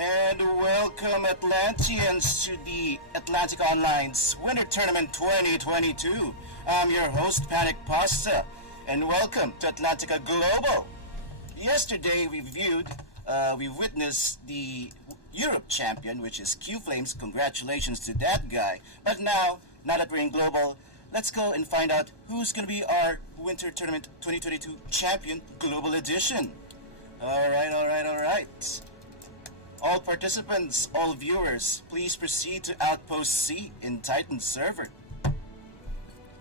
And welcome Atlanteans to the Atlantica Online's Winter Tournament 2022. I'm your host Panic Pasta, and welcome to Atlantica Global. Yesterday we witnessed the Europe champion, which is Q Flames. Congratulations to that guy. But now that we're in Global, let's go and find out who's going to be our Winter Tournament 2022 champion Global Edition. Alright. All participants, all viewers, please proceed to Outpost C in Titan server.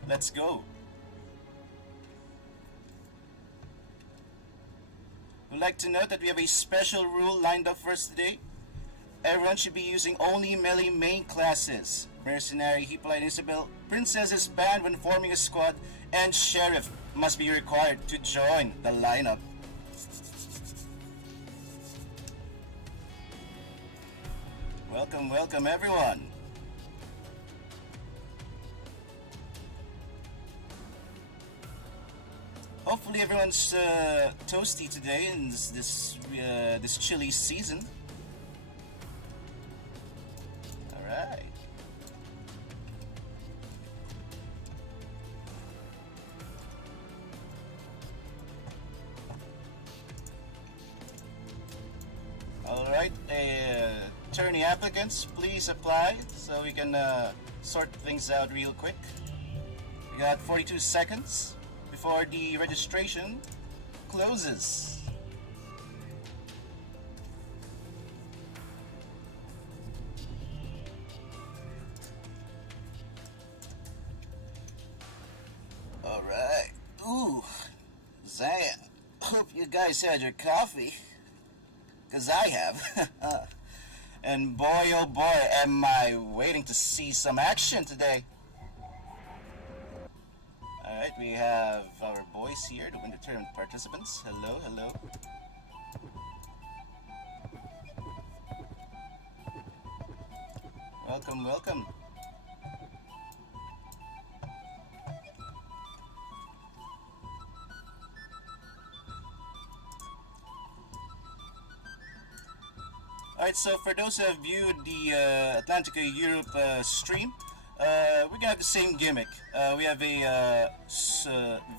Let's go. We'd like to note that we have a special rule lined up for us today. Everyone should be using only melee main classes. Mercenary, Hippolyte, Isabel, Princess is banned when forming a squad, and Sheriff must be required to join the lineup. Welcome everyone. Hopefully everyone's toasty today in this chilly season. Alright. Alright, attorney applicants, please apply so we can sort things out real quick. We got 42 seconds before the registration closes. Alright. Ooh, Zaya, hope you guys had your coffee. 'Cause I have. And boy oh boy am I waiting to see some action today. Alright, we have our boys here, the Winter Tournament participants. Hello. Welcome. Alright, so for those who have viewed the Atlantica Europe stream, we're gonna have the same gimmick. We have a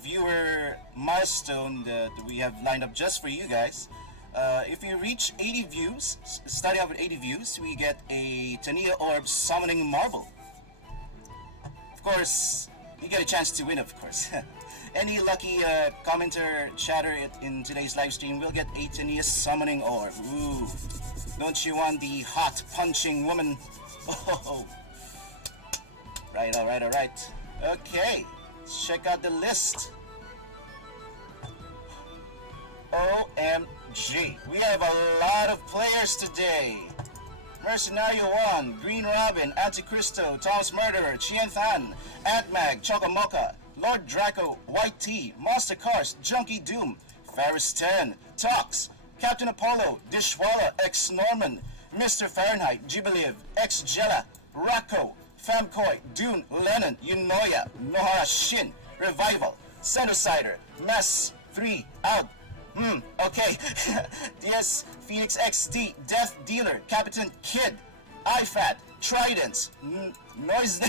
viewer milestone that we have lined up just for you guys. If you reach 80 views, starting out with 80 views, we get a Tania Orb Summoning Marble. Of course, you get a chance to win, of course. Any lucky commenter, chatter in today's live stream will get a Tania Summoning Orb. Ooh. Don't you want the hot punching woman? Oh. Right, alright. Okay, let's check out the list. OMG, we have a lot of players today. Mercenario 1, Green Robin, Antichristo, Thomas Murderer, Chen, Antmag, Chocomocha, Lord Draco, White Tea, Monster Cars, Junkie Doom, Ferris 10, Tox, Captain Apollo, Dishwalla, X-Norman, Mr. Fahrenheit, Jubiliv, X-Jella, Racco, Famcoy, Dune, Lennon, Unoya, Nohara Shin, Revival, Senocider, Mess, 3, out. Okay. DS, Phoenix XD, Death Dealer, Captain Kid, IFAT, Trident, Noise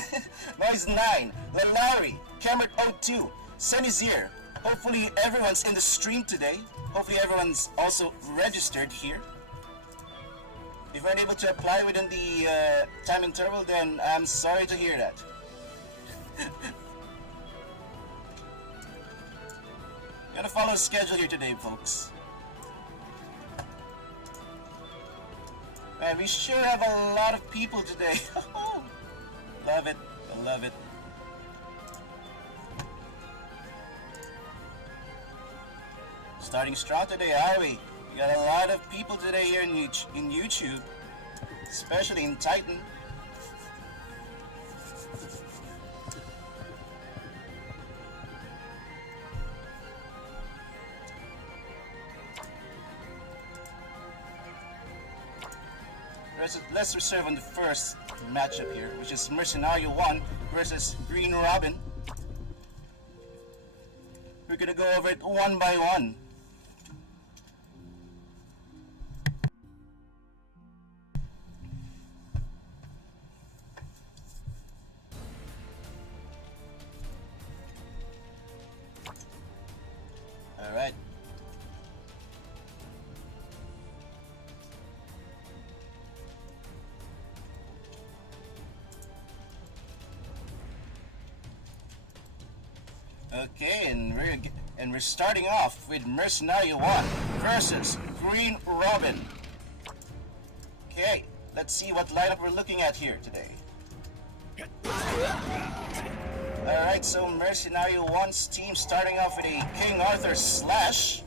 9, Lalari, Cameron 02, Cenisir. Hopefully everyone's in the stream today. Hopefully everyone's also registered here. If you're unable to apply within the time interval, then I'm sorry to hear that. Gotta follow the schedule here today, folks. Man, we sure have a lot of people today. Love it. I love it. Starting strong today, are we? We got a lot of people today here in YouTube, especially in Titan. Let's reserve on the first matchup here, which is Mercenario 1 versus Green Robin. We're gonna go over it one by one. Alright. Okay, and we're starting off with Mercenario 1 versus Green Robin. Okay, let's see what lineup we're looking at here today. Alright, so Mercenario 1's team starting off with a King Arthur slash.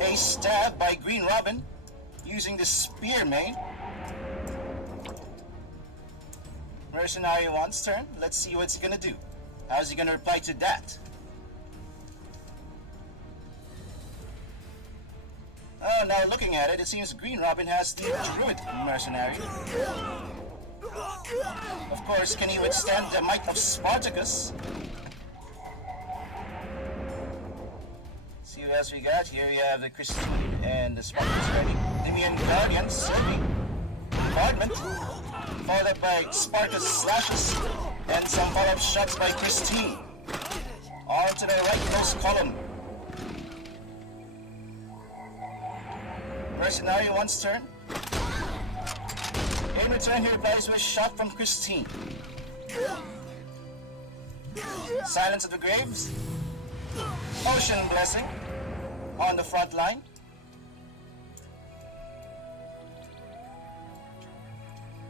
A stab by Green Robin using the spear main. Mercenario 1's turn. Let's see what he's gonna do. How's he gonna reply to that? Oh, now looking at it, it seems Green Robin has the Druid Mercenary. Of course, can he withstand the might of Spartacus? See what else we got? Here we have the Christine and the Spartacus ready. Dimian Guardian serving. Bombardment. Followed up by Spartacus slashes. And some follow-up shots by Christine. On to the rightmost column. Mercenario 1's turn. In return, he replies with a shot from Christine. Silence of the Graves. Ocean Blessing on the front line.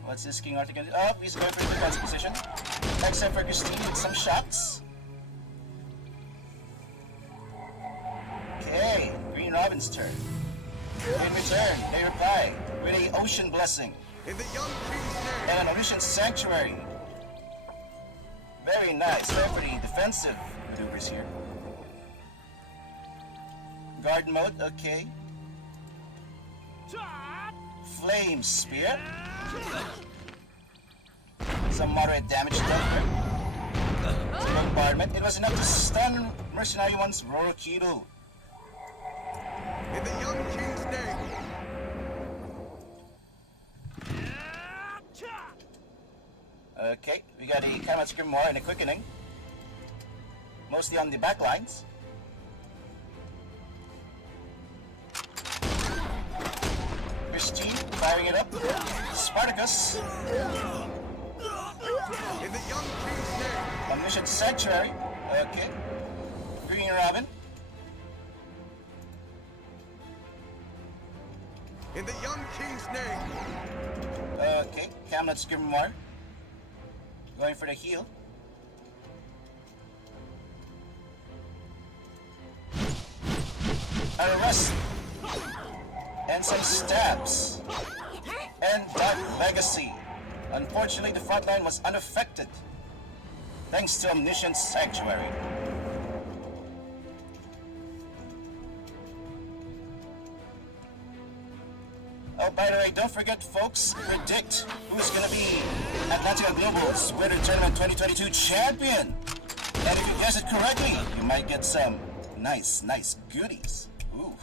What's this King Arthur gonna do? Oh, he's going for the defense position. Except for Christine with some shots. Okay, Green Robin's turn. In return, they reply with a Ocean Blessing and an Ocean Sanctuary. Very nice, very pretty defensive maneuvers here. Guard mode, okay. Flame Spear. Some moderate damage done. Bombardment. It was enough to stun Mercenary 1's Rorokido. In the young king's name. Okay, we got a Kamat Grimoire and a Quickening. Mostly on the back lines. Christine firing it up. Spartacus. In the young king's name. Omniscient Sanctuary. Okay. Green Robin. In the young king's name. Okay, Hamlet's Grimoire. Going for the heal. Arrest. And some stabs. And Dark Legacy. Unfortunately, the front line was unaffected. Thanks to Omniscient Sanctuary. Oh, by the way, don't forget, folks, predict who's going to be Atlantica Global's Winter Tournament 2022 champion. And if you guess it correctly, you might get some nice goodies. Ooh.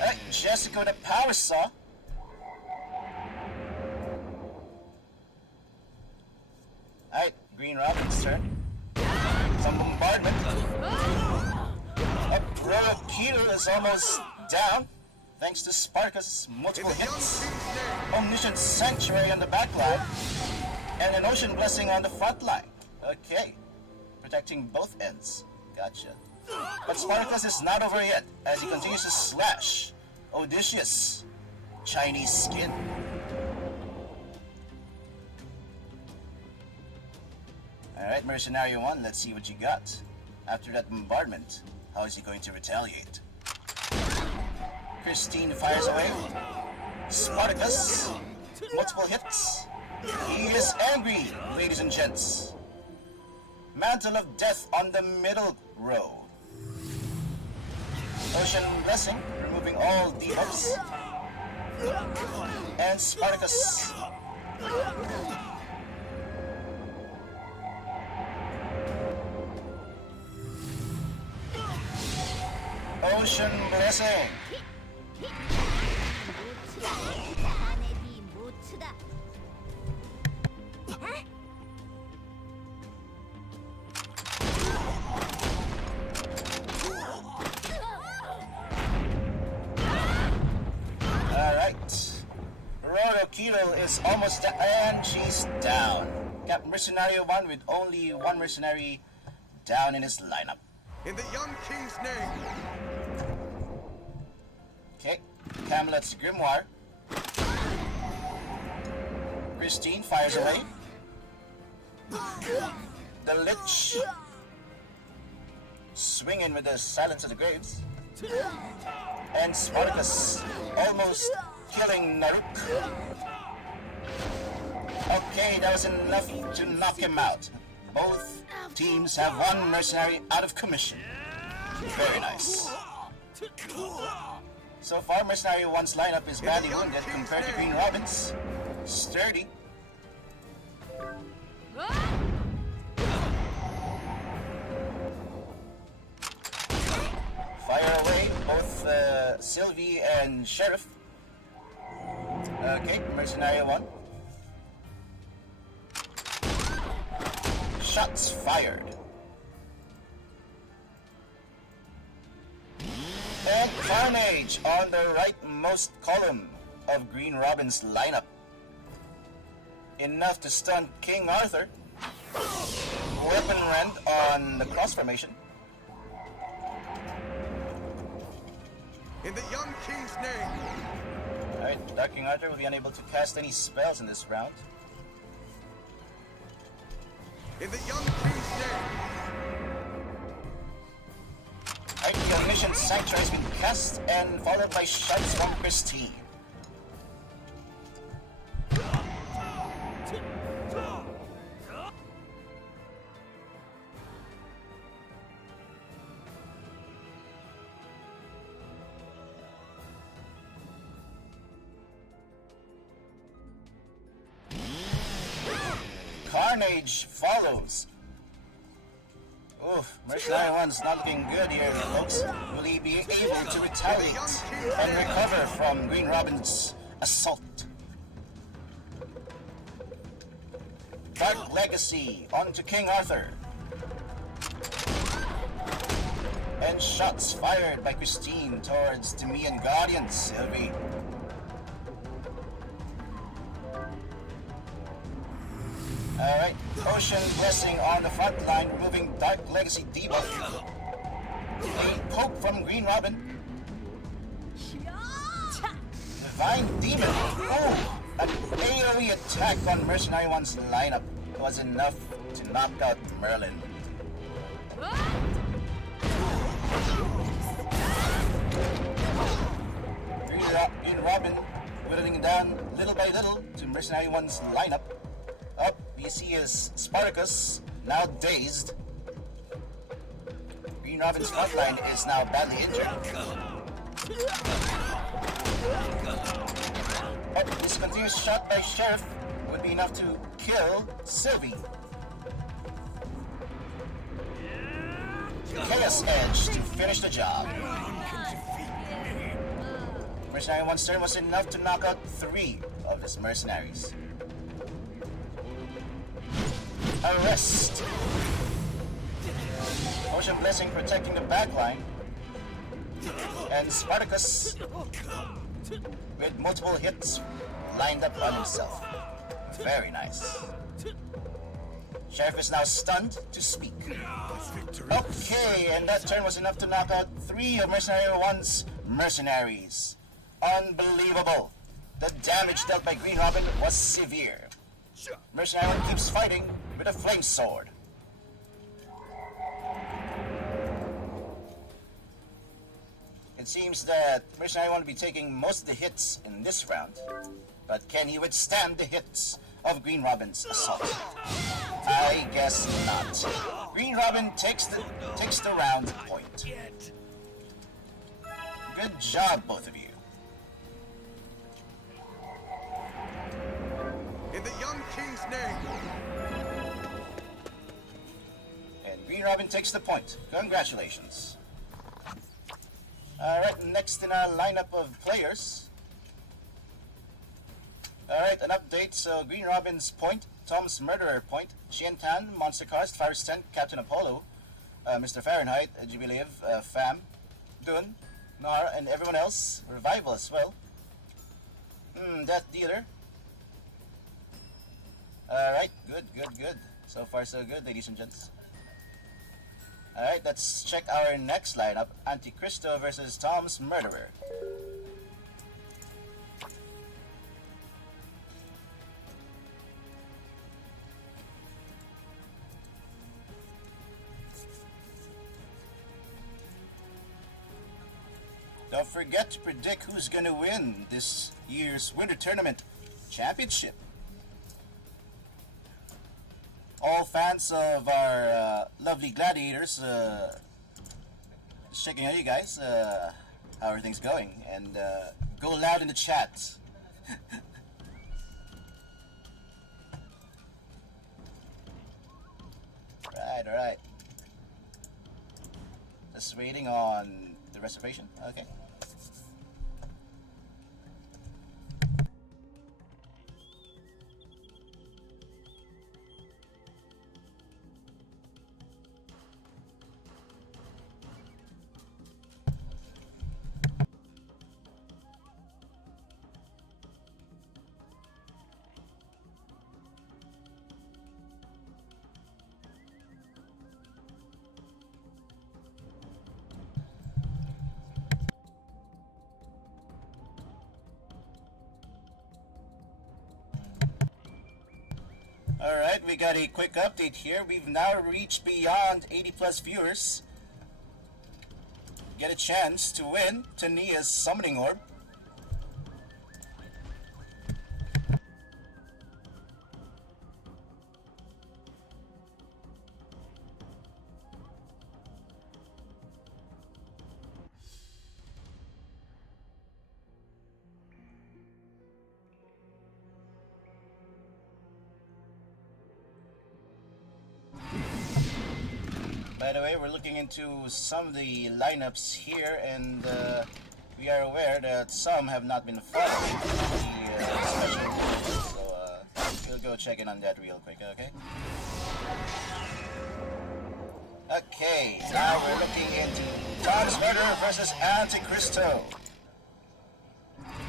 Alright, Jessica with a Power Saw. Alright, Green Robin's turn. Some bombardment. Rorokido is almost down, thanks to Spartacus' multiple hits. Omniscient Sanctuary on the back line, and an Ocean Blessing on the front line. Okay, protecting both ends. Gotcha. But Spartacus is not over yet, as he continues to slash Odysseus' Chinese skin. Alright, Mercenario 1, let's see what you got. After that bombardment, how is he going to retaliate? Christine fires away. Spartacus, multiple hits. He is angry, ladies and gents. Mantle of Death on the middle row. Ocean Blessing, removing all debuffs. And Spartacus. Ocean Blessing. Alright. Brotto Kilo is almost down, and she's down. Got Mercenario 1 with only one mercenary down in his lineup. In the young king's name. Okay, Camelot's Grimoire. Christine fires away. The Lich. Swinging with the Silence of the Graves. And Spartacus almost killing Naruk. Okay, that was enough to knock him out. Both teams have one mercenary out of commission. Very nice. So far, Mercenary 1's lineup is badly wounded compared to Green Robin's. Sturdy. Fire away both Sylvie and Sheriff. Okay, Mercenary 1. Shots fired. And Carnage on the rightmost column of Green Robin's lineup. Enough to stun King Arthur. Weapon rend on the cross formation. In the young king's name. Alright, Dark King Arthur will be unable to cast any spells in this round. In the young king's name. Alright, the Omniscient Sanctuary has been cast and followed by shots from Christine. Carnage follows. Oof, Mercenary 1's not looking good here, folks. Will he be able to retaliate and recover from Green Robin's assault? Dark Legacy onto King Arthur. And shots fired by Christine towards Demian Guardian Sylvie. Alright, Ocean Blessing on the front line, removing Dark Legacy debuff. A poke from Green Robin. Divine Demon. Oh, an AoE attack on Mercenary 1's lineup was enough to knock out Merlin. Green Robin whittling down little by little to Mercenary 1's lineup. Up, you see his Spartacus, now dazed. Green Robin's frontline is now badly injured. Up, this continuous shot by Sheriff would be enough to kill Sylvie. Chaos Edge to finish the job. Mercenary 1's turn was enough to knock out 3 of his mercenaries. Arrest! Ocean Blessing protecting the backline. And Spartacus with multiple hits lined up on himself. Very nice. Sheriff is now stunned to speak. Okay, and that turn was enough to knock out 3 of Mercenary 1's mercenaries. Unbelievable. The damage dealt by Green Robin was severe. Mercenary 1 keeps fighting with a flame sword. It seems that Mercenary 1 will be taking most of the hits in this round, but can he withstand the hits of Green Robin's assault? I guess not. Green Robin takes the round point. Good job, both of you. In the young king's name. And Green Robin takes the point. Congratulations. Alright, next in our lineup of players. Alright, an update. So Green Robin's point, Tom's Murderer point, Chen Tan, Monster Cast, Ferris Tent, Captain Apollo, Mr. Fahrenheit, Jubileev, Fam, Dun, Nohara, and everyone else, Revival as well. Death Dealer. Alright, good. So far so good, ladies and gents. Alright, let's check our next lineup. Antichristo versus Tom's Murderer. Don't forget to predict who's gonna win this year's Winter Tournament Championship. All fans of our lovely gladiators, just checking out you guys, how are things going, and go loud in the chat. Alright. Just waiting on the reservation, okay. Alright, we got a quick update here. We've now reached beyond 80 plus viewers. Get a chance to win Tania's Summoning Orb. By the way, we're looking into some of the lineups here, and we are aware that some have not been following the special rules, so we'll go check in on that real quick, okay? Okay, now we're looking into Tom's Murderer versus Antichristo.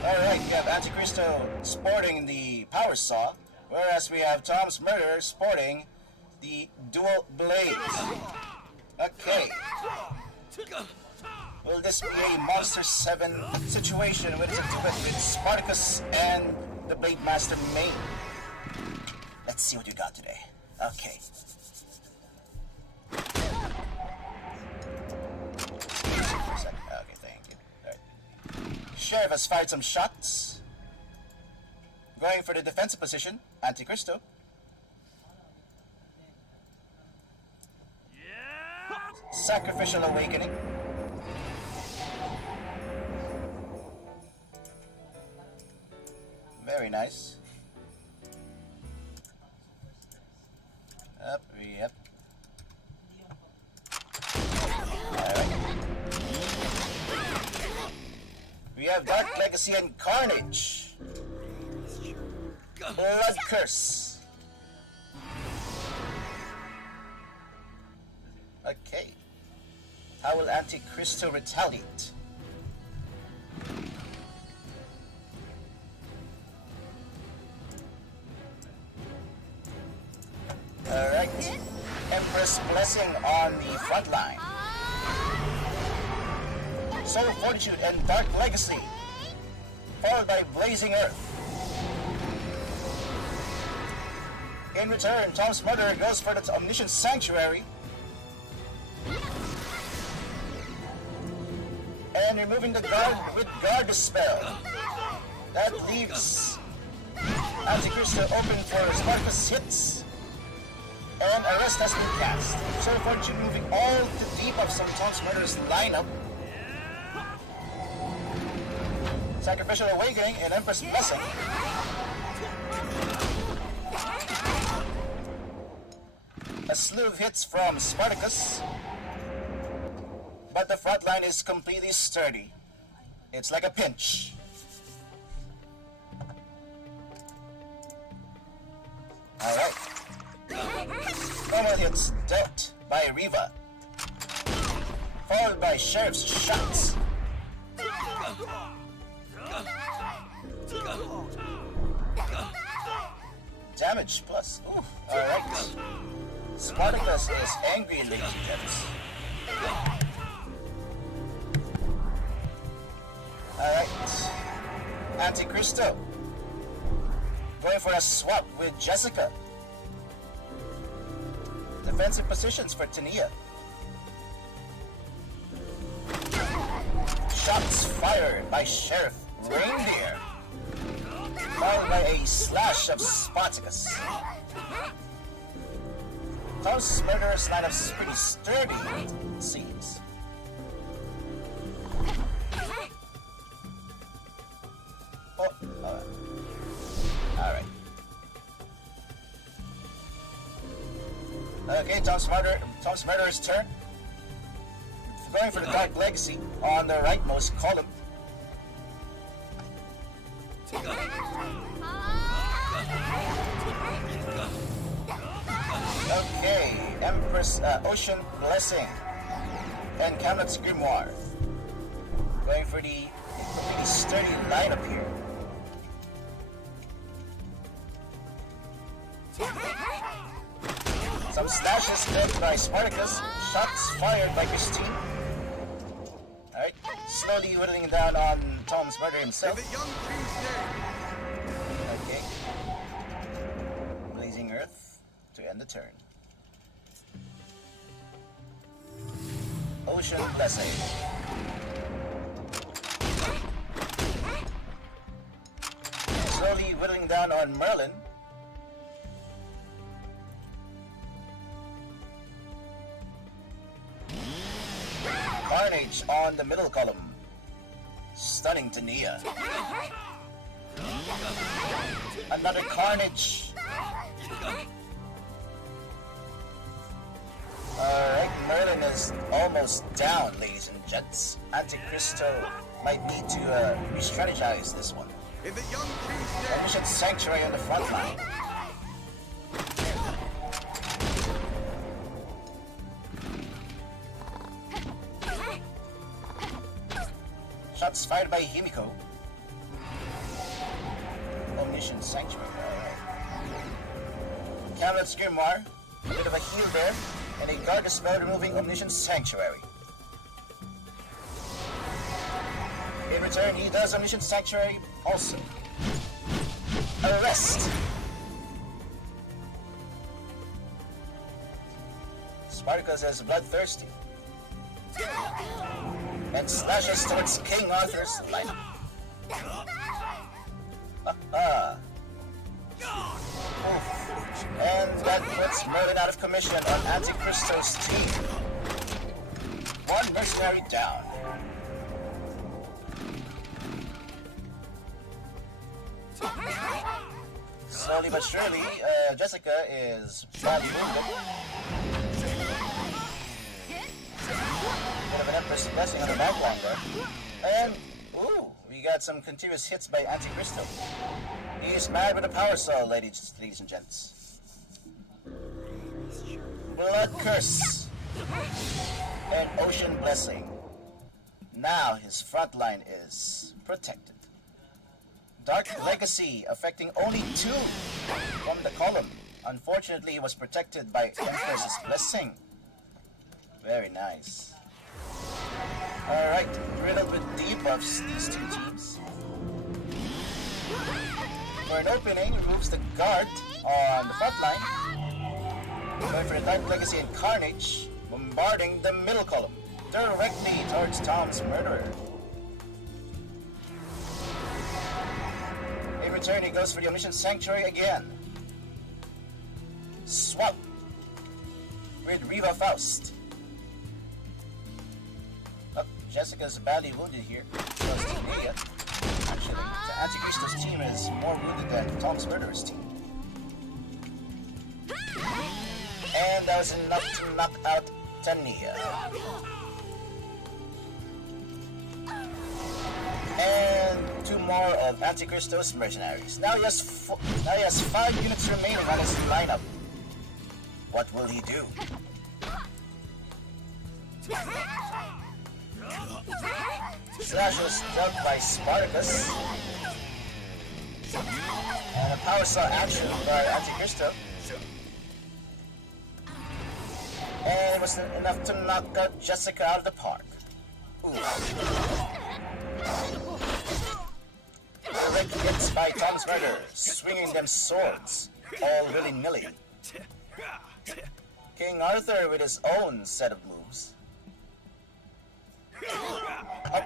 Alright, we have Antichristo sporting the Power Saw, whereas we have Tom's Murderer sporting the Dual Blades. Okay. Will this be a Monster 7 situation with Spartacus and the Blade Master main? Let's see what you got today. Okay. Okay, thank you. Alright. Sheriff has fired some shots. Going for the defensive position, Antichristo. Sacrificial Awakening. Very nice. Yep. Alright. We have Dark Legacy and Carnage. Blood Curse. Okay. How will Antichristo retaliate? Alright. Empress Blessing on the front line. Soul Fortitude and Dark Legacy. Followed by Blazing Earth. In return, Tom's Murderer goes for the Omniscient Sanctuary. And removing the guard with Guard Dispel. That leaves Antichristo open for Spartacus hits. And Arrest has been cast. So Fortune moving all the debuffs on Tom's Murderer's lineup. Sacrificial Awakening and Empress Blessing. A slew of hits from Spartacus. But the front line is completely sturdy. It's like a pinch. Alright. Final hits dealt by Riva. Followed by Sheriff's shots. damage plus. Ooh, alright. Spartacus is angry, ladies and gents. Alright. Antichristo. Going for a swap with Jessica. Defensive positions for Tania. Shots fired by Sheriff Reindeer. Followed by a slash of Spartacus. Tom's murderous lineup's pretty sturdy, it seems. Oh, alright. Okay, Tom's murderer's turn. Going for the Dark Legacy on the rightmost column. Okay, Empress Ocean Blessing and Camlet's Grimoire. Going for the pretty sturdy lineup here. Some slashes led by Spartacus, shots fired by Christine. Alright, slowly whittling down on Tom's murder himself. Okay. Blazing Earth to end the turn. Ocean Blessing. Slowly whittling down on Merlin. Carnage on the middle column. Stunning Tania. Another Carnage. Alright, Merlin is almost down, ladies and gents. Antichristo might need to re-strategize this one. In the young king's Mission Sanctuary on the front line. Shots fired by Himiko. Omniscient Sanctuary, alright. Camlet's Grimoire, a bit of a heal there, and a guard spell removing Omniscient Sanctuary. In return, he does Omniscient Sanctuary also. Arrest! Spartacus is bloodthirsty. And slashes towards King Arthur's lineup. And that puts Merlin out of commission on Antichristo's team. One mercenary down. Slowly but surely, Jessica is badly wounded. Bit of an Empress Blessing on the back line there. And, ooh, we got some continuous hits by Antichristo. He's mad with a power soul, ladies and gents. Blood Curse. And Ocean Blessing. Now his front line is protected. Dark Legacy affecting only 2 from the column. Unfortunately, he was protected by Empress's Blessing. Very nice. Alright, riddled with debuffs, these two teams. For an opening, removes the guard on the front line. Going for the Dark Legacy and Carnage, bombarding the middle column, directly towards Tom's murderer. In return, he goes for the Omniscient Sanctuary again. Swap with Riva Faust. Oh, Jessica's badly wounded here. Close to me yet. Actually, the Antichristo's team is more wounded than Tom's murderer's team. And that was enough to knock out Tania. And 2 more of Antichristo's mercenaries. Now he has 5 units remaining on his lineup. What will he do? Slash was dealt by Spartacus. And a power saw action by Antichristo. And it was enough to knock out Jessica out of the park. Ooh. Direct hits by Tom's Murder, swinging them swords, all willy-nilly. King Arthur with his own set of moves. Up.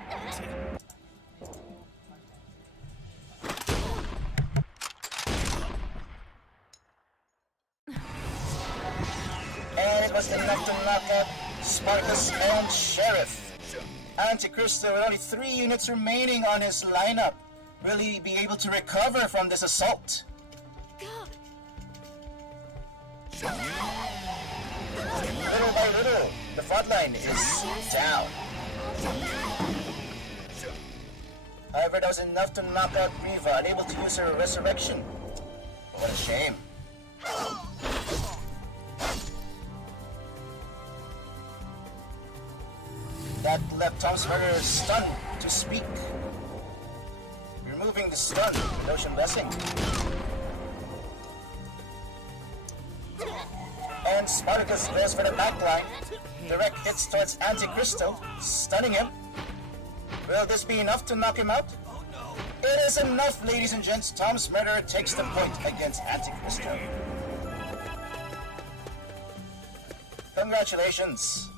And it was enough to knock out Spartacus and Sheriff. Antichristo, with only 3 units remaining on his lineup, will he be able to recover from this assault? Little by little, the front line is down. However, that was enough to knock out Riva, unable to use her resurrection. What a shame. That left Tom's Murderer stunned to speak. Removing the stun with Ocean Blessing. And Spartacus goes for the backline. Direct hits towards Antichristo, stunning him. Will this be enough to knock him out? It is enough, ladies and gents. Tom's Murderer takes the point against Antichristo. Congratulations.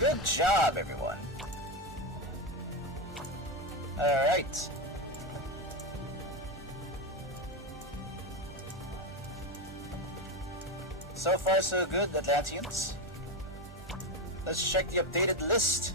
Good job, everyone. Alright. So far, so good, Atlanteans. Let's check the updated list.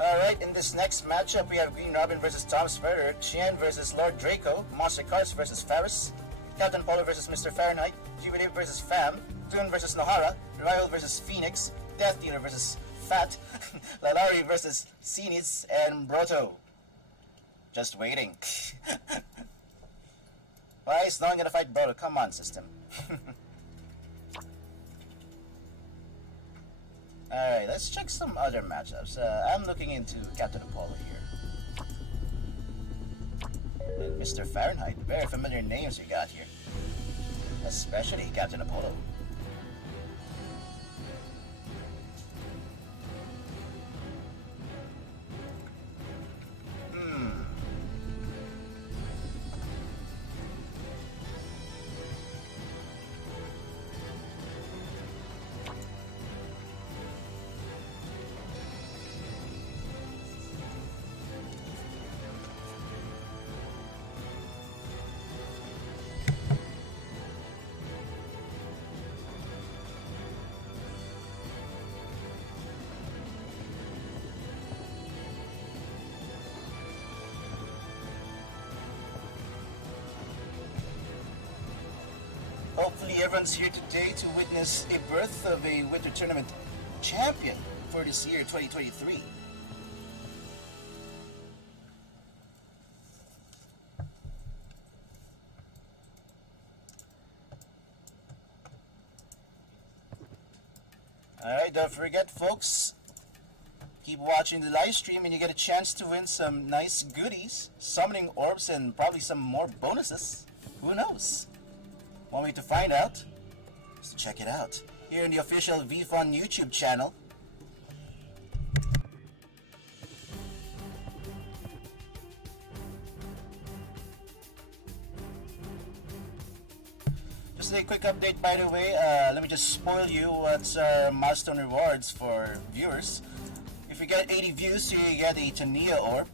Alright, in this next matchup, we have Green Robin versus Tom's Murderer, Chen versus Lord Draco, Monster Cars versus Ferris, Captain Polo versus Mr. Fahrenheit, Jubilee versus Fam, Toon versus Nohara, Revival versus Phoenix, Death Dealer versus Fat, Lalari versus Cenisir, and Brotto. Just waiting. Why is no one gonna fight Brotto? Come on, system. Alright, let's check some other matchups. I'm looking into Captain Apollo here. And Mr. Fahrenheit. Very familiar names we got here. Especially Captain Apollo. Hopefully everyone's here today to witness a birth of a Winter Tournament champion for this year, 2023. Alright, don't forget folks, keep watching the live stream and you get a chance to win some nice goodies, summoning orbs and probably some more bonuses. Who knows? One way to find out is to check it out here in the official VFUN YouTube channel. Just a quick update, by the way. Let me just spoil you what's our milestone rewards for viewers. If you get 80 views, you get a Tania orb,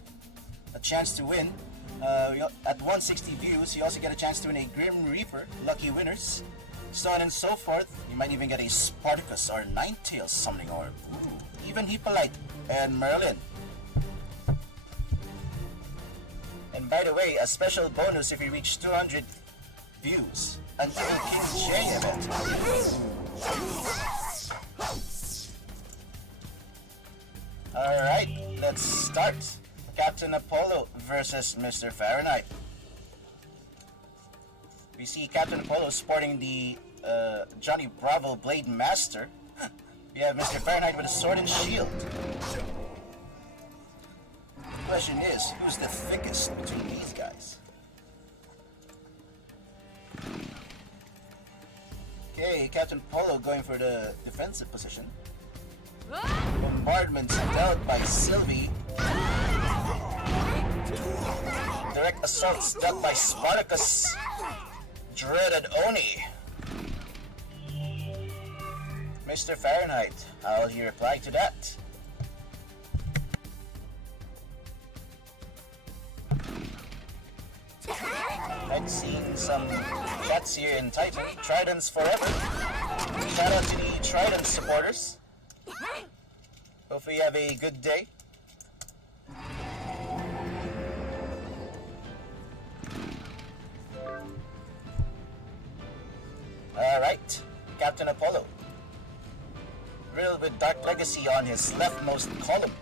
a chance to win. At 160 views, you also get a chance to win a Grim Reaper, lucky winners, so on and so forth. You might even get a Spartacus or Ninetales summoning orb. Ooh, even Hippolyte and Merlin. And by the way, a special bonus if you reach 200 views until the King J event. Alright, let's start. Captain Apollo versus Mr. Fahrenheit. We see Captain Apollo sporting the Johnny Bravo Blade Master. We have Mr. Fahrenheit with a sword and shield. The question is, who's the thickest between these guys? Okay, Captain Polo going for the defensive position. Bombardments dealt by Sylvie. Direct assaults dealt by Spartacus. Dreaded Oni. Mr. Fahrenheit, how will he reply to that? I've seen some chats here in Titan. Tridents forever. Shout out to the Trident supporters. Hopefully you have a good day. Alright, Captain Apollo. Riddled with Dark Legacy on his leftmost column.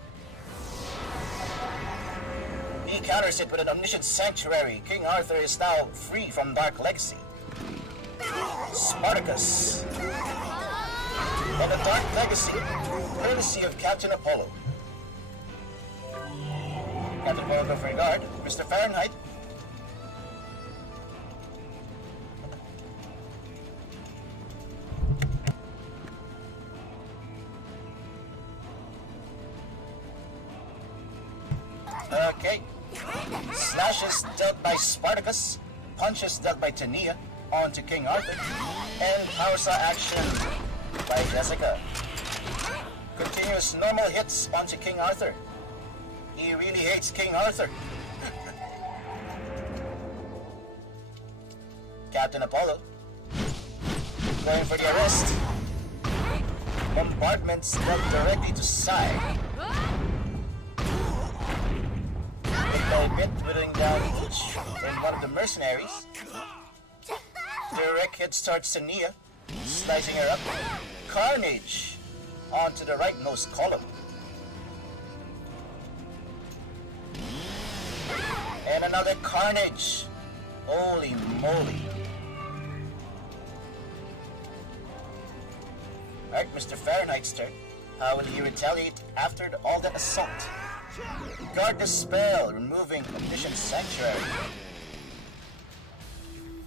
He counters it with an Omniscient Sanctuary. King Arthur is now free from Dark Legacy. Spartacus. And a Dark Legacy, courtesy of Captain Apollo. Captain Apollo go for a guard. Mr. Fahrenheit. Okay. Slashes dealt by Spartacus, punches dealt by Tania onto King Arthur, and power saw action by Jessica. Continuous normal hits onto King Arthur. He really hates King Arthur. Captain Apollo going for the arrest. Bombardments dealt directly to Sai. Bit by bit, whittling down each and one of the mercenaries. Direct hit starts Tania, slicing her up. Carnage onto the rightmost column. And another Carnage. Holy moly. Alright, Mr. Fahrenheit's turn. How will he retaliate after all that assault? Guard the spell, removing Omniscient Sanctuary.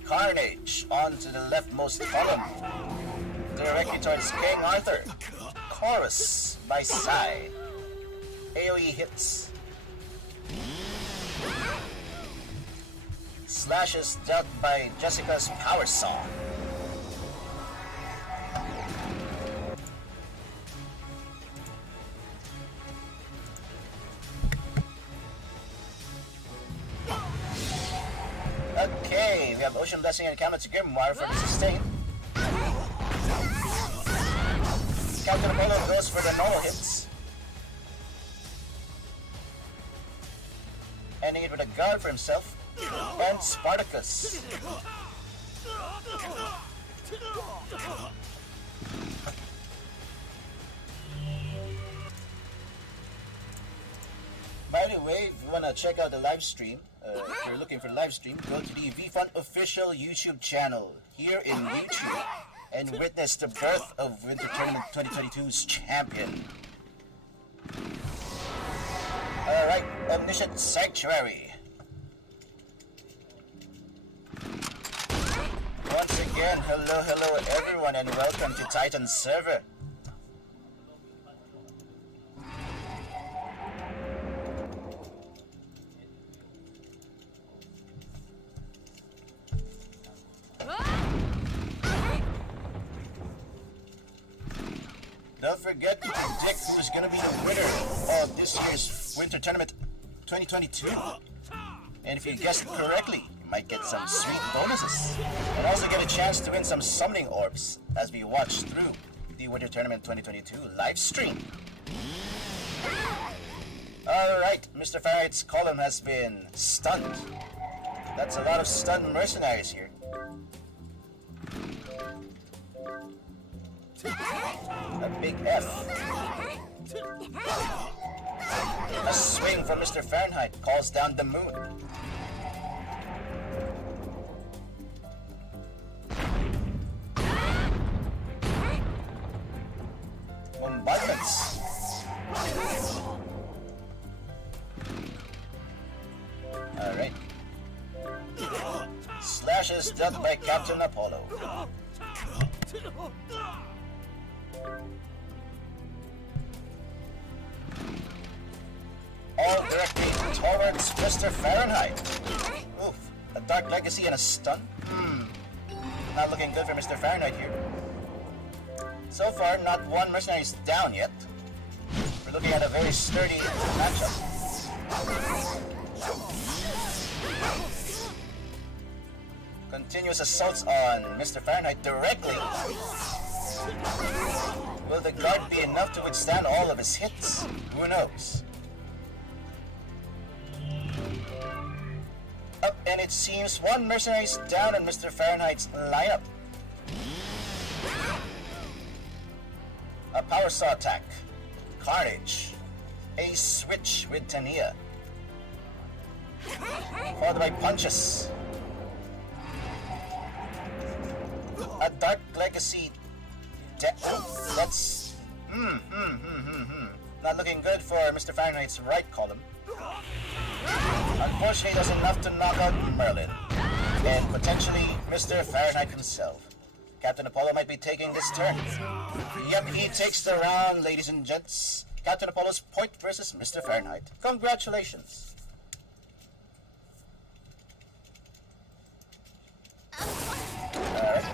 Carnage onto the leftmost column. Directly towards King Arthur. Chorus by Sai. AoE hits. Slashes dealt by Jessica's Power Saw. Okay, we have Ocean Blessing and Camel to Grimoire for the sustain. Captain Apollo goes for the normal hits. Ending it with a guard for himself. And Spartacus. By the way, if you want to check out the live stream, if you're looking for the live stream, go to the VFUN official YouTube channel here in YouTube and witness the birth of Winter Tournament 2022's champion. Alright, Omniscient Sanctuary. Once again, hello everyone and welcome to Titan server. Don't forget to predict who's gonna be the winner of this year's Winter Tournament 2022. And if you guess it correctly, you might get some sweet bonuses. And also get a chance to win some summoning orbs as we watch through the Winter Tournament 2022 live stream. Alright, Mr. Fahrenheit's column has been stunned. That's a lot of stunned mercenaries here. A big F. A swing from Mr. Fahrenheit calls down the moon. Bombardments. Alright. Slashes dealt by Captain Apollo. All directly towards Mr. Fahrenheit. Oof. A Dark Legacy and a stun? Not looking good for Mr. Fahrenheit here. So far, not one mercenary is down yet. We're looking at a very sturdy matchup. Continuous assaults on Mr. Fahrenheit directly. Will the guard be enough to withstand all of his hits? Who knows? Up, and it seems one mercenary is down in Mr. Fahrenheit's lineup. A power saw attack. Carnage. A switch with Tania. Followed by punches. A Dark Legacy. That's not looking good for Mr. Fahrenheit's right column. Unfortunately, that's enough to knock out Merlin, and potentially Mr. Fahrenheit himself. Captain Apollo might be taking this turn. Yep, he takes the round, ladies and gents. Captain Apollo's point versus Mr. Fahrenheit. Congratulations. Alright.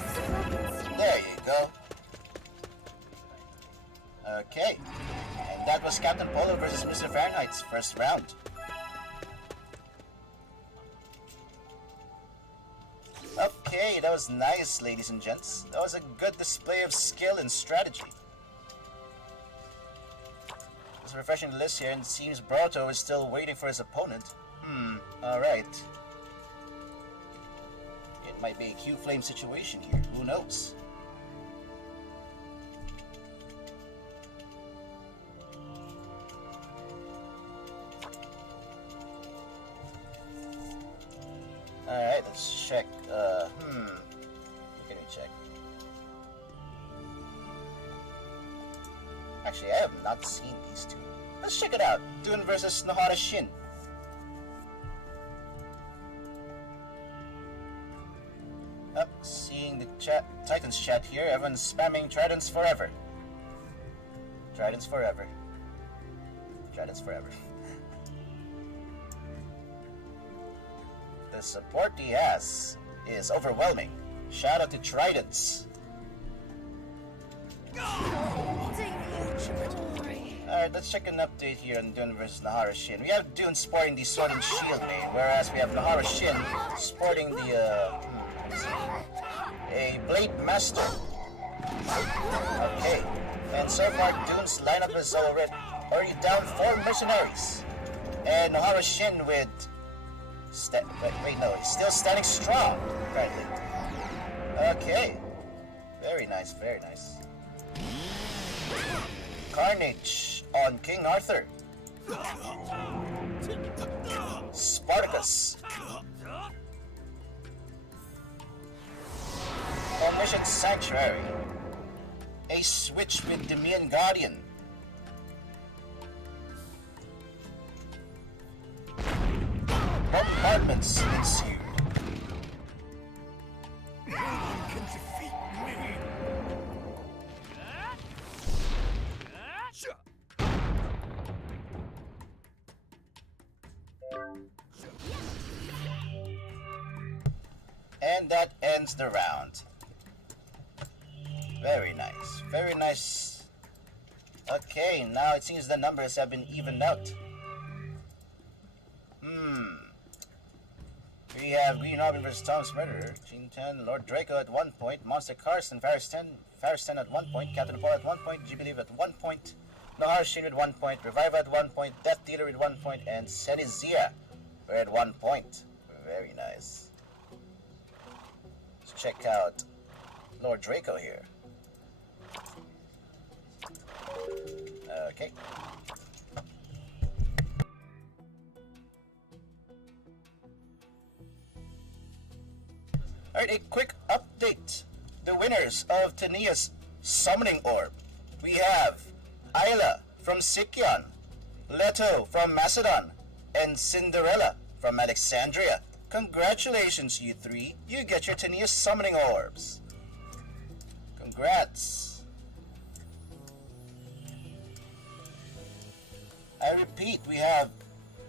There you go. Okay. And that was Captain Apollo versus Mr. Fahrenheit's first round. Okay, that was nice, ladies and gents. That was a good display of skill and strategy. Just refreshing the list here, and it seems Brotto is still waiting for his opponent. Alright. It might be a Q-Flame situation here. Who knows? Alright, let's check. What can we check? Actually, I have not seen these two. Let's check it out. Dune versus Nohara Shin. Seeing the chat, Titans chat here, everyone's spamming Tridents forever. Tridents forever. Tridents forever. The support he has is overwhelming. Shout out to Tridents. Alright, let's check an update here on Dune vs. Nohara Shin. We have Dune sporting the Sword and Shield main, whereas we have Nohara Shin sporting the, a Blade Master. Okay, and so far Dune's lineup is already down 4 mercenaries. And Nohara Shin with... wait, no, he's still standing strong, apparently. Okay. Very nice, very nice. Carnage on King Arthur. Spartacus. Omniscient Sanctuary. A switch with Demian Guardian. Bombardments ensued. No one can defeat me. And that ends the round. Very nice. Very nice. Okay, now it seems the numbers have been evened out. We have Green Robin versus Thomas Murderer, Gene 10, Lord Draco at 1 point, Monster Carson, Ferris 10 at 1 point, Captain Apollo at 1 point, G-Believe at 1 point, Nohara Shin with 1 point, Reviva at 1 point, Death Dealer with 1 point, and Cenisir at 1 point. Very nice. Let's check out Lord Draco here. Okay. Alright, a quick update. The winners of Tania's Summoning Orb. We have Isla from Sicyon, Leto from Macedon, and Cinderella from Alexandria. Congratulations, you three. You get your Tenius summoning orbs. Congrats. I repeat, we have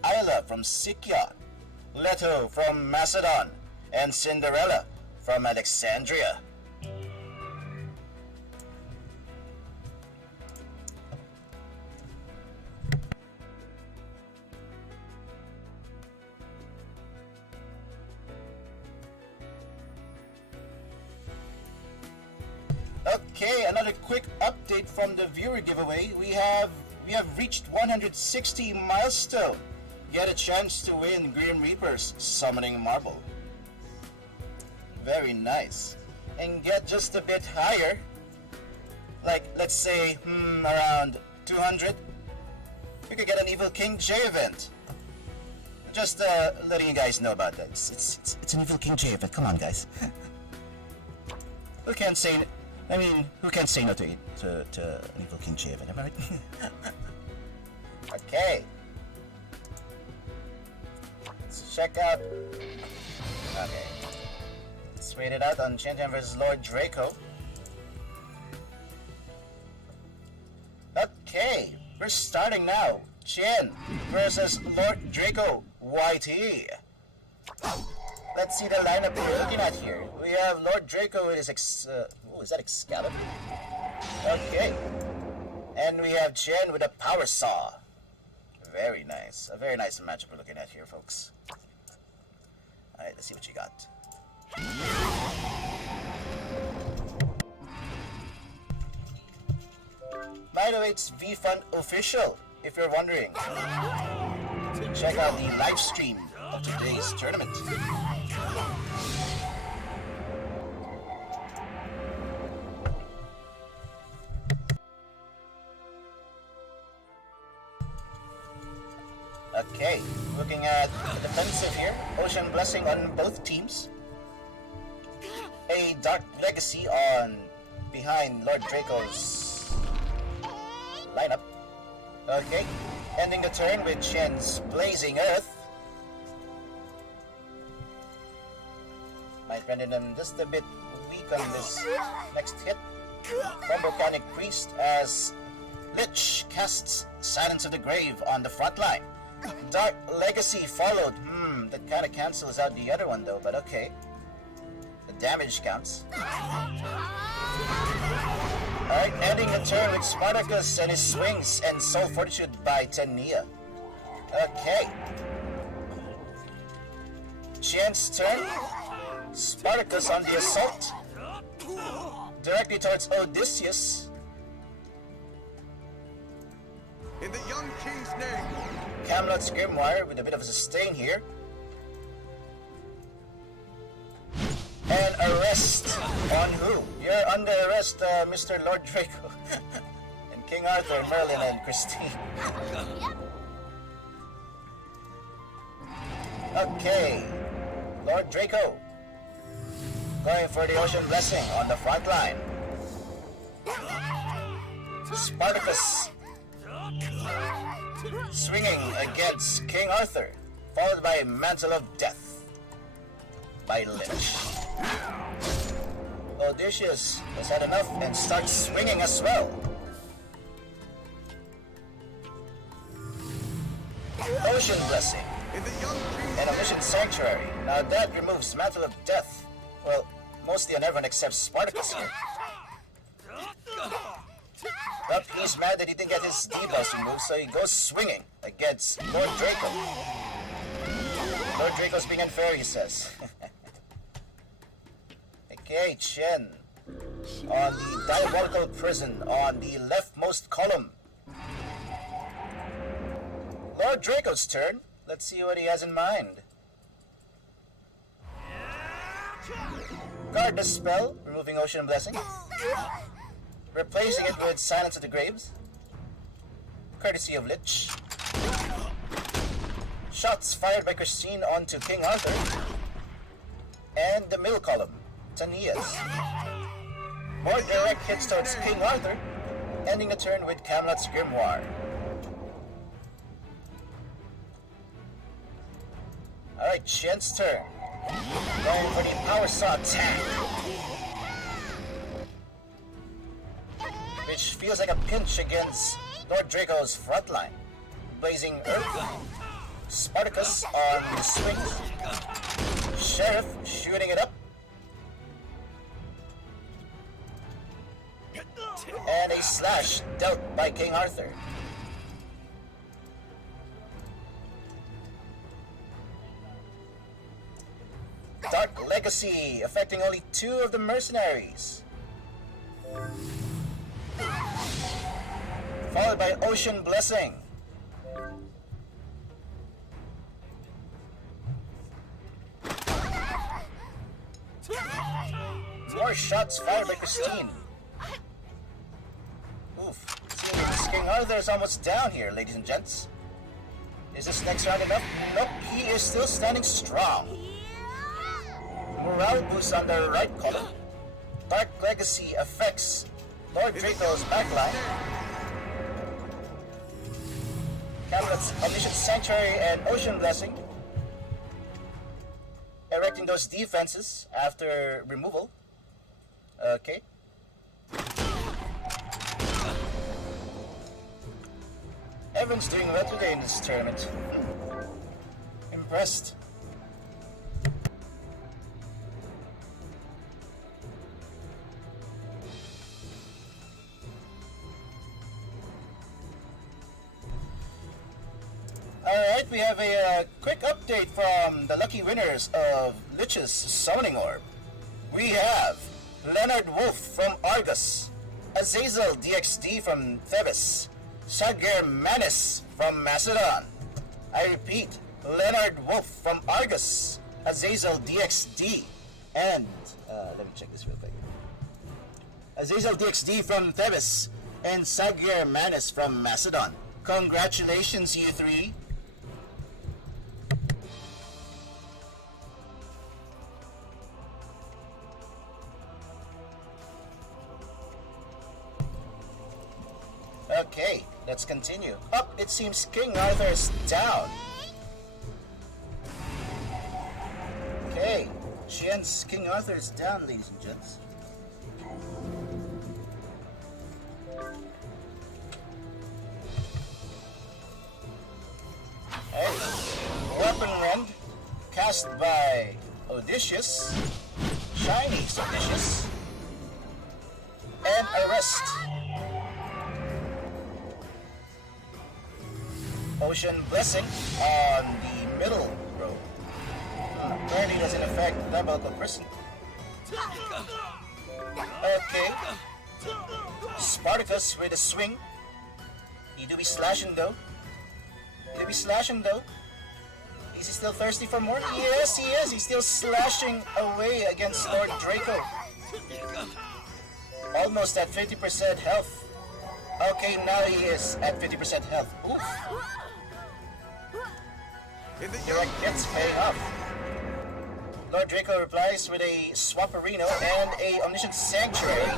Isla from Sicyon, Leto from Macedon, and Cinderella from Alexandria. Okay, another quick update from the viewer giveaway. We have reached 160 milestone. Get a chance to win Grim Reaper's Summoning Marble. Very nice. And get just a bit higher, like let's say around 200. You could get an Evil King J event. Just letting you guys know about that. It's an Evil King J event. Come on, guys. Who can't say? I mean, who can't say no to an Evil King J event? Am I right? Okay. Let's check out. Okay. Let's wait it out on Chen versus Lord Draco. Okay, we're starting now. Chen versus Lord Draco YT. Let's see the lineup we're looking at here. We have Lord Draco with his is that Excalibur? Okay. And we have Chen with a Power Saw. Very nice. A very nice matchup we're looking at here, folks. Alright, let's see what you got. By the way, it's VFUN official, if you're wondering. Check out the live stream of today's tournament. Okay, looking at the defensive here, Ocean Blessing on both teams. A Dark Legacy on behind Lord Draco's lineup. Okay, ending the turn with Chen's Blazing Earth. Might render them just a bit weak on this next hit. From Volcanic Priest as Lich casts Silence of the Grave on the front line. Dark Legacy followed. That kind of cancels out the other one though, but okay. The damage counts. Alright, ending the turn with Spartacus and his swings and Soul Fortitude by Tenia. Okay. Chen's turn. Spartacus on the assault. Directly towards Odysseus. In the young king's name. Camelot's Grimoire with a bit of a sustain here. And arrest on who? You're under arrest, Mr. Lord Draco. And King Arthur, Merlin, and Christine. Okay. Lord Draco. Going for the Ocean Blessing on the front line. Spartacus. Swinging against King Arthur, followed by Mantle of Death by Lich. Odysseus has had enough and starts swinging as well. Ocean Blessing and Omniscient Sanctuary. Now that removes Mantle of Death. Well, mostly on everyone except Spartacus here. But he's mad that he didn't get his debuffs removed, so he goes swinging against Lord Draco. Lord Draco's being unfair, he says. Okay, Chen on the Diabolical Prison on the leftmost column. Lord Draco's turn. Let's see what he has in mind. Guard the spell, removing Ocean Blessing. Replacing it with Silence of the Graves, courtesy of Lich. Shots fired by Christine onto King Arthur. And the middle column, Tania's. More direct hits towards King Arthur, ending the turn with Camelot's Grimoire. Alright, Chen's turn. Going for the Power Saw attack. Which feels like a pinch against Lord Draco's frontline. Blazing Earth. Spartacus on the swings. Sheriff shooting it up. And a slash dealt by King Arthur. Dark Legacy, affecting only 2 of the mercenaries. Followed by Ocean Blessing. More shots fired by Christine. Oof. Seems King Arthur is almost down here, ladies and gents. Is this next round enough? Nope, he is still standing strong. Morale boost on the right column. Dark Legacy affects Lord Draco's backline. Camelot's Omniscient Sanctuary and Ocean Blessing, erecting those defenses after removal. Okay. Everyone's doing well today in this tournament. Impressed. Alright, we have a quick update from the lucky winners of Lich's Summoning Orb. We have Leonard Wolf from Argus, Azazel DXD from Thebes, Sagir Manis from Macedon. I repeat, Leonard Wolf from Argus, Azazel DXD, and let me check this real quick. Azazel DXD from Thebes and Sagir Manis from Macedon. Congratulations, you three. Okay, let's continue. Up, it seems King Arthur is down. Okay, Chen's King Arthur is down, ladies and gents. Hey, Weapon Rend, cast by Odysseus, Chinese Odysseus, and Arrest. Ocean Blessing on the middle row. Apparently doesn't affect Diabolical Prison. Okay. Spartacus with a swing. He do be slashing though. He do be slashing though. Is he still thirsty for more? Yes, he is. He's still slashing away against Lord Draco. Almost at 50% health. Okay, now he is at 50% health. Oof. Direct hits paying off. Lord Draco replies with a Swaparino and a Omniscient Sanctuary,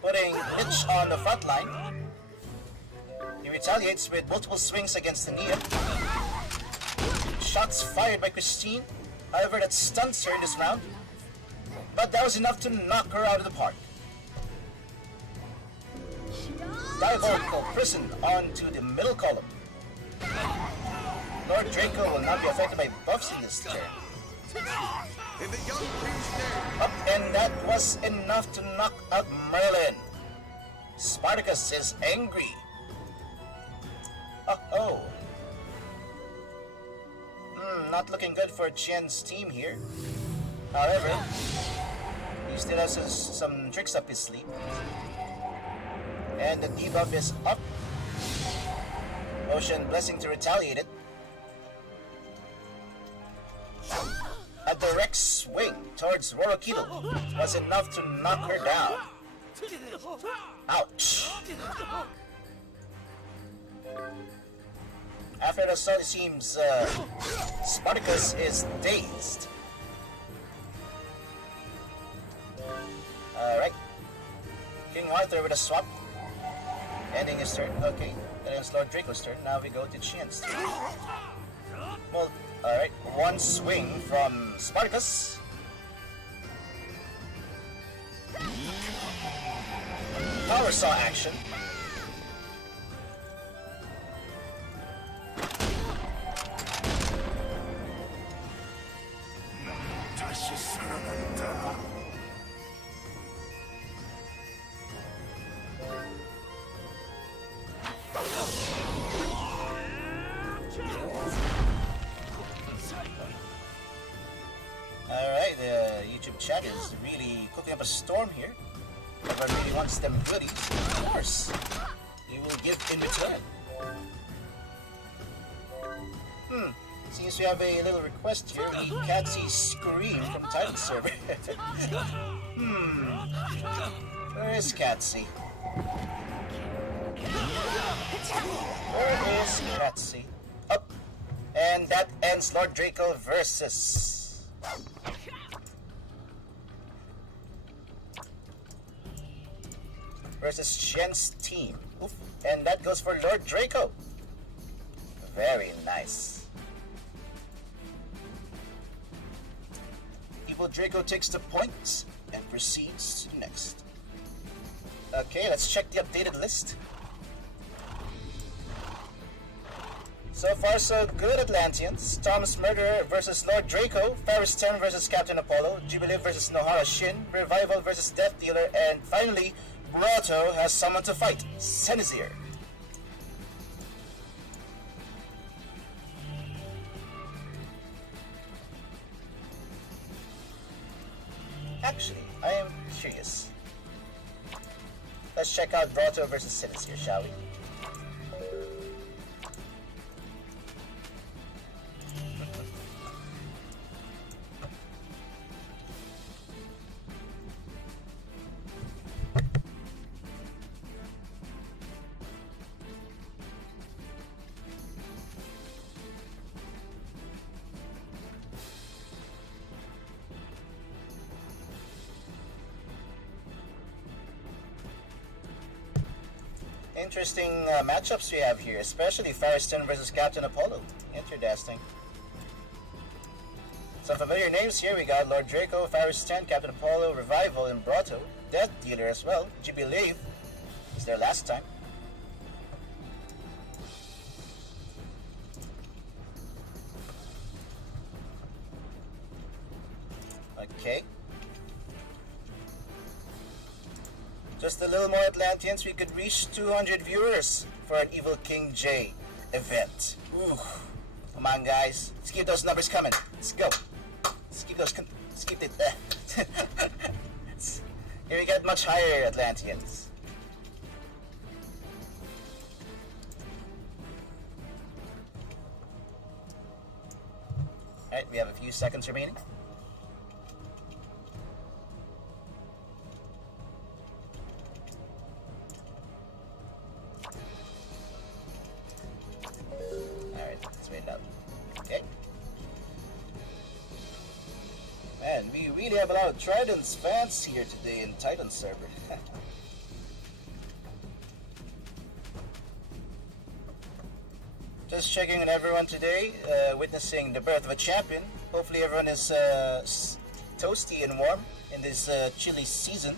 putting Lich on the front line. He retaliates with multiple swings against the Nia. Shots fired by Christine, however that stunts her in this round, but that was enough to knock her out of the park. Diabolical Prison onto the middle column. Lord Draco will not be affected by buffs in this turn. Up, and that was enough to knock out Merlin. Spartacus is angry. Oh. Not looking good for Chen's team here. However, he still has some tricks up his sleeve. And the debuff is up. Ocean Blessing to retaliate it. A direct swing towards Rorokito was enough to knock her down. Ouch. After the assault, it seems Spartacus is dazed. Alright. King King Arthur with a swap. Ending his turn. Okay, that ends Lord Draco's turn. Now we go to Chen's turn. Well, alright, one swing from Spartacus. Power Saw action. Alright, the YouTube chat is really cooking up a storm here. Whoever really wants them goodies, of course, you will give in return. Seems we have a little request here. We can't see Scream from Titan server. Where is Catsy? Where is Catsy? Up. And that ends Lord Draco versus Chen's team. Oof. And that goes for Lord Draco. Very nice. Evil Draco takes the points and proceeds to next. Okay, let's check the updated list. So far, so good, Atlanteans. Tom's Murderer versus Lord Draco, Ferris 10 versus Captain Apollo, Jubilee versus Nohara Shin, Revival versus Death Dealer, and finally, Brotto has someone to fight, Cenisir. Actually, I am curious. Let's check out Brotto versus Cenisir, shall we? Interesting matchups we have here, especially Ferris 10 versus Captain Apollo. Interesting. Some familiar names here. We got Lord Draco, Ferris 10, Captain Apollo, Revival, and Brotto. Death Dealer as well. Jubilee is their last time. Okay. Just a little more Atlanteans, we could reach 200 viewers for an Evil King J event. Ooh. Come on, guys. Let's keep those numbers coming. Let's go. Let's keep those... Let's keep it... Here we get much higher Atlanteans. Alright, we have a few seconds remaining. Okay. Man, we really have a lot of Trident's fans here today in Titan server. Just checking on everyone today, witnessing the birth of a champion. Hopefully everyone is toasty and warm in this chilly season.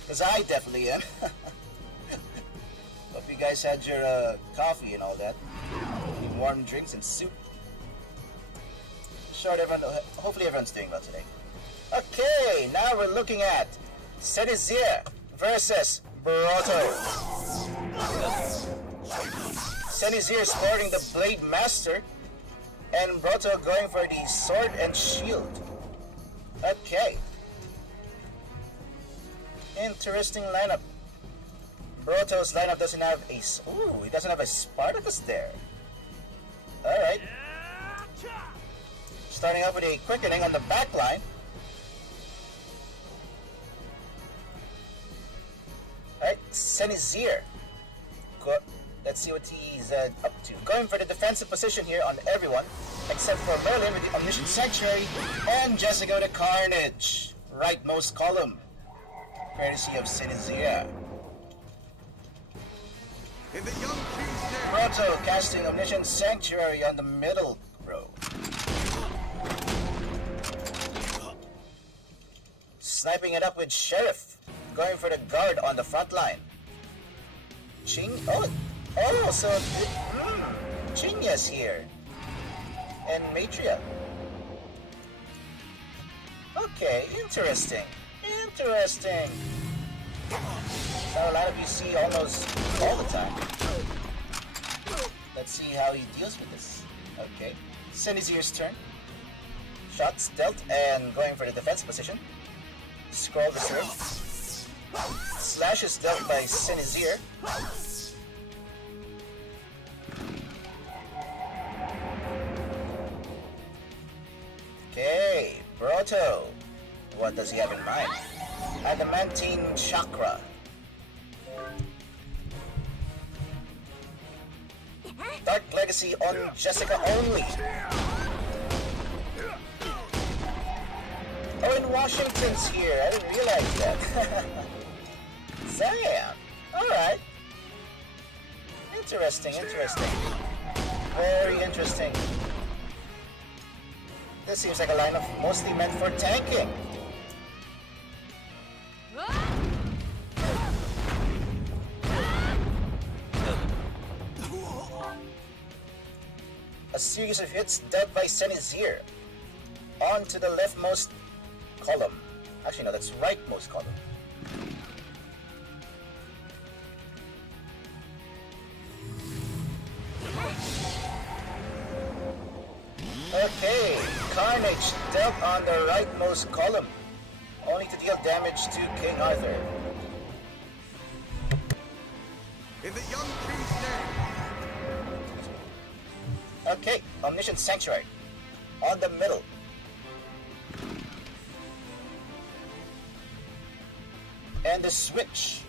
Because I definitely am. Hope you guys had your coffee and all that. Warm drinks and soup. Sure, hopefully everyone's doing well today. Okay, now we're looking at Cenisir versus Brotto. Cenisir sporting the Blade Master, and Brotto going for the Sword and Shield. Okay. Interesting lineup. Brotto's lineup doesn't have a... Ooh, he doesn't have a Spartacus there. Alright. Starting off with a quickening on the back line. Alright, Cenisir. Let's see what he's up to. Going for the defensive position here on everyone, except for Merlin with the Omniscient Sanctuary and Jessica with the Carnage. Rightmost column. courtesy of Cenisir. In the young king's name. Brotto casting Omniscient Sanctuary on the middle row. Sniping it up with Sheriff, going for the guard on the front line. So Genius here. And Matria. Okay, interesting. Not a lot of you see almost all the time. Let's see how he deals with this. Okay, Cenisir's turn. Shots dealt and going for the defense position. Scroll reserve. Slashes dealt by Cenisir. Okay, Brotto. What does he have in mind? Adamantine Chakra. Dark Legacy on Jessica only. Oh, and Washington's here. I didn't realize that. Damn. Alright. Interesting. Very interesting. This seems like a lineup mostly meant for tanking. A series of hits dealt by Cenisir. On to the leftmost column. Actually, no, that's rightmost column. Okay, Carnage dealt on the rightmost column, only to deal damage to King Arthur. In the young king's name. Okay, Omniscient Sanctuary on the middle. And the switch.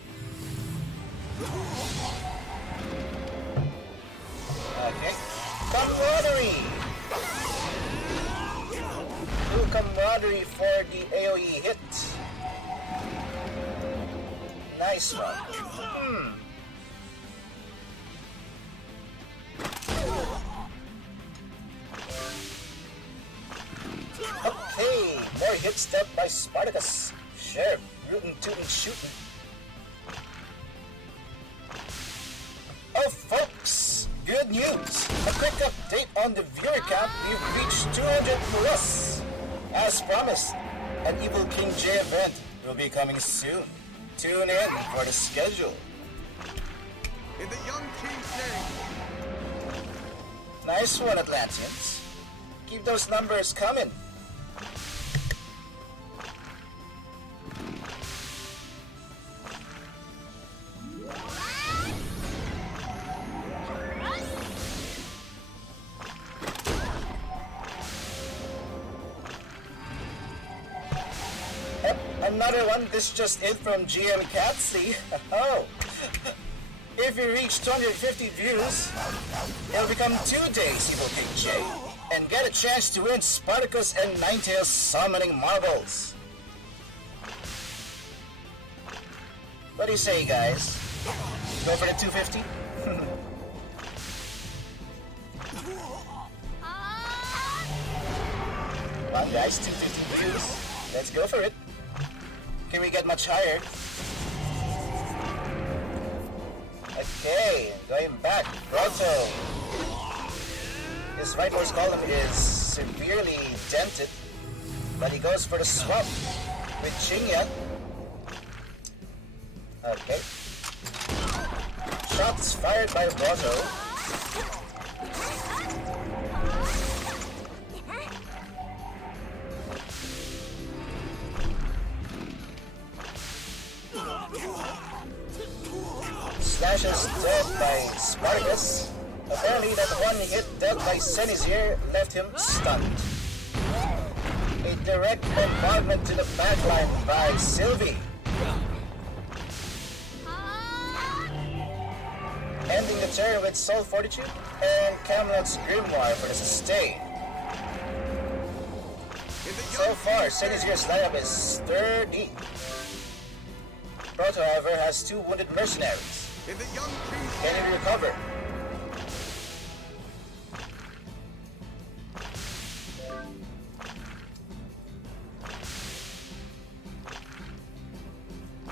Okay, Camaraderie. Camaraderie for the AoE hit. Nice one. Okay, more hits dealt by Spartacus. Sheriff, rootin' tootin' shootin'. Oh folks, good news. A quick update on the viewer count. We've reached 200 plus. As promised, an Evil King J event will be coming soon. Tune in for the schedule. In the young king's name. Nice one, Atlanteans. Keep those numbers coming. Another one, this just in from GM Catsy. Oh, if you reach 250 views, it'll become 2 days, Evil King J, and get a chance to win Spartacus and Ninetales summoning marbles. What do you say, guys? Go for the 250? Come on, guys, 250 views. Let's go for it. Can we get much higher? Okay, going back. Brotto. His rightmost column is severely dented, but he goes for the swap with Chinya. Okay. Shots fired by Brotto. Slashes dealt by Spartacus. Apparently that one hit dealt by Cenisir left him stunned. A direct bombardment to the backline by Sylvie. Ending the turn with Soul Fortitude and Camelot's Grimoire for the sustain. So far, Cenisir's lineup is sturdy. Brotto, however, has 2 wounded mercenaries. In the young king's Can he recover?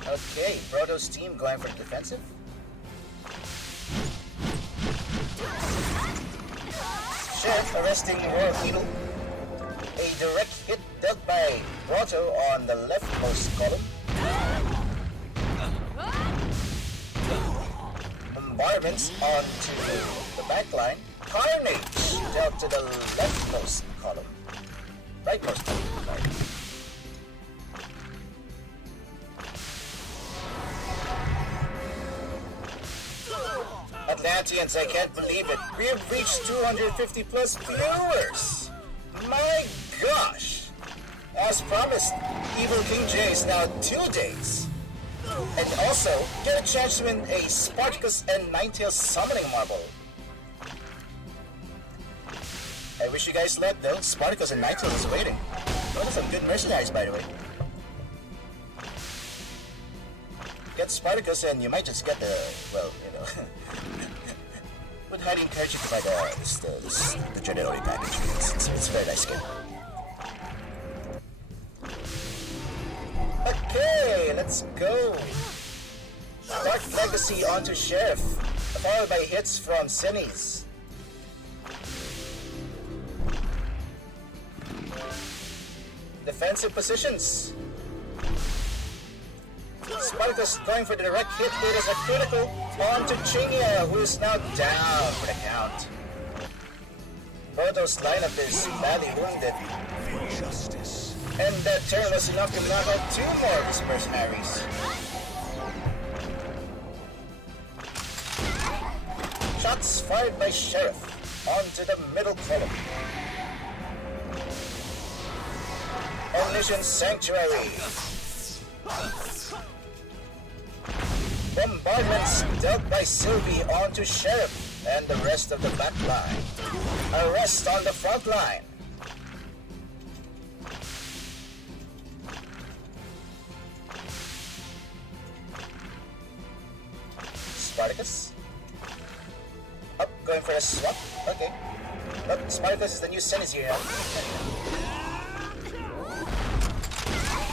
Okay, Brotto's team going for the defensive. Chen arresting Royal Beetle. A direct hit dealt by Brotto on the leftmost column. Bombardments onto the backline. Carnage dealt to the leftmost column. Rightmost column, sorry. Atlanteans, I can't believe it. We have reached 250 plus viewers! My gosh! As promised, Evil King J is now 2 days. And also, get a chance to win a Spartacus and Ninetales summoning marble. I wish you guys luck though. Spartacus and Ninetales is waiting. Those are some good mercenaries, by the way. Get Spartacus and you might just get the, well, you know. Would highly encourage you to buy the Generali package. It's a very nice skin. Okay, let's go. Dark Legacy onto Sheriff, followed by hits from Cenis. Defensive positions. Spartacus going for the direct hit. It is a critical onto Chinia, who is now down for the count. Brotto's lineup is badly wounded. justice. And that turn was enough to knock out 2 more of his mercenaries. Shots fired by Sheriff onto the middle column. Omniscient Sanctuary. Bombardments dealt by Sylvie onto Sheriff and the rest of the back line. Arrest on the front line. Spartacus. Up, going for a swap. Okay. But Spartacus is the new Cenisir now.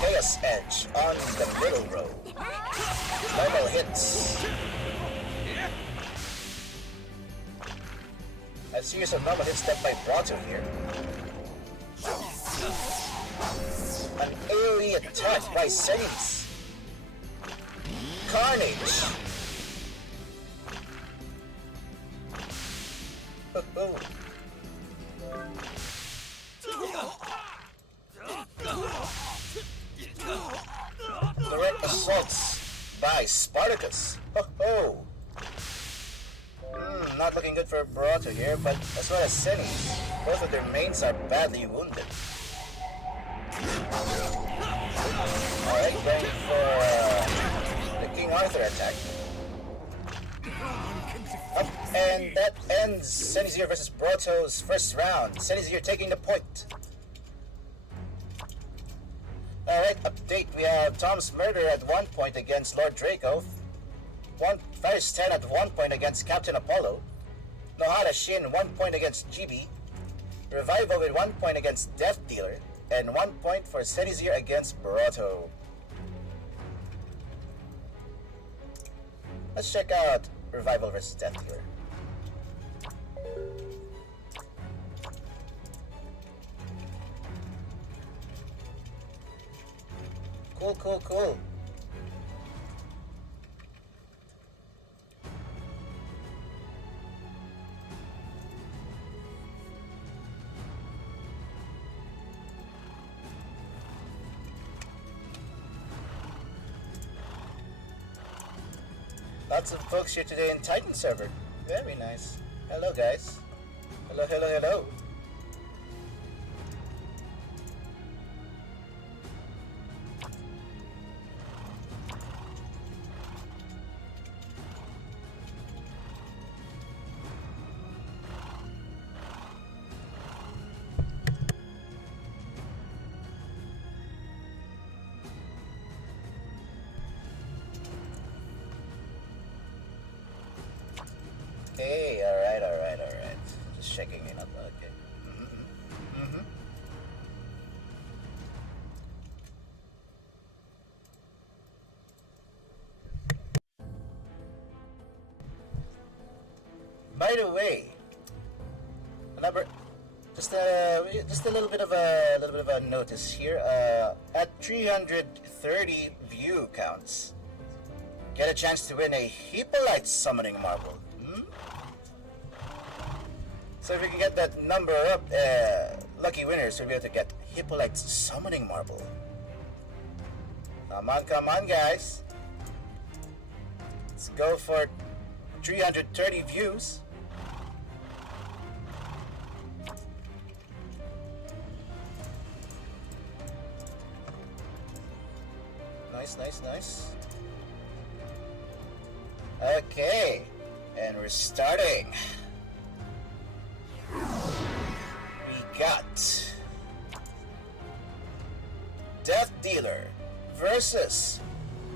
Chaos Edge on the middle row. Normal hits. A series of normal hits done by Brotto here. An AoE attack by Cenis. Carnage. Oh. Direct assaults by Spartacus. Oh. Not looking good for Brotto here, but as well as Cenis. Both of their mains are badly wounded. Alright, going for the King Arthur attack. Up, and that ends Cenisir versus Brotto's first round. Cenisir taking the point. Alright, update. We have Tom's Murder at 1 point against Lord Draco. Ferris 10 at 1 point against Captain Apollo. Nohara Shin 1 point against GB. Revival with 1 point against Death Dealer. And 1 point for Cenisir against Brotto. Let's check out Revival versus Death Dealer. Cool. Lots of folks here today in Titan server. Very nice. Hello guys. Hello. Okay, alright. Just checking it out. Okay. Mm-hmm. By the way, just a little bit of a notice here. At 330 view counts, get a chance to win a Hippolyte summoning marble. So if we can get that number up, lucky winners will be able to get Hippolyte's summoning marble. Come on, guys. Let's go for 330 views. Nice. Okay, and we're starting. We got Death Dealer versus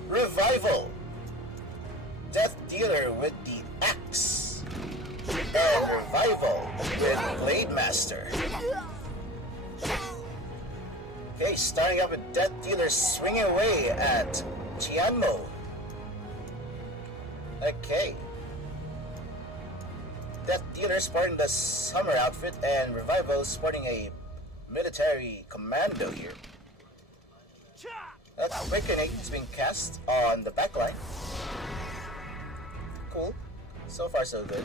Revival. Death Dealer with the axe and Revival with Blade Master. Okay, starting up with Death Dealer swinging away at Tianmo. Okay. Death Dealer sporting the summer outfit and Revival sporting a military commando here. A quick grenade has been cast on the backline. Cool. So far so good.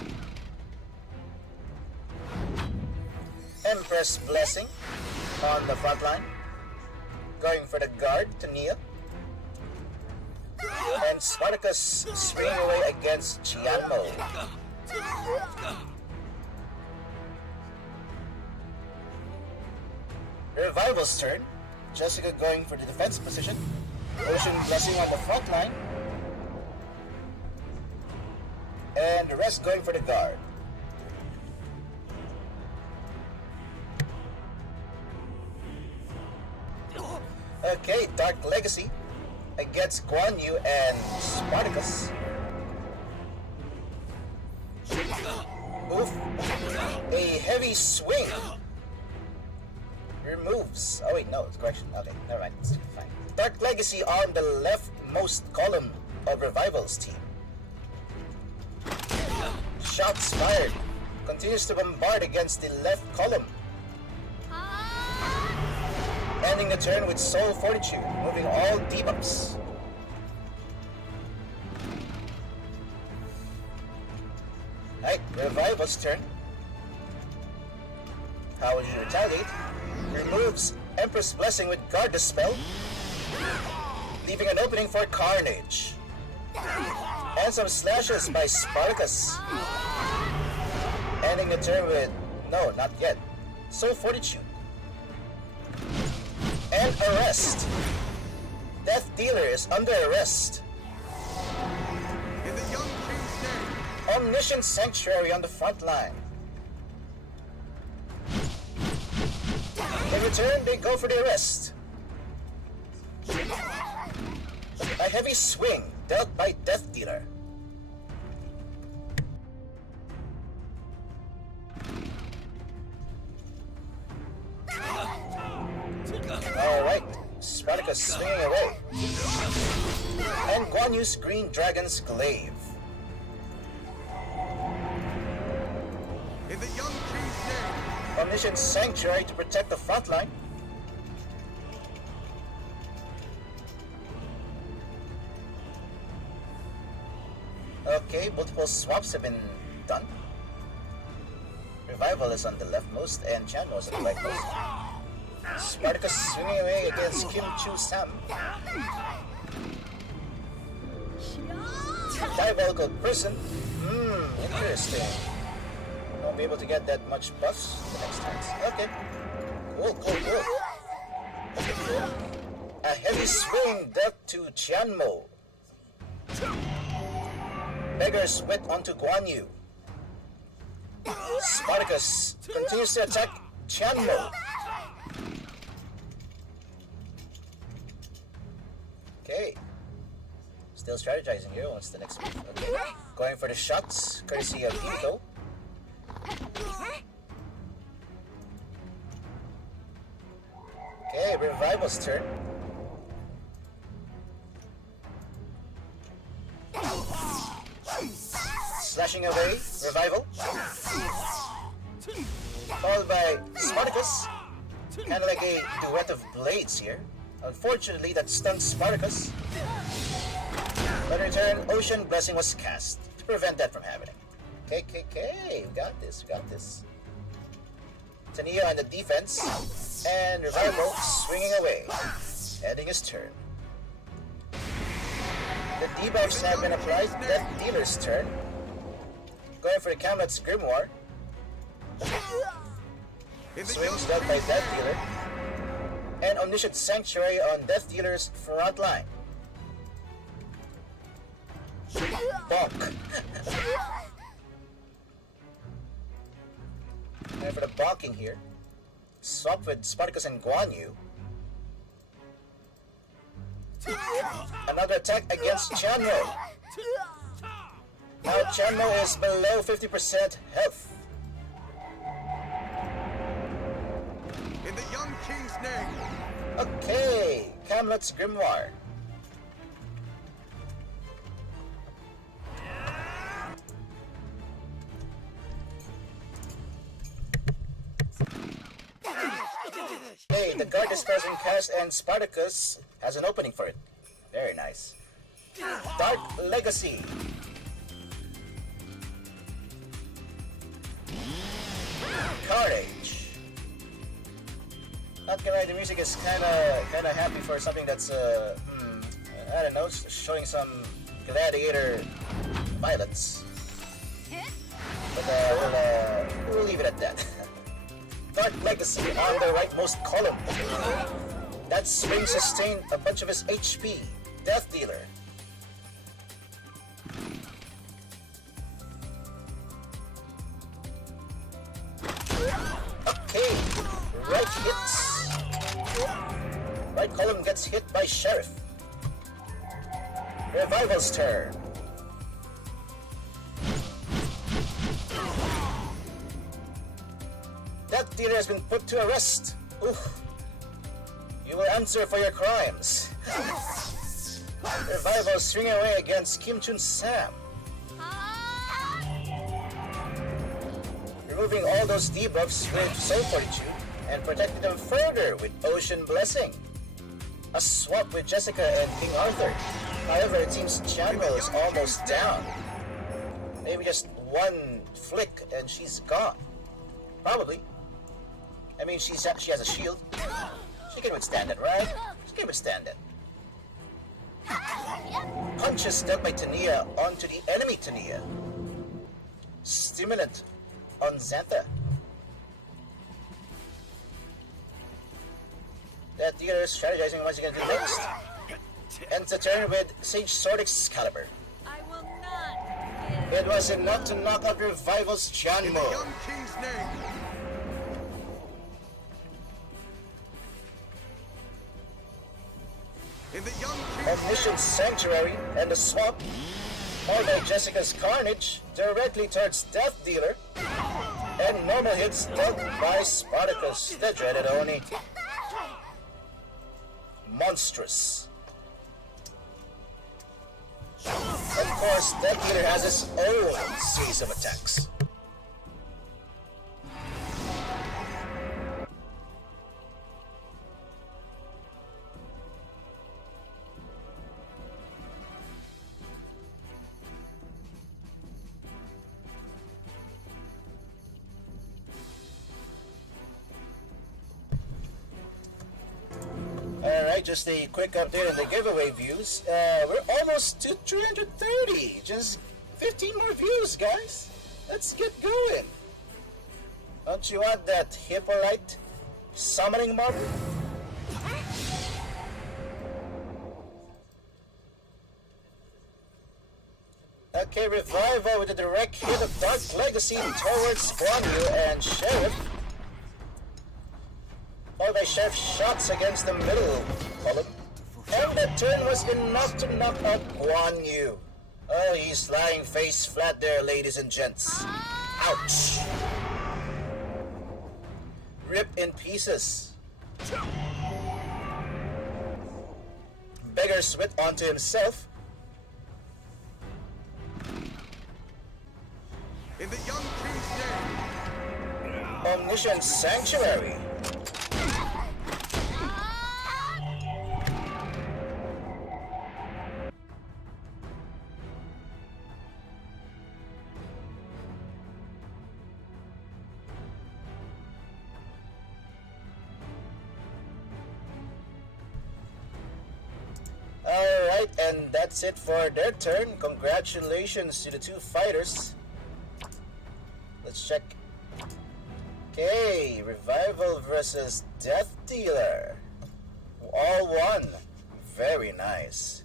Empress Blessing on the front line. Going for the guard to Nia. And Spartacus swinging away against Chianmo. Revival's turn. Jessica going for the defense position. Ocean Blessing on the front line. And the rest going for the guard. Okay, Dark Legacy against Guan Yu and Spartacus. Oof. A heavy swing. Removes. Oh wait, no, it's correction. Okay, never mind. It's fine. Dark Legacy on the leftmost column of Revival's team. Shots fired. Continues to bombard against the left column. Ending the turn with Soul Fortitude, moving all debuffs. Alright, Revival's turn. How will he retaliate? Removes Empress Blessing with Guard the spell, leaving an opening for Carnage. And some slashes by Spartacus. Ending the turn with... no, not yet. Soul Fortitude. And arrest. Death Dealer is under arrest. In the young king's name. Omniscient Sanctuary on the front line. In return, they go for the arrest. A heavy swing dealt by Death Dealer. Alright, Spartacus swinging away. And Guan Yu's Green Dragon's Glaive. In the young king's name. Omniscient Sanctuary to protect the front line. Okay, multiple swaps have been done. Revival is on the leftmost and Chano is on the rightmost. Spartacus swinging away against Kim Chu Sam. Diabolical Prison. Interesting. Won't be able to get that much buffs the next time. Okay. Cool. A heavy swing dealt to Chianmo. Beggar's Wit onto Guan Yu. Spartacus continues to attack Chianmo. Okay. Still strategizing here. What's the next move? Okay. Going for the shots, courtesy of Ito. Okay, Revival's turn. Slashing away, Revival. Followed by Spartacus. Kind of like a duet of blades here. Unfortunately, that stuns Spartacus. But in return, Ocean Blessing was cast to prevent that from happening. Okay, we got this, Tania on the defense, and Revival swinging away, ending his turn. The debuffs have been applied. Death Dealer's turn. Going for the Camlet's Grimoire. Swings dealt by Death Dealer. And Omniscient Sanctuary on Death Dealer's front line. Bonk. And for the bonking here, swap with Spartacus and Guan Yu. Another attack against Chanmo. Now Chanmo is below 50% health. In the young king's name. Okay, Camlet's Grimoire. Hey, the guard is present cast and Spartacus has an opening for it. Very nice. Dark Legacy. Carnage. Not gonna lie, the music is kinda happy for something that's I don't know, showing some gladiator violence. But we'll leave it at that. Dark Legacy on the rightmost column. That swing sustained a bunch of his HP. Death Dealer. Okay, right hits. Right column gets hit by Sheriff. Revival's turn. Death Dealer has been put to arrest. Oof. You will answer for your crimes. Revival swing away against Kim Chun Sam. Removing all those debuffs with Soul Fortitude and protecting them further with Ocean Blessing. A swap with Jessica and King Arthur. However, it seems Chanmo is almost down. Maybe just one flick and she's gone. Probably. I mean, she has a shield. She can withstand it, right? She can withstand it. Punches dealt by Tania onto the enemy Tania. Stimulant on Xantha. That Dealer is strategizing on what he's gonna do next. Ends the turn with Sage Sword Excalibur. I will not. It was enough to knock out Revival's In the Chanmo. young king's name. In the young king's Omniscient Sanctuary and the swap, followed by Jessica's Carnage, directly towards Death Dealer, and normal hits dealt by Spartacus, the dreaded Oni. Monstrous. Of course, Death Dealer has his own series of attacks. Alright, just a quick update on the giveaway views. We're almost to 330. Just 15 more views, guys. Let's get going. Don't you want that Hippolyte summoning mob? Okay, Revival with a direct hit of Dark Legacy towards Guan Yu and Sheriff. Followed by Sheriff shots against the middle column. And That turn was enough to knock out Guan Yu. Oh, he's lying face flat there, ladies and gents. Ouch. Ripped in pieces. Beggar's wit onto himself. In the young king's name. Omniscient Sanctuary. Alright, and that's it for their turn. Congratulations to the two fighters. Let's check. Okay, Revival versus Death Dealer. All won. Very nice.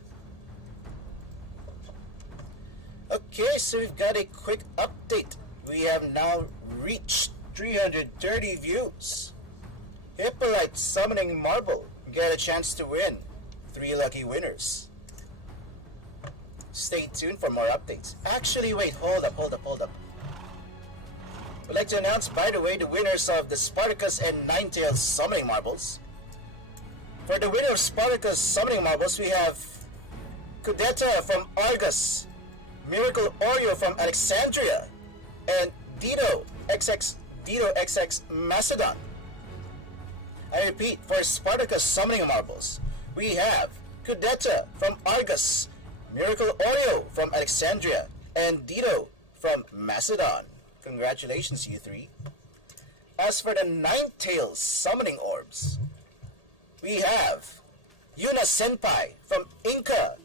Okay, so we've got a quick update. We have now reached 330 views. Hippolyte Summoning Marble. Get a chance to win. 3 lucky winners. Stay tuned for more updates. Actually, wait, hold up. We'd like to announce, by the way, the winners of the Spartacus and Ninetails Summoning Marbles. For the winner of Spartacus Summoning Marbles, we have Kudeta from Argus, Miracle Oreo from Alexandria, and Dido XX Macedon. I repeat, for Spartacus Summoning Marbles, we have Kudeta from Argus, Miracle Oreo from Alexandria, and Dido from Macedon. Congratulations, you three. As for the Ninetails Summoning Orbs, we have Yuna Senpai from Inca,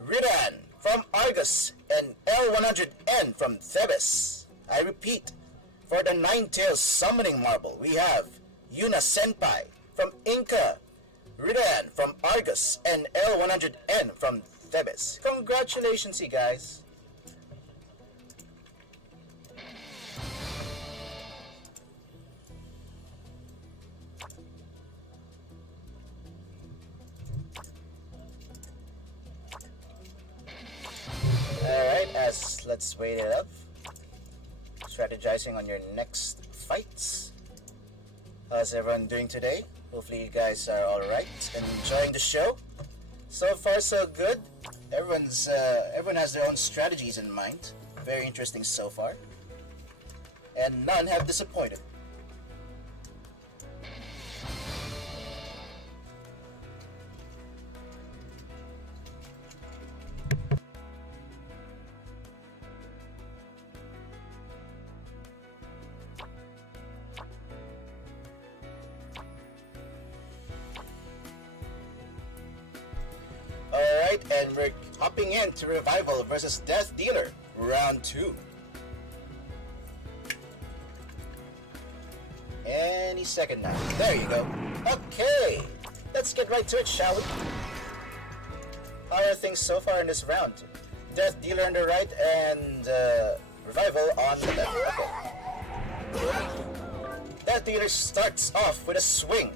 Ridan from Argus, and L100N from Thebes. I repeat, for the Ninetails Summoning Marble, we have Yuna Senpai from Inca, Ridan from Argus, and L100N from Thebes. Congratulations, you guys. Alright, let's wait it up. Strategizing on your next fights. How's everyone doing today? Hopefully you guys are alright and enjoying the show. So far so good. Everyone has their own strategies in mind. Very interesting so far. And none have disappointed. Alright, and we're hopping into Revival versus Death Dealer, round 2. Any second now. There you go. Okay, let's get right to it, shall we? How are things so far in this round? Death Dealer on the right and Revival on the left. Okay. Death Dealer starts off with a swing.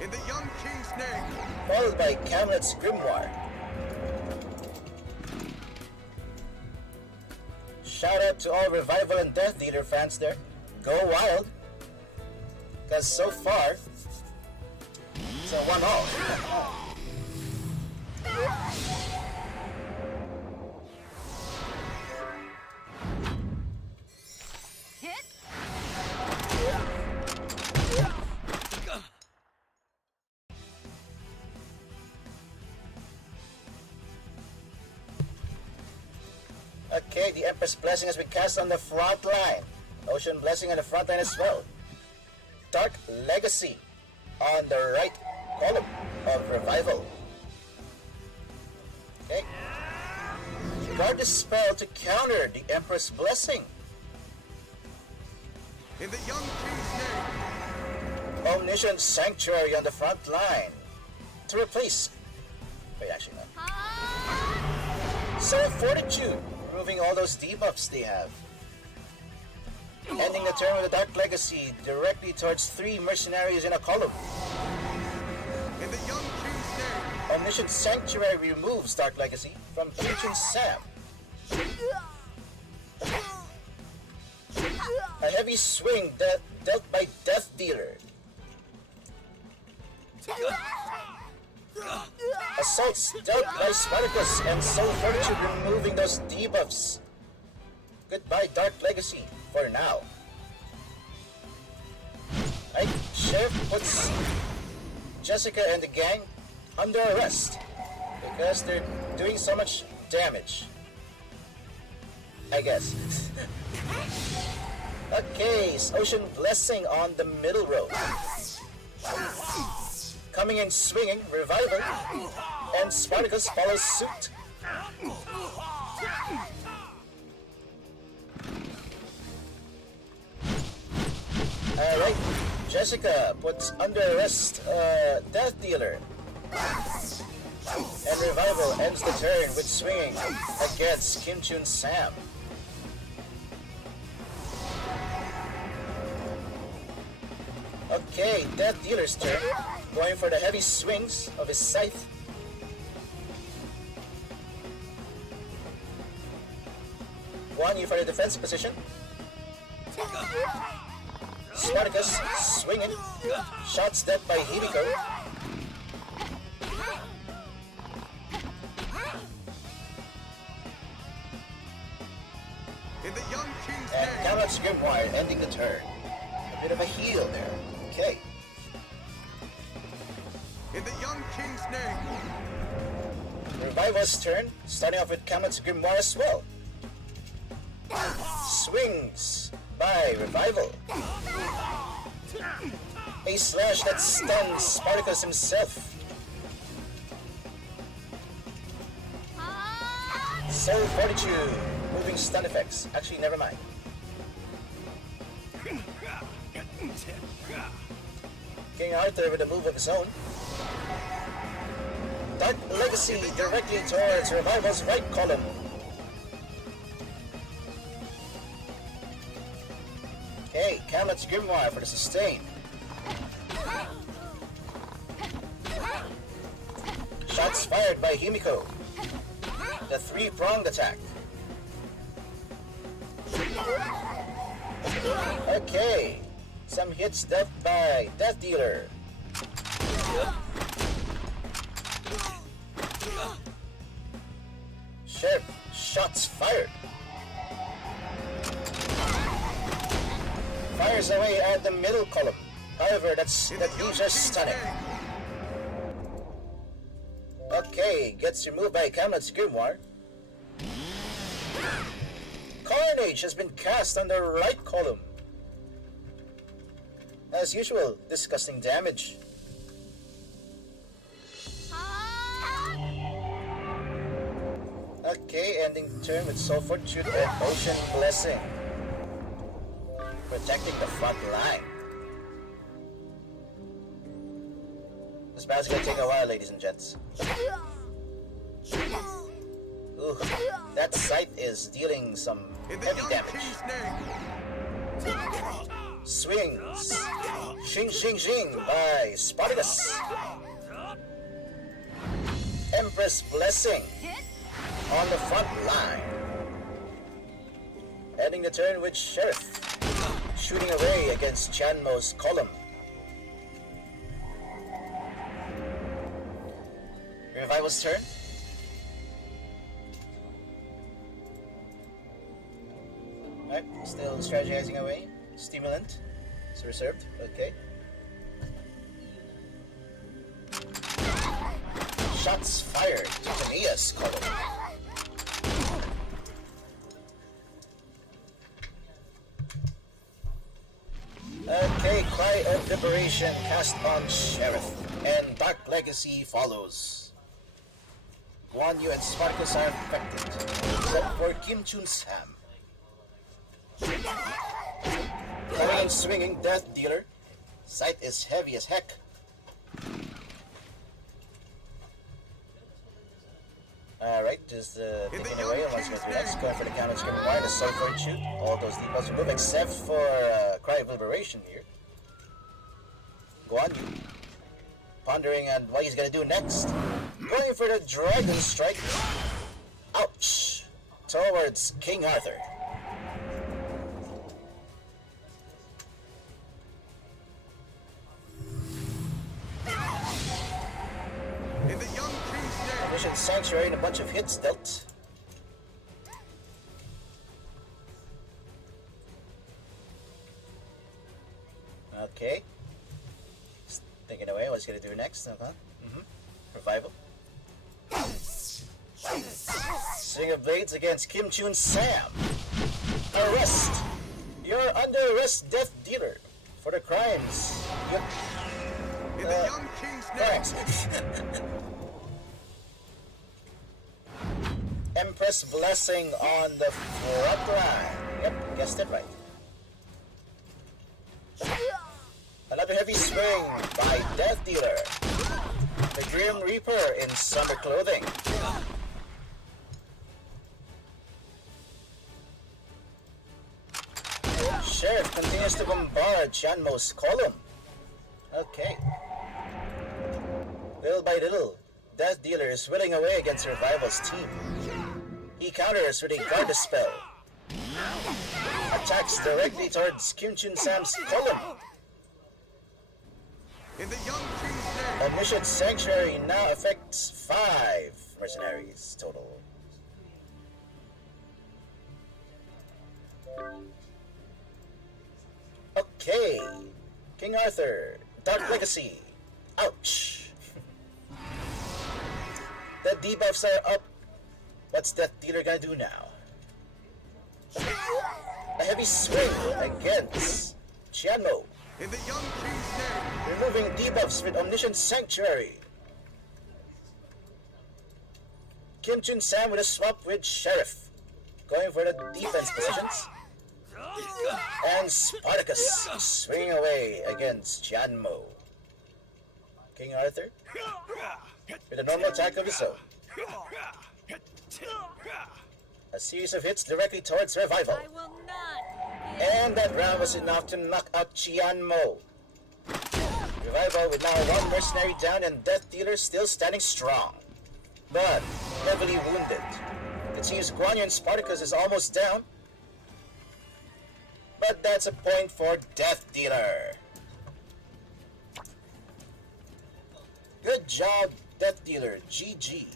In the young king's name. Followed by Camelot's Grimoire. Shout out to all Revival and Death Dealer fans there. Go wild. Because so far, it's a 1-all. Okay, the Empress Blessing has been cast on the front line. Ocean Blessing on the front line as well. Dark Legacy on the right column of Revival. Okay. Guard the spell to counter the Empress Blessing. In the young king's name. Omniscient Sanctuary on the front line. To replace... Wait, actually no. Soul Fortitude, removing all those debuffs they have. Ending the turn with a Dark Legacy directly towards 3 Mercenarios in a column. In the young king's Omniscient Sanctuary removes Dark Legacy from Kitchen Sam. A heavy swing dealt by Death Dealer. Assaults dealt by Spartacus and Soul Fortitude, removing those debuffs. Goodbye Dark Legacy for now. Right, Sheriff puts Jessica and the gang under arrest because they're doing so much damage, I guess. Okay, Ocean Blessing on the middle road. Coming in swinging, Revival, and Spartacus follows suit. Alright, Jessica puts under arrest Death Dealer. And Revival ends the turn with swinging against Kim Chun Sam. Okay, Death Dealer's turn, going for the heavy swings of his scythe. One, you for the defensive position. Spartacus swinging, shots dealt by Himiko. In the young king's And name. Camelot's Grimoire ending the turn. A bit of a heal there. Okay. In the young king's name. Revival's turn, starting off with Camelot's Grimoire as well. Swings by Revival. A slash that stuns Spartacus himself. Soul Fortitude, moving stun effects. Actually, never mind. King Arthur with a move of his own. Dark Legacy directly towards Revival's right column. Okay, Camelot's Grimoire for the sustain. Shots fired by Himiko. The three-pronged attack. Okay, some hits dealt by Death Dealer. Sheriff, shots fired. Fires away at the middle column. However, that leaves us stunning. Okay, gets removed by Camelot's Grimoire. Carnage has been cast on the right column. As usual, disgusting damage. Okay, ending turn with Soul Fortitude and Ocean Blessing. Protecting the front line. This battle's gonna take a while, ladies and gents. Ooh, that scythe is dealing some heavy damage. Swings. Shing shing shing by Spartacus. Empress Blessing on the front line. Ending the turn with Sheriff, shooting away against Chanmo's column. Revival's turn. Alright, still strategizing away. Stimulant is reserved. Okay. Shots fired to Tamiya's column. Okay, Cry of Liberation cast on Sheriff, and Dark Legacy follows. Guan Yu and Spartacus are infected, except for Kim Chun Sam. Coming and swinging Death Dealer. Sight is heavy as heck. Alright, just picking away on what's going to do next. Going for the Camelot's Grimoire, the Soul Fortitude. All those debuffs remove except for Cry of Liberation here. Guan Yu pondering on what he's going to do next. Going for the Dragon Strike. Ouch! Towards King Arthur. In the young king's name. Mission Sanctuary and a bunch of hits dealt. Okay. Just thinking away what's gonna do next, Revival. Swing of Blades against Kim Chun Sam. Arrest! You're under arrest, Death Dealer, for the crimes. Yep. In the young king's name. Empress Blessing on the front line. Yep, guessed it right. Another heavy swing by Death Dealer. The Grim Reaper in summer clothing. Sheriff continues to bombard Chanmo's column. Okay. Little by little, Death Dealer is whittling away against Revival's team. He counters with a guard spell. Attacks directly towards Kim Chun Sam's column. In the young king's name. Omniscient Sanctuary now affects 5 mercenaries total. Okay. King Arthur, Dark Legacy. Ouch. The debuffs are up. What's Death Dealer gonna do now? A heavy swing against Chianmo. In the young king's name. Removing debuffs with Omniscient Sanctuary. Kim Chun Sam with a swap with Sheriff. Going for the defense positions. And Spartacus swinging away against Chianmo. King Arthur with a normal attack of his own. A series of hits directly towards Revival. I will not. And that round was enough to knock out Chianmo. Revival with now 1 mercenary down and Death Dealer still standing strong, but heavily wounded. It seems Guanyu and Spartacus is almost down, but that's a point for Death Dealer. Good job, Death Dealer. GG.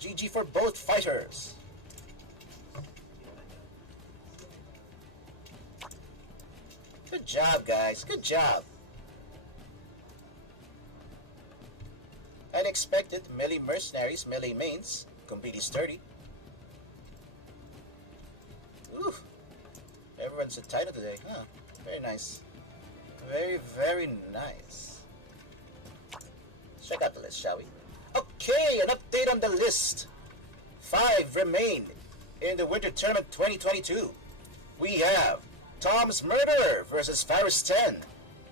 GG for both fighters. Good job, guys. Good job. Unexpected melee mercenaries, melee mains, completely sturdy. Ooh. Everyone's a title today, huh? Very nice. Very, very nice. Check out the list, shall we? Okay, an update on the list. 5 remain in the Winter Tournament 2022. We have Tom's Murderer versus Ferris 10,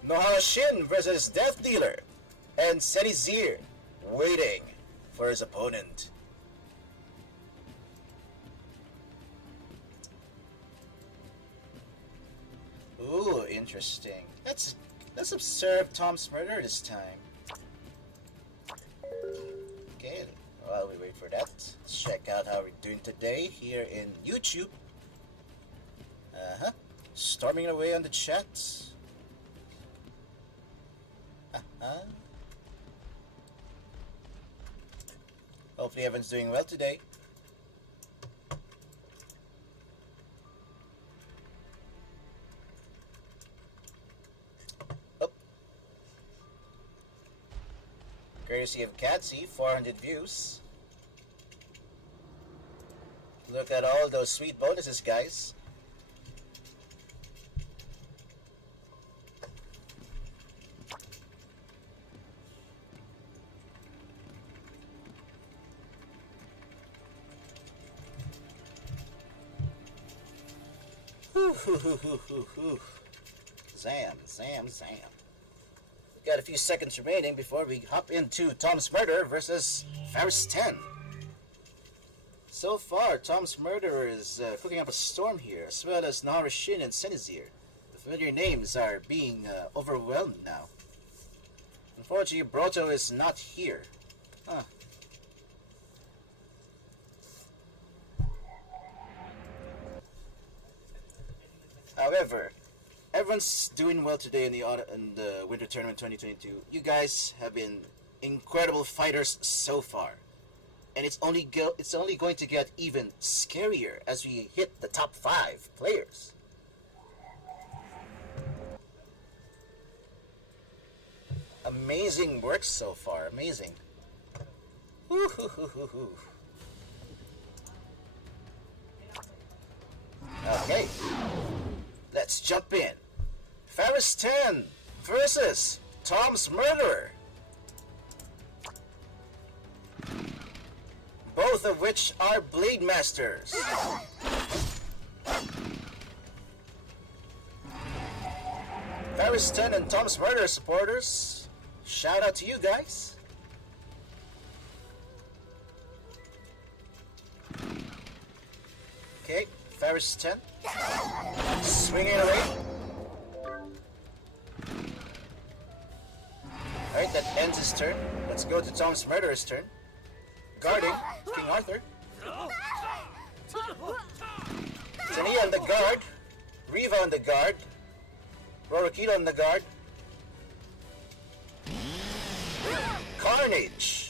Nohara Shin versus Death Dealer, and Cenisir waiting for his opponent. Ooh, interesting. Let's observe Tom's Murderer this time. Okay, while we wait for that, let's check out how we're doing today here in YouTube. Storming away on the chat. Hopefully everyone's doing well today. Oh. Courtesy of Catsy, 400 views. Look at all those sweet bonuses, guys. Zam. We've got a few seconds remaining before we hop into Tom's Murder versus Ferris 10. So far, Tom's Murder is cooking up a storm here, as well as Nohara Shin and Cenisir. The familiar names are being overwhelmed now. Unfortunately, Brotto is not here. However, everyone's doing well today in the Winter Tournament 2022. You guys have been incredible fighters so far, and it's only going to get even scarier as we hit the top 5 players. Amazing work so far. Amazing. Woo-hoo-hoo-hoo-hoo. Okay, let's jump in. Ferris 10 versus Tom's Murderer. Both of which are Blade Masters. Ferris 10 and Tom's Murderer supporters, shout out to you guys. Okay, Ferris 10. Swinging away. Alright, that ends his turn. Let's go to Tom's Murderer's turn. Guarding King Arthur. Tania on the guard. Riva on the guard. Rorokito on the guard. Carnage.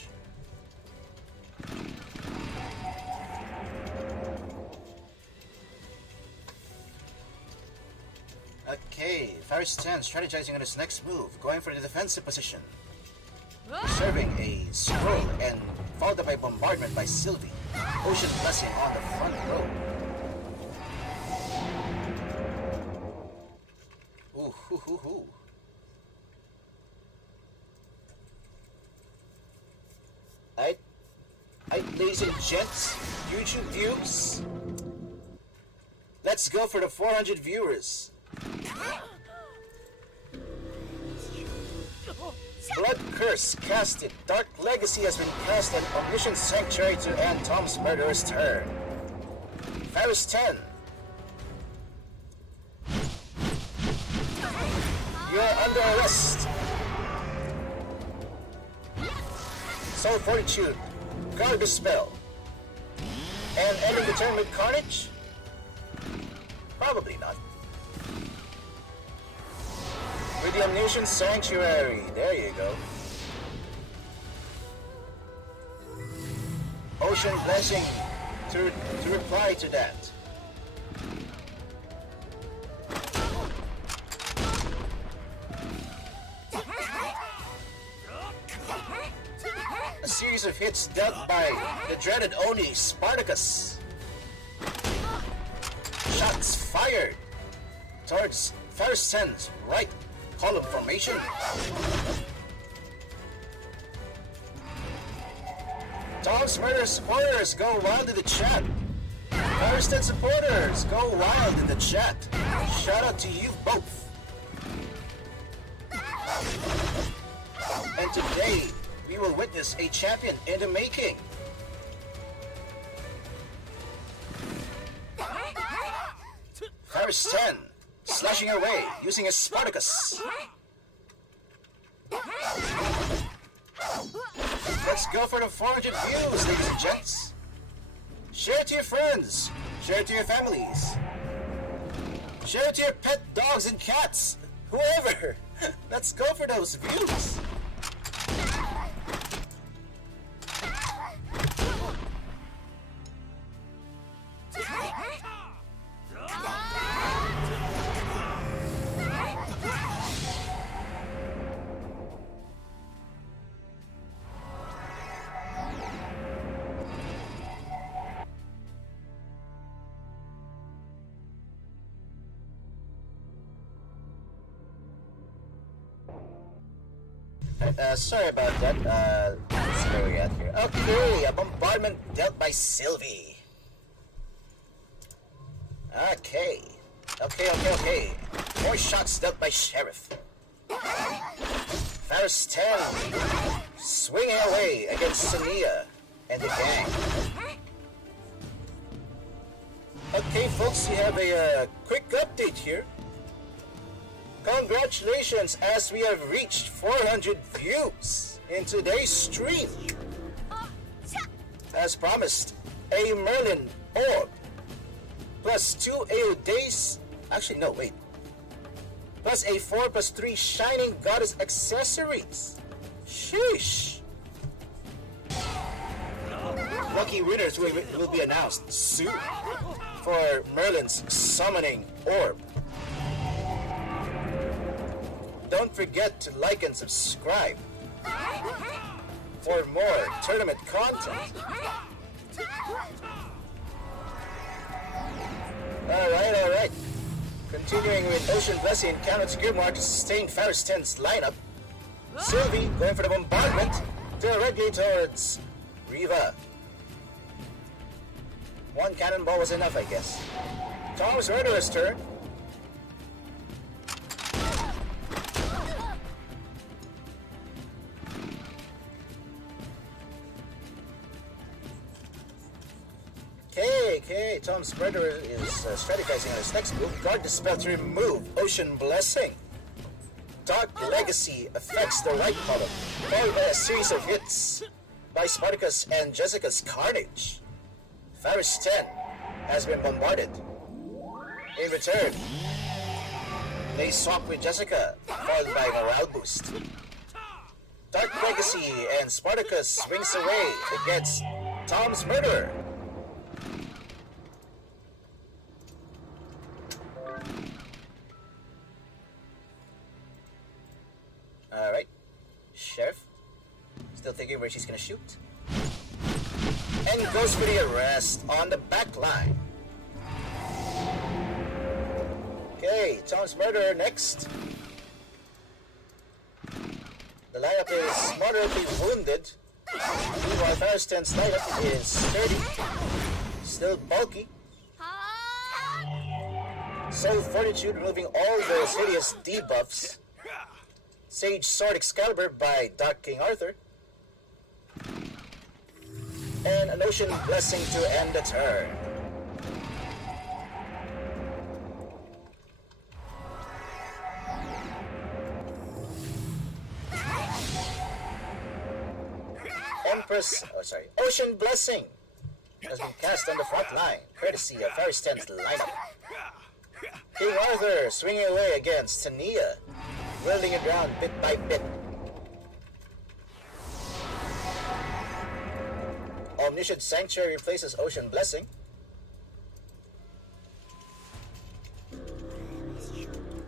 Okay, Ferris 10 strategizing on his next move, going for the defensive position. Serving a scroll and followed up by bombardment by Sylvie. Ocean Blessing on the front row. Ooh, hoo, hoo, hoo. Ladies and gents, YouTube views. Let's go for the 400 viewers. Blood Curse casted. Dark Legacy has been cast on Omniscient Sanctuary to end Tom's Murderer's turn. Ferris 10. You're under arrest. Soul Fortitude. Guard the spell. And ending the turn with Carnage? Probably not. With the Omniscient Sanctuary. There you go. Ocean Blessing to reply to that. A series of hits dealt by the dreaded Oni, Spartacus. Shots fired towards Ferris 10's right column formation. Tom's Murder supporters go wild in the chat. Ferris 10 supporters go wild in the chat. Shout out to you both. And today, we will witness a champion in the making. Ferris 10 slashing away using a Spartacus. Let's go for the 400 views, ladies and gents. Share it to your friends. Share it to your families. Share it to your pet dogs and cats. Whoever. Let's go for those views. Sorry about that. Let's see where we at here. Okay, a bombardment dealt by Sylvie. Okay. More shots dealt by Sheriff. Ferris 10 swinging away against Sonia and the gang. Okay, folks, we have a quick update here. Congratulations, as we have reached 400 views in today's stream. As promised, a Merlin orb plus 2 AO days Actually, no, wait. Plus a 4+3 Shining Goddess accessories. Sheesh. Lucky winners will be announced soon for Merlin's Summoning Orb. Don't forget to like and subscribe for more tournament content. Alright. Continuing with Ocean Blessing and Cameron's Grimoire to sustain Ferris 10's lineup. Sylvie going for the bombardment directly towards Riva. One cannonball was enough, I guess. Tom's Murderer's turn. Okay, Tom's Murderer is strategizing on his next move. Guard the spell to remove Ocean Blessing. Dark Legacy affects the right column, followed by a series of hits by Spartacus and Jessica's Carnage. Ferris 10 has been bombarded. In return, they swap with Jessica, followed by Morale Boost. Dark Legacy and Spartacus swings away against Tom's Murderer. Alright. Sheriff. Still thinking where she's gonna shoot. And goes for the arrest on the back line. Okay, Tom's Murderer next. The lineup is moderately wounded. Meanwhile, Ferris 10's lineup is sturdy. Still bulky. Soul Fortitude removing all those hideous debuffs. Sage Sword Excalibur by Dark King Arthur. And an Ocean Blessing to end the turn. Ocean Blessing has been cast on the front line, courtesy of Ferris 10's lineup. King Arthur swinging away against Tania, whirling it around bit by bit. Omniscient Sanctuary replaces Ocean Blessing.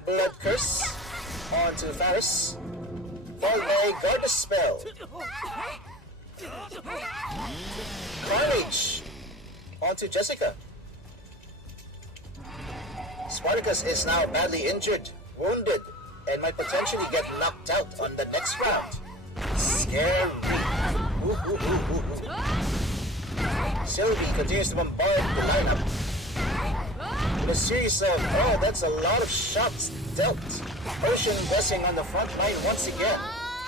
Blood Curse onto Ferris. Followed by Guard the Spell. Carnage onto Jessica. Spartacus is now badly injured, wounded, and might potentially get knocked out on the next round. Scary. Sylvie continues to bombard the lineup with a series of, that's a lot of shots dealt. Ocean Blessing on the front line once again,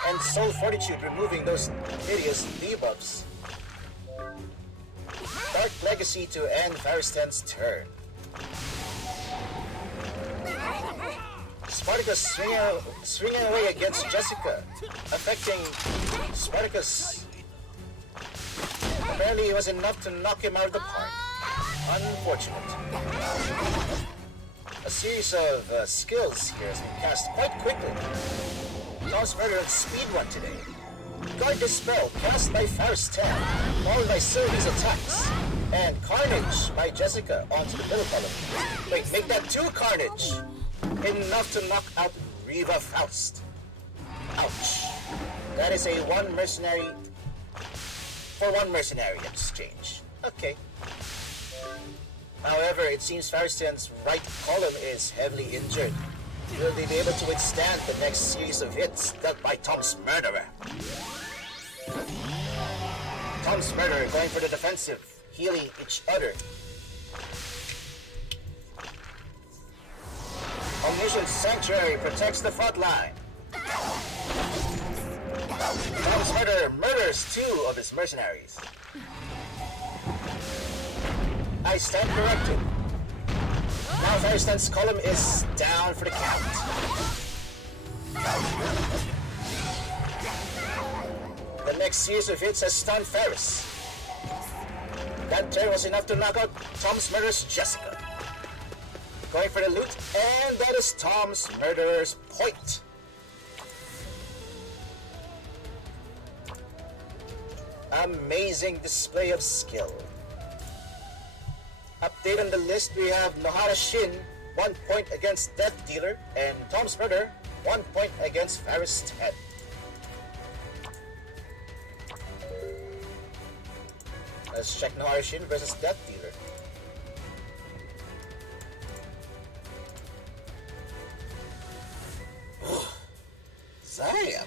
and Soul Fortitude removing those hideous debuffs. Dark Legacy to end Ferris 10's turn. Spartacus swinging away against Jessica, affecting Spartacus. Apparently it was enough to knock him out of the park. Unfortunate. A series of skills here has been cast quite quickly. Tom's Murderer speed run today. Guard the Spell cast by Ferris 10, followed by Sylvie's attacks. And Carnage by Jessica onto the middle column. Wait, make that 2 Carnage! Enough to knock out Riva Faust. Ouch. That is a one mercenary exchange. Okay. However, it seems Ferris 10's right column is heavily injured. Will they be able to withstand the next series of hits dealt by Tom's Murderer? Tom's Murderer going for the defensive, healing each other. Omniscient Sanctuary protects the front line. Tom's Murderer murders 2 of his mercenaries. I stand corrected. Now Ferris 10's column is down for the count. The next series of hits has stunned Ferris. That turn was enough to knock out Tom's Murderer's Jessica. going for the loot, and that is Tom's Murderer's point. Amazing display of skill. Update on the list, we have Nohara Shin, 1 point against Death Dealer, and Tom's Murderer, 1 point against Ferris 10. Let's check Nohara Shin versus Death Dealer. Zion.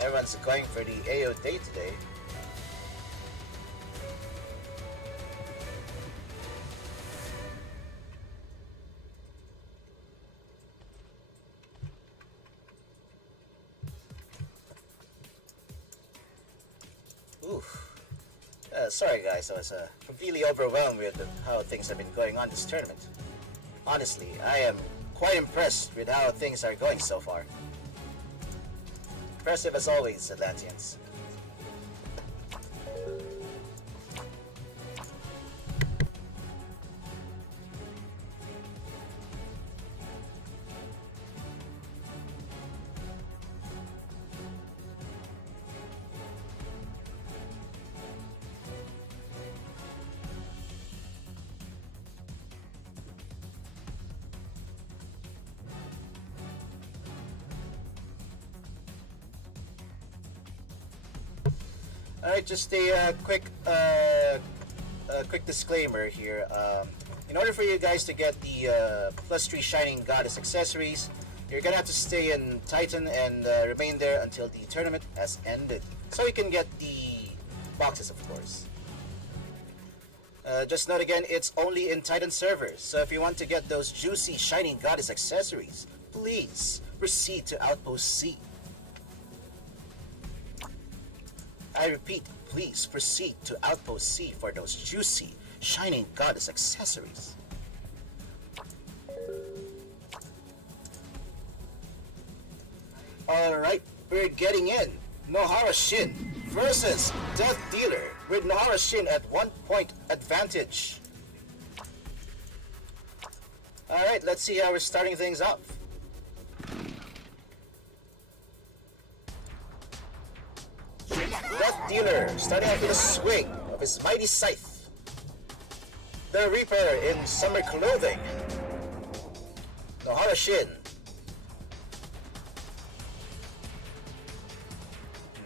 Everyone's going for the AO day today. Oof. Sorry guys, I was completely overwhelmed with how things have been going on this tournament. Honestly, I am quite impressed with how things are going so far. Impressive as always, Atlanteans. Alright, just a quick disclaimer here. In order for you guys to get the +3 Shining Goddess accessories, you're gonna have to stay in Titan and remain there until the tournament has ended. So you can get the boxes, of course. Just note again, it's only in Titan servers. So if you want to get those juicy Shining Goddess accessories, please proceed to Outpost C. I repeat, please proceed to Outpost C for those juicy Shining Goddess accessories. Alright, we're getting in. Nohara Shin versus Death Dealer with Nohara Shin at 1 point advantage. Alright, let's see how we're starting things off. Death Dealer starting off with a swing of his mighty scythe. The Reaper in summer clothing. Nohara Shin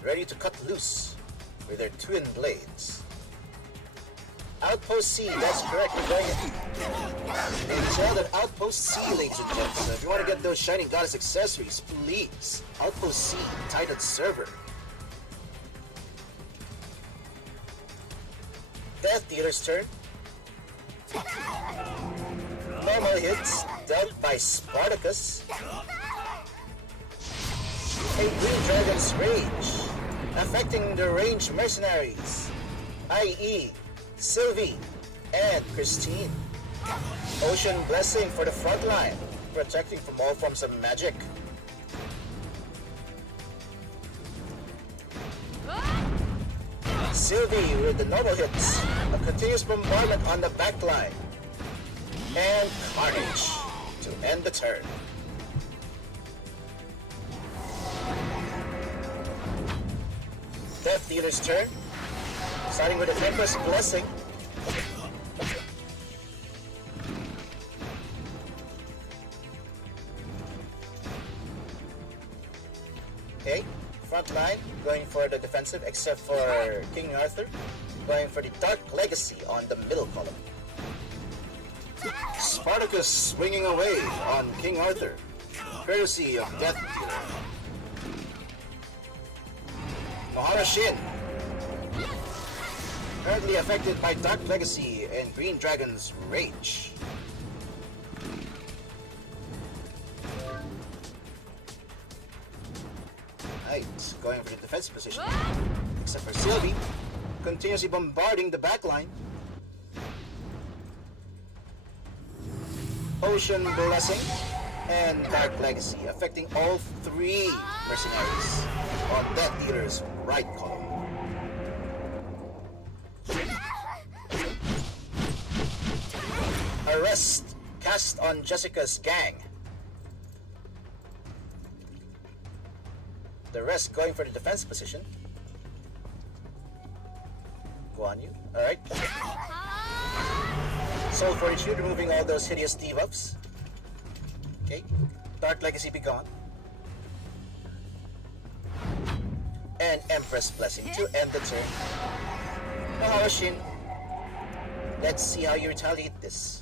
ready to cut loose with their twin blades. Outpost C, that's correct, we're going in. Tell that Outpost C, ladies and gentlemen. So if you want to get those Shining Goddess accessories, please, Outpost C, Titan server. Death Dealer's turn. Normal hits dealt by Spartacus. A Green Dragon's Rage, affecting the ranged mercenaries, i.e. Sylvie and Christine. Ocean Blessing for the front line, protecting from all forms of magic. Sylvie with the normal hits, a continuous bombardment on the back line, and Carnage to end the turn. Death Dealer's turn, starting with the Empress Blessing. Okay, front line going for the defensive except for King Arthur, going for the Dark Legacy on the middle column. Spartacus swinging away on King Arthur, courtesy of Death Dealer. Nohara Shin, currently affected by Dark Legacy and Green Dragon's Rage. Right, going for the defensive position, except for Sylvie, continuously bombarding the backline. Ocean Blessing and Dark Legacy, affecting all three mercenaries on Death Dealer's right column. arrest cast on Jessica's gang. The rest going for the defense position. Guan Yu, alright. Soul Fortitude, removing all those hideous debuffs. Okay, Dark Legacy be gone. And Empress Blessing to end the turn. Nohara Shin. Let's see how you retaliate this.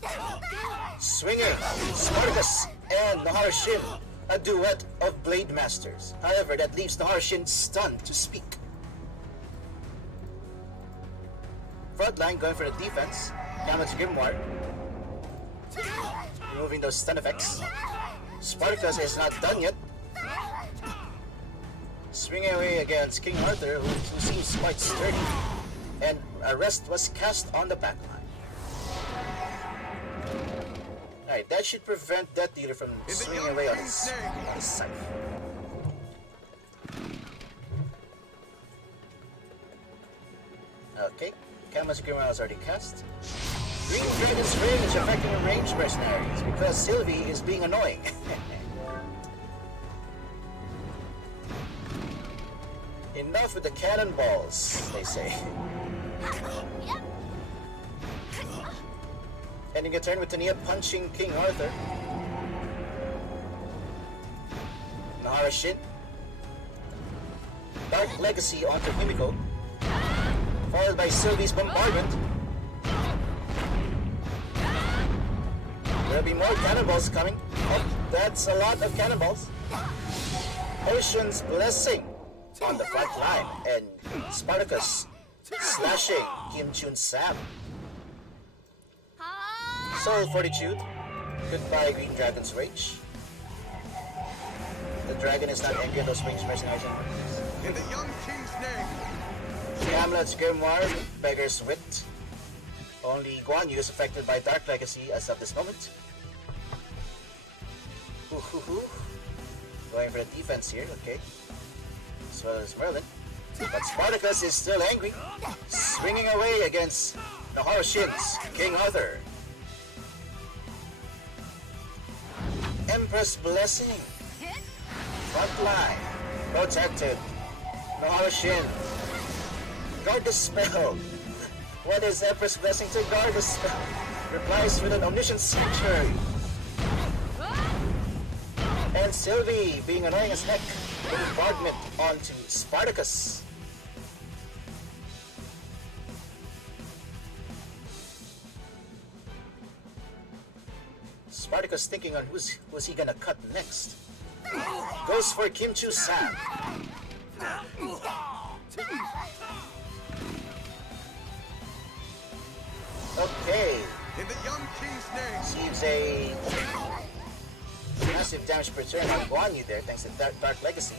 Swinging, Spartacus and Nohara Shin, a duet of Blade Masters. However, that leaves Nohara Shin stunned to speak. Frontline going for the defense. Hamlet's Grimoire. Removing those stun effects. Spartacus is not done yet. Swinging away against King Arthur, who seems quite sturdy. And arrest was cast on the backline. Alright, that should prevent that dealer from swinging away on his scythe. Okay, Kama's Grimoire is already cast. Green Dragon's Rage affecting ranged mercenaries because Sylvie is being annoying. Enough with the cannonballs, they say. Ending a turn with Tania punching King Arthur. Nohara Shin. Dark Legacy onto Himiko. Followed by Sylvie's Bombardment. There'll be more cannonballs coming. And that's a lot of cannonballs. Ocean's Blessing on the front line. And Spartacus slashing Kim Chun Sam. Soul Fortitude. Goodbye, Green Dragon's Rage. The dragon is not angry at those ranged mercenaries anymore. In the young king's name. Hamlet's Grimoire, Beggar's Wit. Only Guan Yu is affected by Dark Legacy as of this moment. Going for the defense here, okay. As well as Merlin. But Spartacus is still angry. Swinging away against Nohara Shin's King Arthur. Empress Blessing. Frontline. Protected. Nohara Shin. Guard the spell. What is Empress Blessing to guard the spell? Replies with an Omniscient Sanctuary. And Sylvie being annoying as heck. Bombardment onto Spartacus. Spartacus thinking on who's he gonna cut next. Goes for Kim Chu Sam. Okay. In the young king's name. Receives a massive damage per turn on Guan Yu there, thanks to Dark Legacy.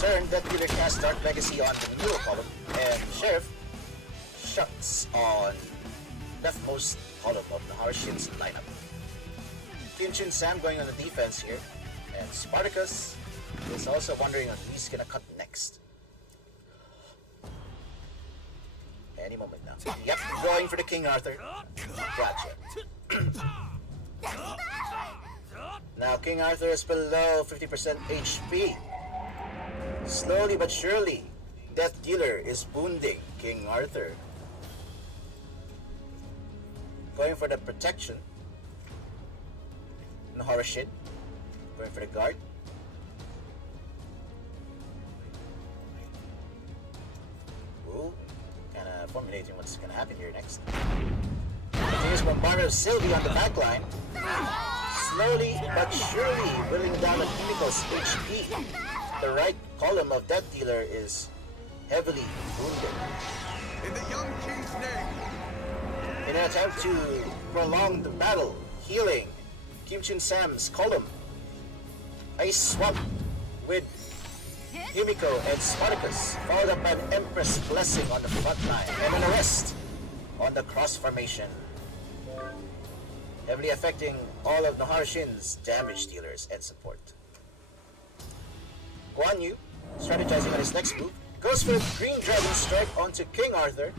Turn, that dealer casts Dark Legacy on the middle column, and Sheriff shuts on leftmost column of Nohara Shin's lineup. Kim Chun Sam going on the defense here, and Spartacus is also wondering on who he's gonna cut next. Any moment now. Yep, going for the King Arthur. Gotcha. Now King Arthur is below 50% HP. Slowly but surely, Death Dealer is wounding King Arthur. Going for the protection. Nohara Shin. Going for the guard. Ooh, kind of formulating what's going to happen here next. Continuous bombardment of Sylvie on the backline. Slowly but surely whittling down on Himiko's HP. The right column of Death Dealer is heavily wounded. In the young king's name. In an attempt to prolong the battle, healing Kim Chun Sam's column. Ice swap with Himiko and Spartacus, followed up by an Empress Blessing on the front line, and an arrest on the cross formation. Heavily affecting all of Nohara Shin's damage dealers and support. Guan Yu, strategizing on his next move, goes for a Green Dragon Strike onto King Arthur.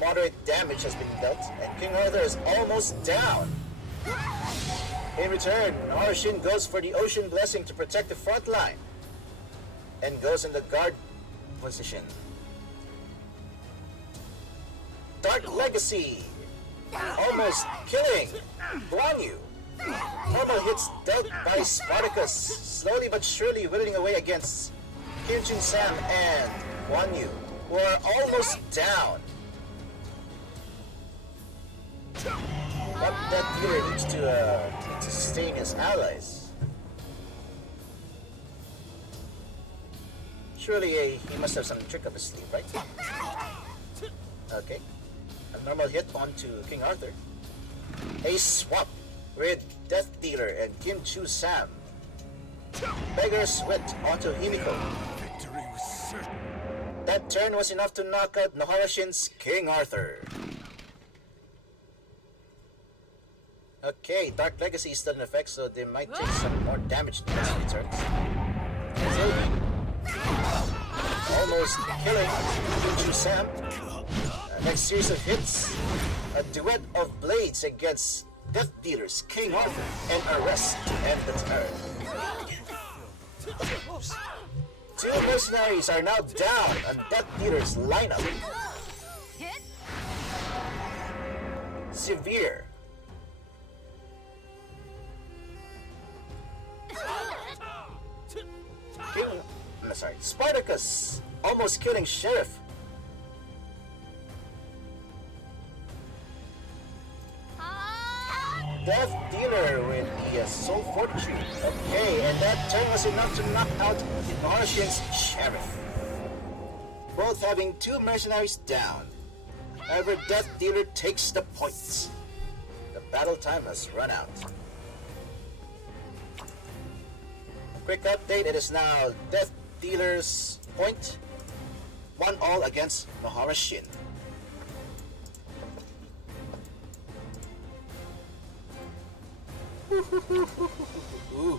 Moderate damage has been dealt, and King Arthur is almost down. In return, Nohara Shin goes for the Ocean Blessing to protect the front line and goes in the guard position. Dark Legacy, almost killing Guan Yu. Normal hits dealt by Spartacus, slowly but surely whittling away against Kim Jin Sam and Guan Yu, who are almost down. But that dealer needs to sustain his allies. Surely he must have some trick up his sleeve, right? Okay. A normal hit onto King Arthur. A swap with Death Dealer and Kim Chu Sam. Beggar's Wit onto Himiko. Victory was certain. That turn was enough to knock out Nohara Shin's King Arthur. Okay, Dark Legacy is still in effect, so they might take some more damage the next few turns. Almost killing Kim Chu Sam. Next series of hits, a duet of blades against Death Dealer's King Arthur, and arrest to end the turn. Two mercenaries are now down on Death Dealer's lineup. Severe. Spartacus, almost killing Sheriff. Death Dealer with the Soul Fortitude. Okay, and that turn was enough to knock out Nohara Shin's Sheriff. Both having two mercenaries down. However, Death Dealer takes the points. The battle time has run out. Quick update, it is now Death Dealer's point. 1-1 against Nohara Shin. Ooh.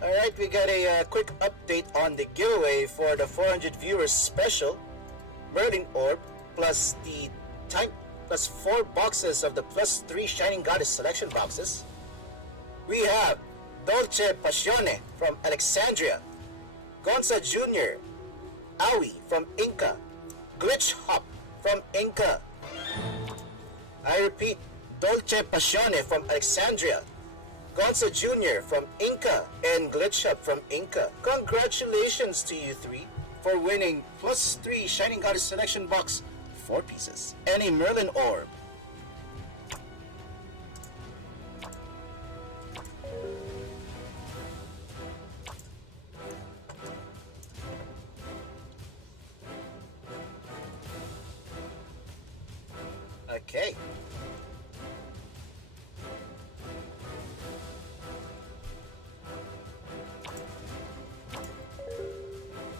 Alright, we got a quick update on the giveaway for the 400 viewers special Merlin Orb plus the time plus 4 boxes of the plus 3 Shining Goddess selection boxes. We have Dolce Passione from Alexandria, Gonza Jr., Aoi from Inca, Glitch Hop from Inca. I repeat, Dolce Passione from Alexandria, Gonza Jr. from Inca, and Glitch Hop from Inca. Congratulations to you three for winning plus 3 Shining Goddess selection box 4 pieces and a Merlin Orb. Okay.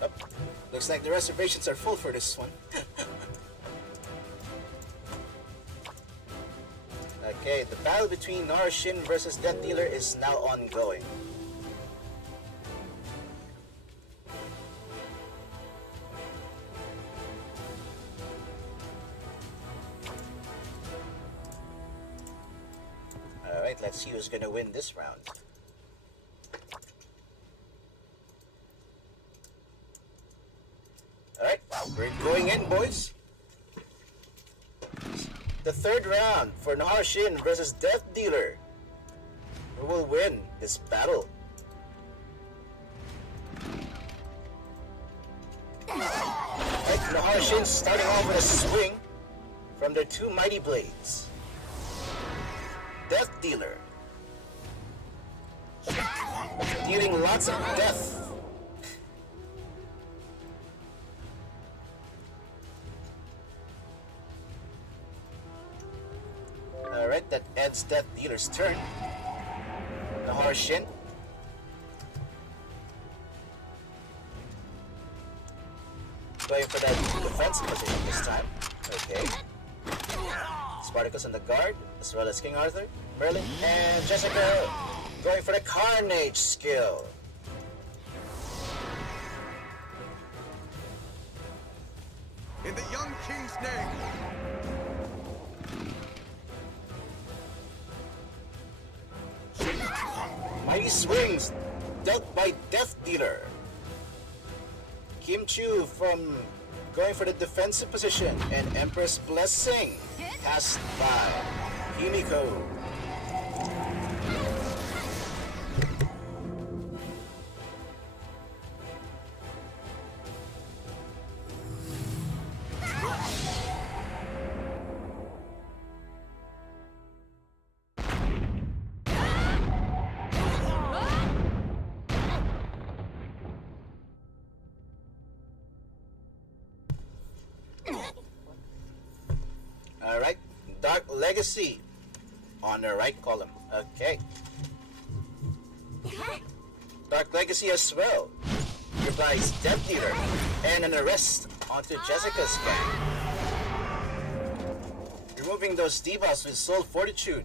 Oh, looks like the reservations are full for this one. Okay, the battle between Nohara Shin versus Death Dealer is now ongoing. Alright, let's see who's gonna win this round. Alright, we're going in, boys. The third round for Nohara Shin versus Death Dealer. Who will win this battle? Right, Nohara Shin starting off with a swing from their 2 mighty blades. Death Dealer. Dealing lots of death. Alright, that ends Death Dealer's turn. Nohara Shin. Going for that defensive position this time. Okay. Spartacus on the guard, as well as King Arthur, Merlin, and Jessica going for the Carnage skill. In the young king's name. Mighty swings dealt by Death Dealer. Kim Chu from going for the defensive position, and Empress Blessing cast by Himiko. Alright, Dark Legacy on the right column. Okay. Dark Legacy as well. Replies Death Dealer and an arrest onto Jessica's gang. Removing those debuffs with Soul Fortitude.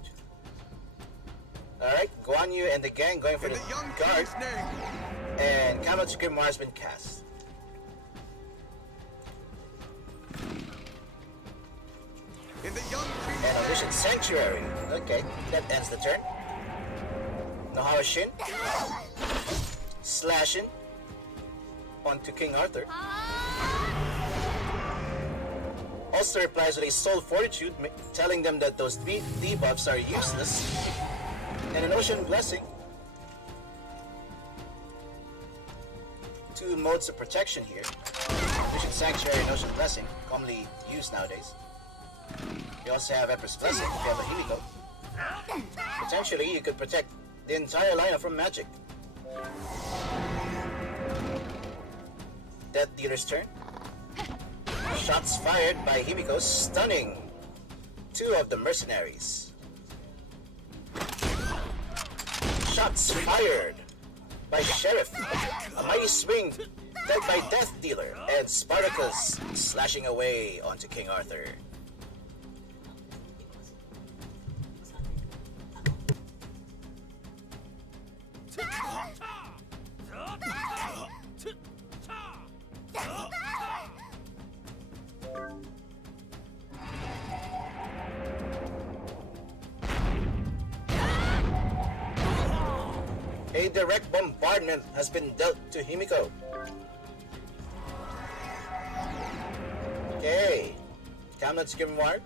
Alright, Guan Yu and the gang going for the guard. And Camelot Grimoire has been cast. In the young And Omniscient Sanctuary. Okay, that ends the turn. Nohara Shin. Slashing onto King Arthur. Also replies with a Soul Fortitude, telling them that those debuffs are useless. And an Ocean Blessing. Two modes of protection here. Omniscient Sanctuary and Ocean Blessing, commonly used nowadays. You also have Empress Blessing if you have a Himiko. Potentially, you could protect the entire lineup from magic. Death Dealer's turn. Shots fired by Himiko, stunning two of the mercenaries. Shots fired by Sheriff. A mighty swing dealt by Death Dealer, and Spartacus slashing away onto King Arthur. A direct bombardment has been dealt to Himiko. Okay. Camelot's Grimoire.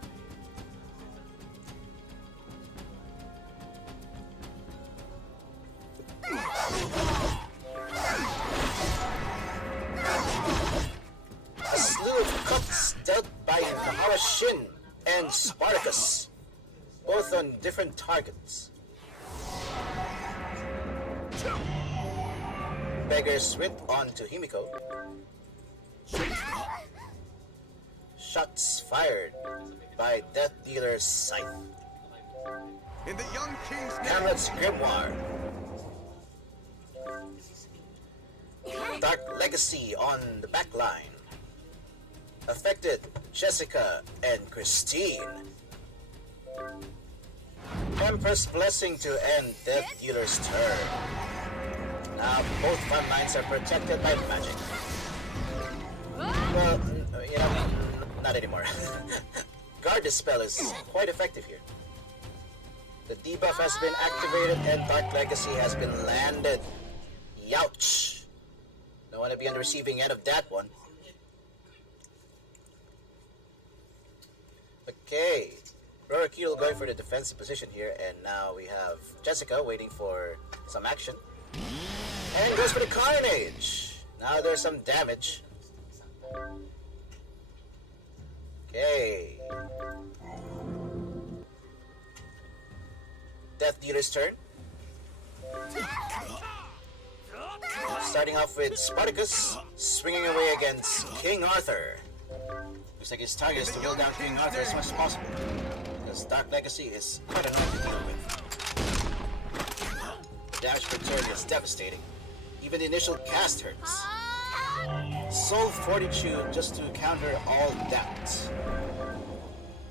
A slew of cuts dealt by Nohara Shin and Spartacus, both on different targets. Beggar's Wit onto Himiko. Shots fired by Death Dealer's Scythe. In the young king's name. Camelot's Grimoire. Dark Legacy on the back line. Affected Jessica and Christine. Empress Blessing to end Death Dealer's turn. Now both front lines are protected by magic. Well, you know, not anymore. Guard Dispel is quite effective here. The debuff has been activated and Dark Legacy has been landed. Youch! Don't want to be on the receiving end of that one. Okay. Rorikil going for the defensive position here, and now we have Jessica waiting for some action. And goes for the Carnage! Now there's some damage. Okay. Death Dealer's turn. Starting off with Spartacus, swinging away against King Arthur. Looks like his target is to will down King Arthur as much as possible, because Dark Legacy is quite annoying to deal with. The damage per turn is devastating. Even the initial cast hurts. Soul Fortitude just to counter all that.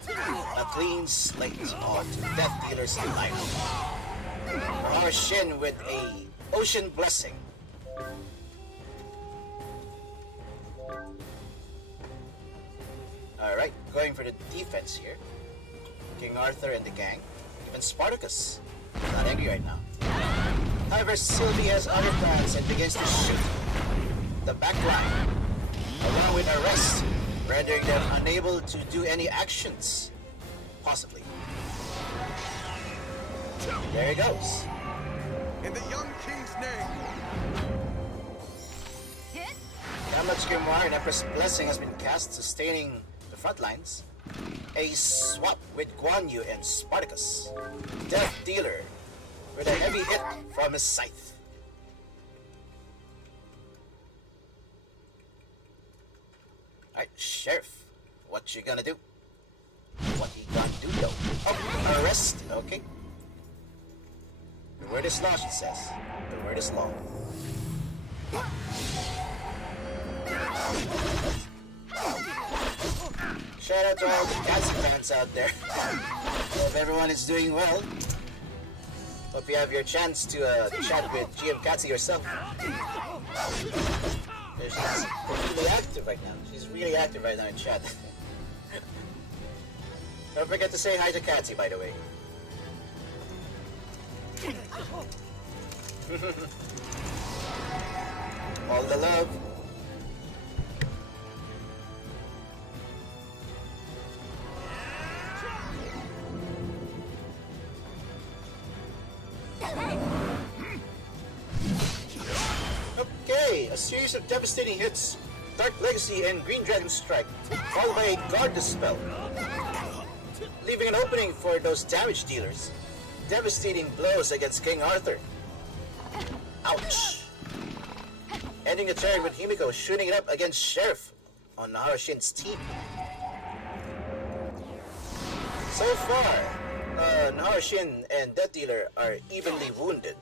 A clean slate on to Death Dealer's life. Nohara Shin with a Ocean Blessing. Alright, going for the defense here. King Arthur and the gang. Even Spartacus. Not angry right now. However, Sylvie has other plans and begins to shoot the back line, along with arrest, rendering them unable to do any actions. Possibly. There he goes. In the young king's name. Hamlet's Grimoire and Empress Blessing has been cast, sustaining the front lines. A swap with Guan Yu and Spartacus. Death Dealer with a heavy hit from his scythe. Alright, Sheriff, what you gonna do? What you gonna do though? Oh, arrest, okay. The word is law, she says. The word is law. Shout out to all the Catsy fans out there. Hope everyone is doing well. Hope you have your chance to chat with GM Catsy yourself. She's really active right now. She's really active right now in chat. Don't forget to say hi to Catsy, by the way. All the love. Okay, a series of devastating hits. Dark Legacy and Green Dragon Strike, followed by a Guard Dispel, leaving an opening for those damage dealers. Devastating blows against King Arthur. Ouch. Ending the turn with Himiko shooting it up against Sheriff on Nohara Shin's team. So far, Nohara Shin and Death Dealer are evenly wounded.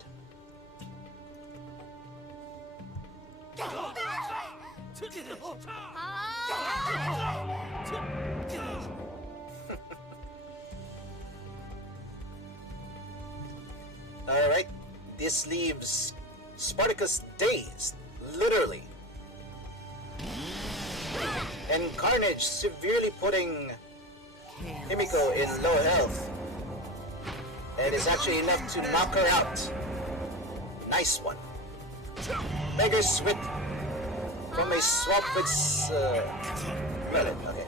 Alright, this leaves Spartacus dazed, literally. And Carnage severely putting Himiko in low health. And is actually enough to knock her out. Nice one. Beggar's Wit from a swap with Relic, okay.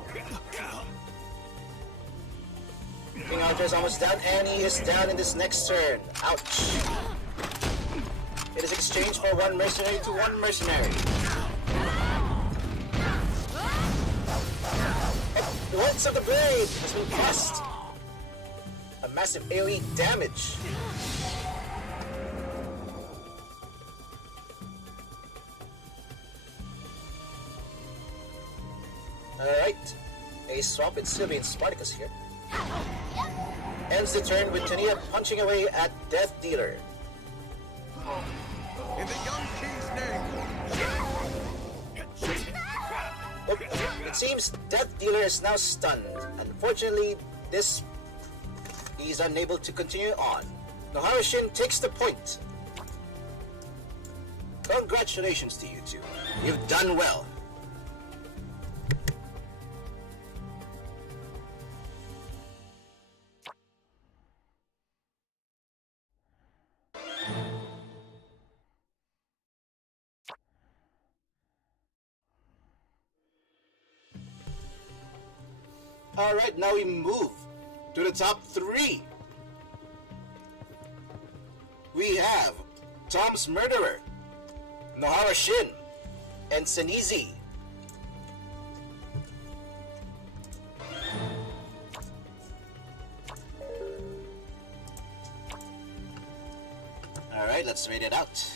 King Arthur is almost down, and he is down in this next turn. Ouch. It is exchanged for one mercenary to one mercenary. The Words of the Blade has been cast. A massive AoE damage. Alright. A swap with Sylvie and Spartacus here. Ends the turn with Tania punching away at Death Dealer. In the young king's name. Oh, it seems Death Dealer is now stunned. Unfortunately, he's unable to continue on. Nohara Shin takes the point. Congratulations to you two. You've done well. Alright, now we move to the top three. We have Tom's Murderer, Nohara Shin, and Cenisir. Alright, let's rate it out.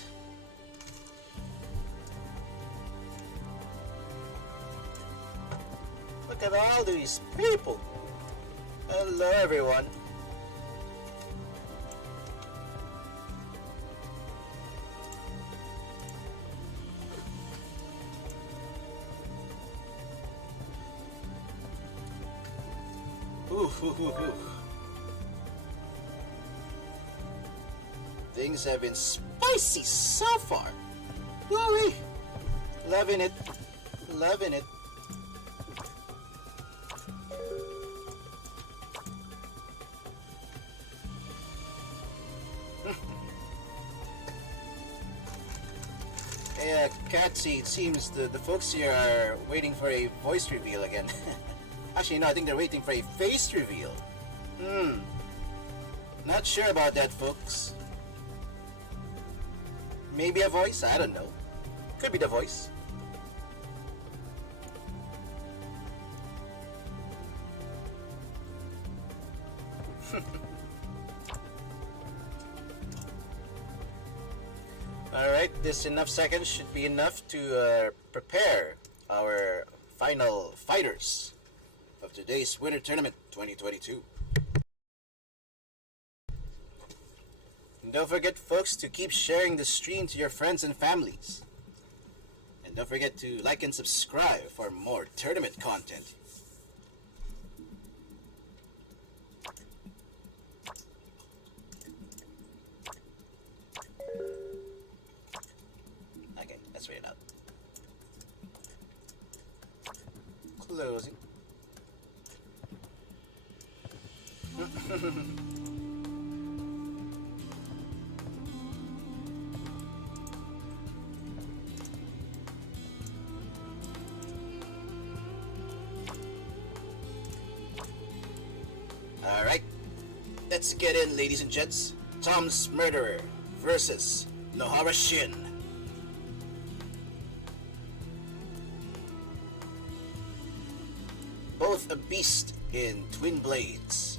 Look at all these people. Hello, everyone. Ooh. Things have been spicy so far. Woo-wee. Loving it. Loving it. Hey, Catsy, it seems the folks here are waiting for a voice reveal again. Actually, no, I think they're waiting for a face reveal. Not sure about that, folks. Maybe a voice? I don't know. Could be the voice. Alright, this enough seconds should be enough to prepare our final fighters of today's Winter Tournament 2022. And don't forget, folks, to keep sharing the stream to your friends and families. And don't forget to like and subscribe for more tournament content. Okay, let's wait it out. Closing. Alright, let's get in, ladies and gents. Tom's Murderer versus Nohara Shin. Both a beast in twin blades.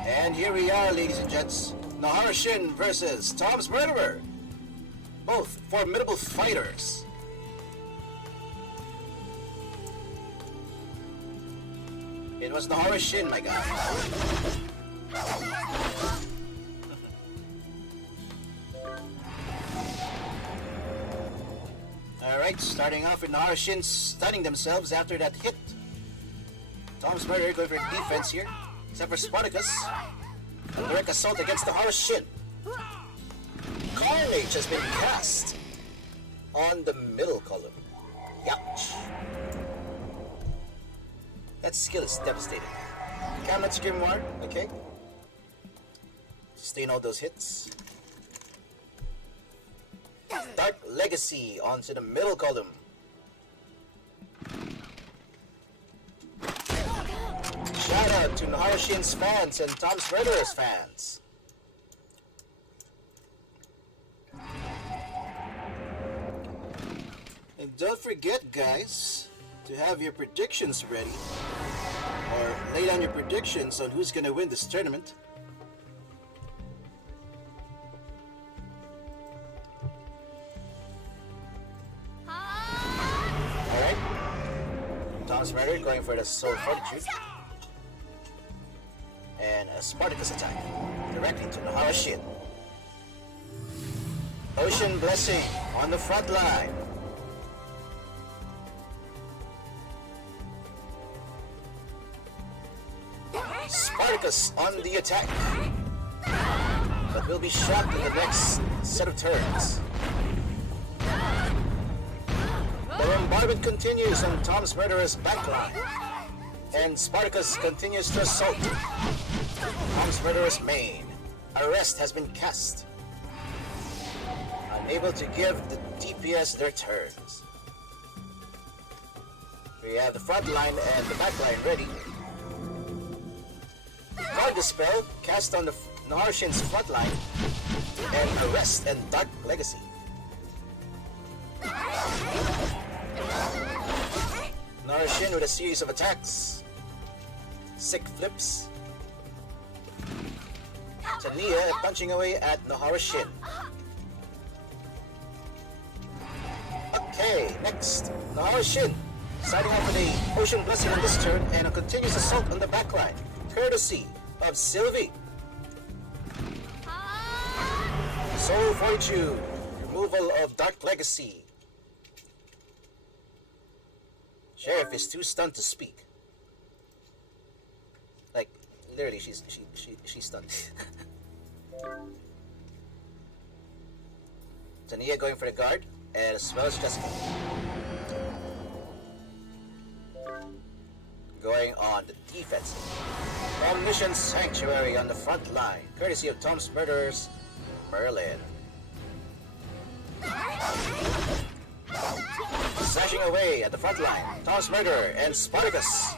And here we are, ladies and gents. Nohara Shin versus Tom's Murderer. Both formidable fighters. It was Nohara Shin, my guy. Alright, starting off with Nohara Shin stunning themselves after that hit. Tom's Murderer going for defense here, except for Spartacus. A direct assault against Nohara Shin. Carnage has been cast on the middle column. Youch. That skill is devastating. Camlet's Grimoire, okay. Sustain all those hits. Dark Legacy onto the middle column. Shout out to Nohara Shin's fans and Tom's Murderer's fans. And don't forget, guys, to have your predictions ready, or lay down your predictions on who's gonna win this tournament. Alright, Tom's Murderer going for the Soul Fortitude, and a Spartacus attack directly to Nohara Shin. Ocean Blessing on the front line. Spartacus on the attack, but will be shot in the next set of turns. The bombardment continues on Tom's Murderer's backline, and Spartacus continues to assault Tom's Murderer's main. Arrest has been cast, unable to give the DPS their turns. We have the front line and the back line ready. Guard Dispel cast on the Nohara Shin's front line, and Arrest and Dark Legacy. Nohara Shin with a series of attacks. Sick flips. Tania punching away at Nohara Shin. Okay, next, Nohara Shin siding off with a Ocean Blessing on this turn and a continuous assault on the backline, courtesy of Sylvie. Soul Fortitude, removal of Dark Legacy. Sheriff is too stunned to speak. Like, literally, she's stunned. Tania going for the guard, and as well as Jessica. Going on the defensive. Omniscient Sanctuary on the front line, courtesy of Tom's murderers, Merlin. Slashing away at the front line, Tom's murderer and Spartacus.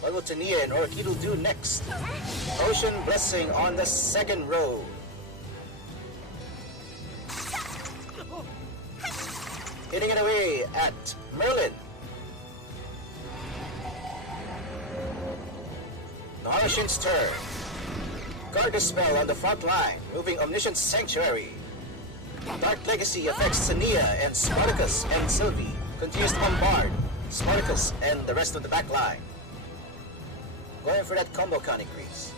What will Tania and Orkido do next? Ocean Blessing on the second row. Hitting it away at Merlin. Nohara Shin's turn. Guard the spell on the front line, moving Omniscient Sanctuary. Dark Legacy affects Tania and Spartacus and Sylvie. Continues to bombard Spartacus and the rest of the back line. Going for that combo count increase.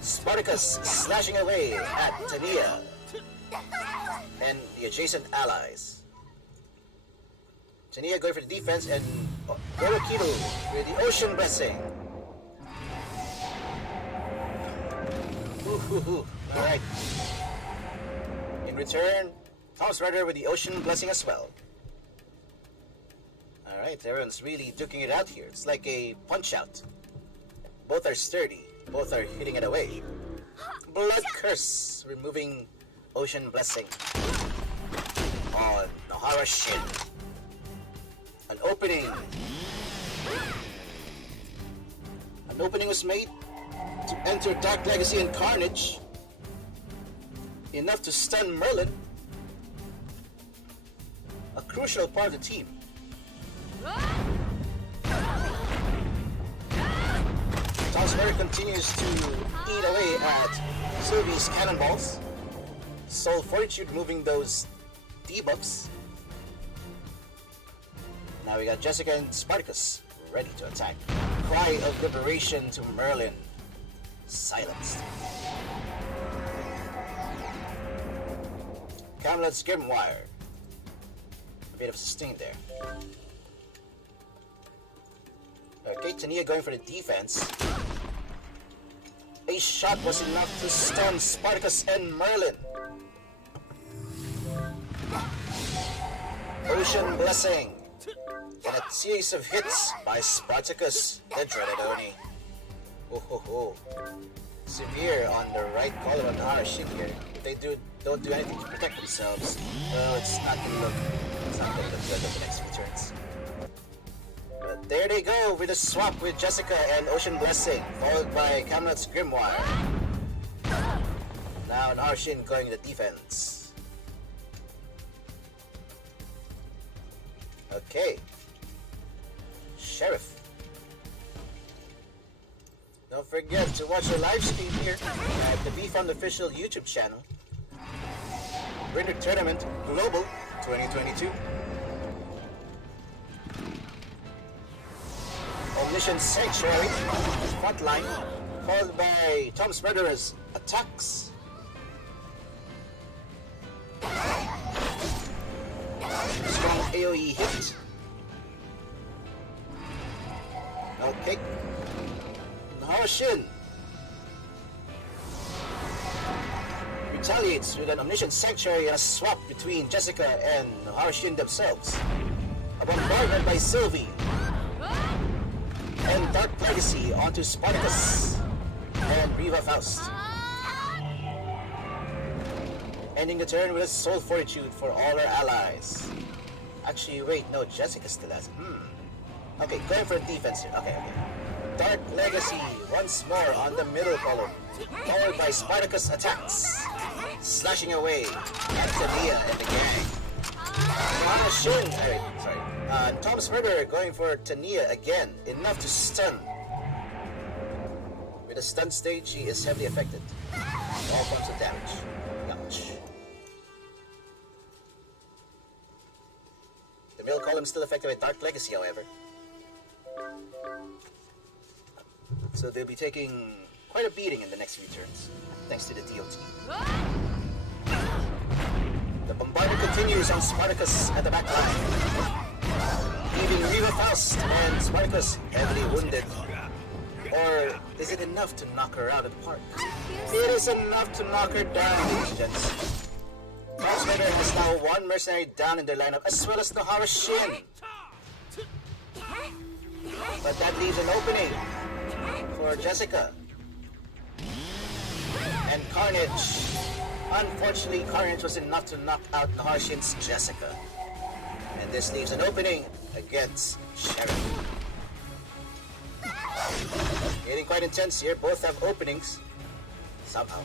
Spartacus slashing away at Tania and the adjacent allies. Tania going for the defense and Orokido with the Ocean Blessing. Alright. In return, Tom's Murderer with the Ocean Blessing as well. Alright, everyone's really duking it out here. It's like a punch-out. Both are sturdy. Both are hitting it away. Blood Curse, removing Ocean Blessing on Nohara Shin. An opening was made to enter Dark Legacy and Carnage. Enough to stun Merlin. A crucial part of the team. Tom's Murder continues to eat away at Sylvie's cannonballs. Soul Fortitude removing those debuffs. Now we got Jessica and Spartacus ready to attack. Cry of Liberation to Merlin. Silenced. Camelot's Grimwire. A bit of a sting there. Okay, Tania going for the defense. A shot was enough to stun Spartacus and Merlin. Ocean Blessing. And a series of hits by Spartacus, the dreaded Oni. Oh. Severe on the right collar on Nohara Shin here. If they don't do anything to protect themselves, well, it's not gonna look good in the next few turns. But there they go with a swap with Jessica and Ocean Blessing, followed by Camelot's Grimwire. Now Nohara Shin going to the defense. Okay. Sheriff. Don't forget to watch the live stream here at the VFUN official YouTube channel. Winter Tournament Global 2022. Omniscient Sanctuary, Frontline, followed by Tom's Murderers Attacks. Strong AoE hit. Okay. Nohara Shin retaliates with an Omniscient Sanctuary and a swap between Jessica and Nohara Shin themselves. A bombardment by Sylvie and Dark Legacy onto Spartacus and Riva Faust. Ending the turn with a Soul Fortitude for all our allies. Actually, wait, no, Jessica still has it. Okay, going for a defense here. Okay. Dark Legacy once more on the middle column, followed by Spartacus attacks, slashing away at Tania and the gang. Nohara Shin, and Tom's Murderer going for Tania again, enough to stun. With a stun stage, she is heavily affected. All forms of damage. Ouch. The middle column is still affected by Dark Legacy, however. So they'll be taking quite a beating in the next few turns, thanks to the DOT. The bombardment continues on Spartacus at the back line, leaving Riva Faust and Spartacus heavily wounded. Or is it enough to knock her out of the park? It is enough to knock her down, ladies and gents. Tom's Murder has now one mercenary down in their lineup, as well as Nohara Shin. But that leaves an opening for Jessica. And Carnage. Unfortunately, Carnage was enough to knock out Nohara Shin's Jessica. And this leaves an opening against Sheriff. Getting quite intense here. Both have openings. Somehow.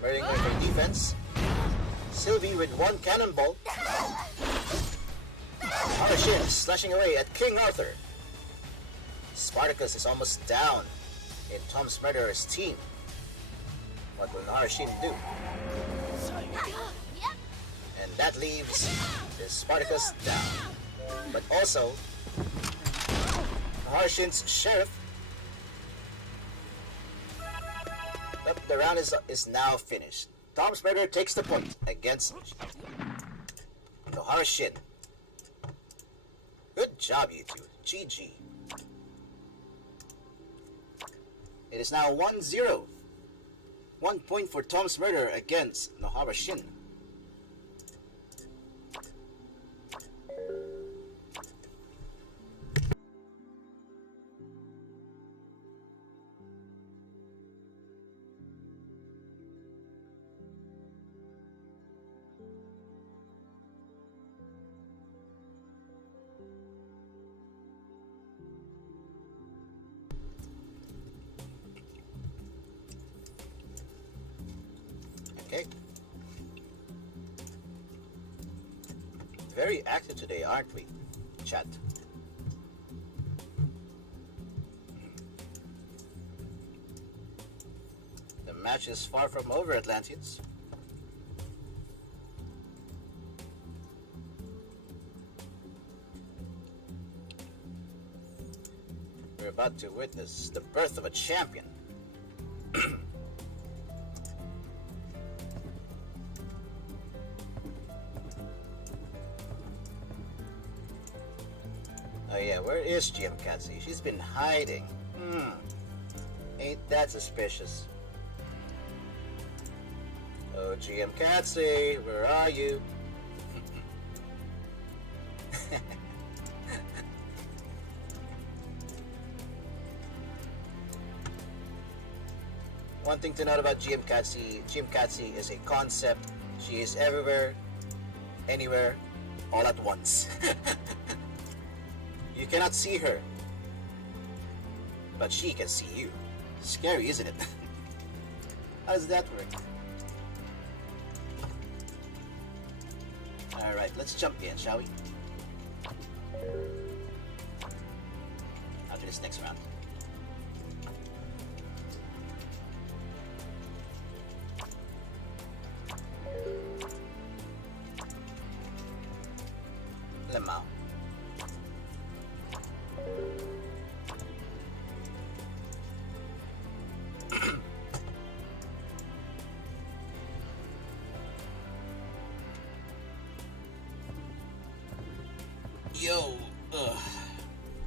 Burning for defense. Sylvie with one cannonball. Nohara Shin slashing away at King Arthur. Spartacus is almost down in Tom's Murderer's team. What will Nohara Shin do? And that leaves Spartacus down. But also, Nohara Shin's Sheriff. But the round is now finished. Tom's Murderer takes the point against Nohara Shin. Good job, you two. GG. It is now 1-0. 1 point for Tom's Murderer against Nohara Shin. Okay. Very active today, aren't we, chat? The match is far from over, Atlanteans. We're about to witness the birth of a champion. Oh yeah, where is GM Catsy? She's been hiding. Ain't that suspicious? Oh, GM Catsy, where are you? One thing to note about GM Catsy is a concept. She is everywhere, anywhere, all at once. You cannot see her, but she can see you. Scary, isn't it? How does that work? Alright, let's jump in, shall we? After this next round. Lemao. Yo,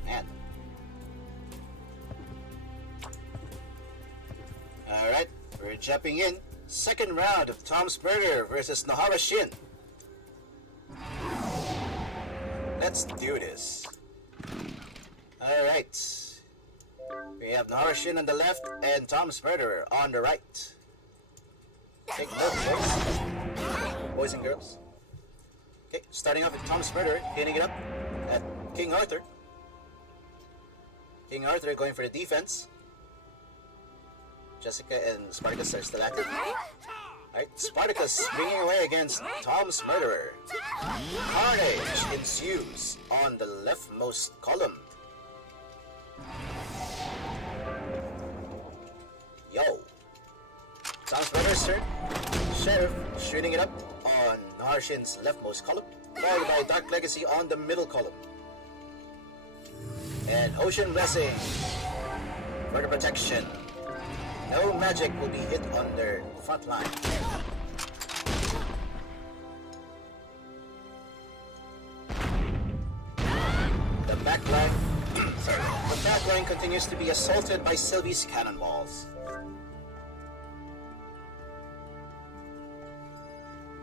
man. Alright, we're jumping in. Second round of Tom's Murder versus Nohara Shin. Let's do this. Alright. We have Nohara Shin on the left and Tom's Murderer on the right. Take note, boys and girls. Okay, starting off with Tom's Murderer, hitting it up at King Arthur. King Arthur going for the defense. Jessica and Spartacus are still active. Alright, Spartacus swinging away against Tom's Murderer. Carnage ensues on the leftmost column. Yo. Tom's Murderer's turn. Sheriff shooting it up on Nohara Shin's leftmost column, followed by Dark Legacy on the middle column. And Ocean Blessing for the protection. No magic will be hit on their front line. The back line continues to be assaulted by Sylvie's cannonballs.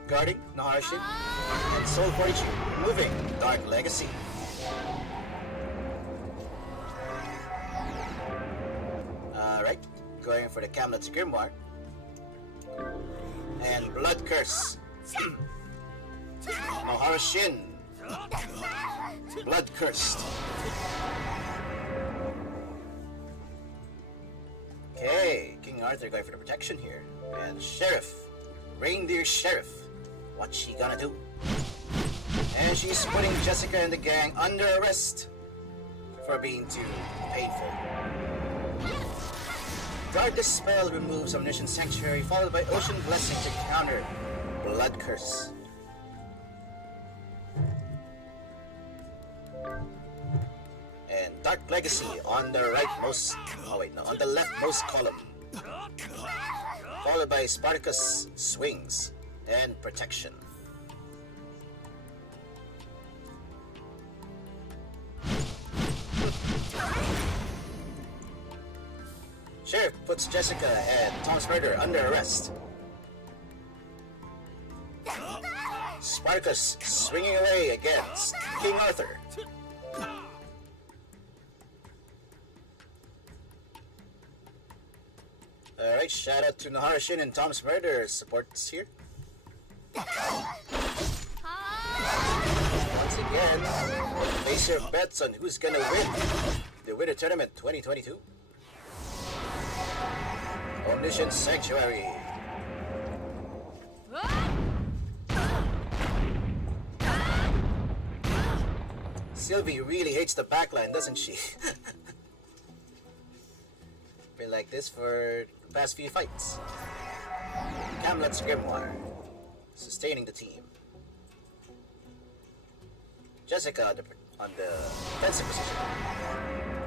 Guarding Nohara Shin and Soul 42, moving Dark Legacy. Alright, going for the Camlet's Grimoire. And Blood Curse. Nohara Shin. Blood Cursed. Okay, King Arthur going for the protection here. And Sheriff. Reindeer Sheriff. What's she gonna do? And she's putting Jessica and the gang under arrest for being too painful. Guard Dispel removes Omniscient Sanctuary, followed by Ocean Blessing to counter Blood Curse. And Dark Legacy on the rightmost, on the leftmost column, followed by Spartacus Swings and Protection. Sheriff puts Jessica and Tom's murder under arrest. Spartacus swinging away against King Arthur. Alright, shout out to Nohara Shin and Tom's murder supports here. Once again, place your bets on who's gonna win the Winter Tournament 2022. Omniscient Sanctuary. Sylvie really hates the backline, doesn't she? Been like this for the past few fights. Camlet's Grimoire, sustaining the team. Jessica on the defensive position,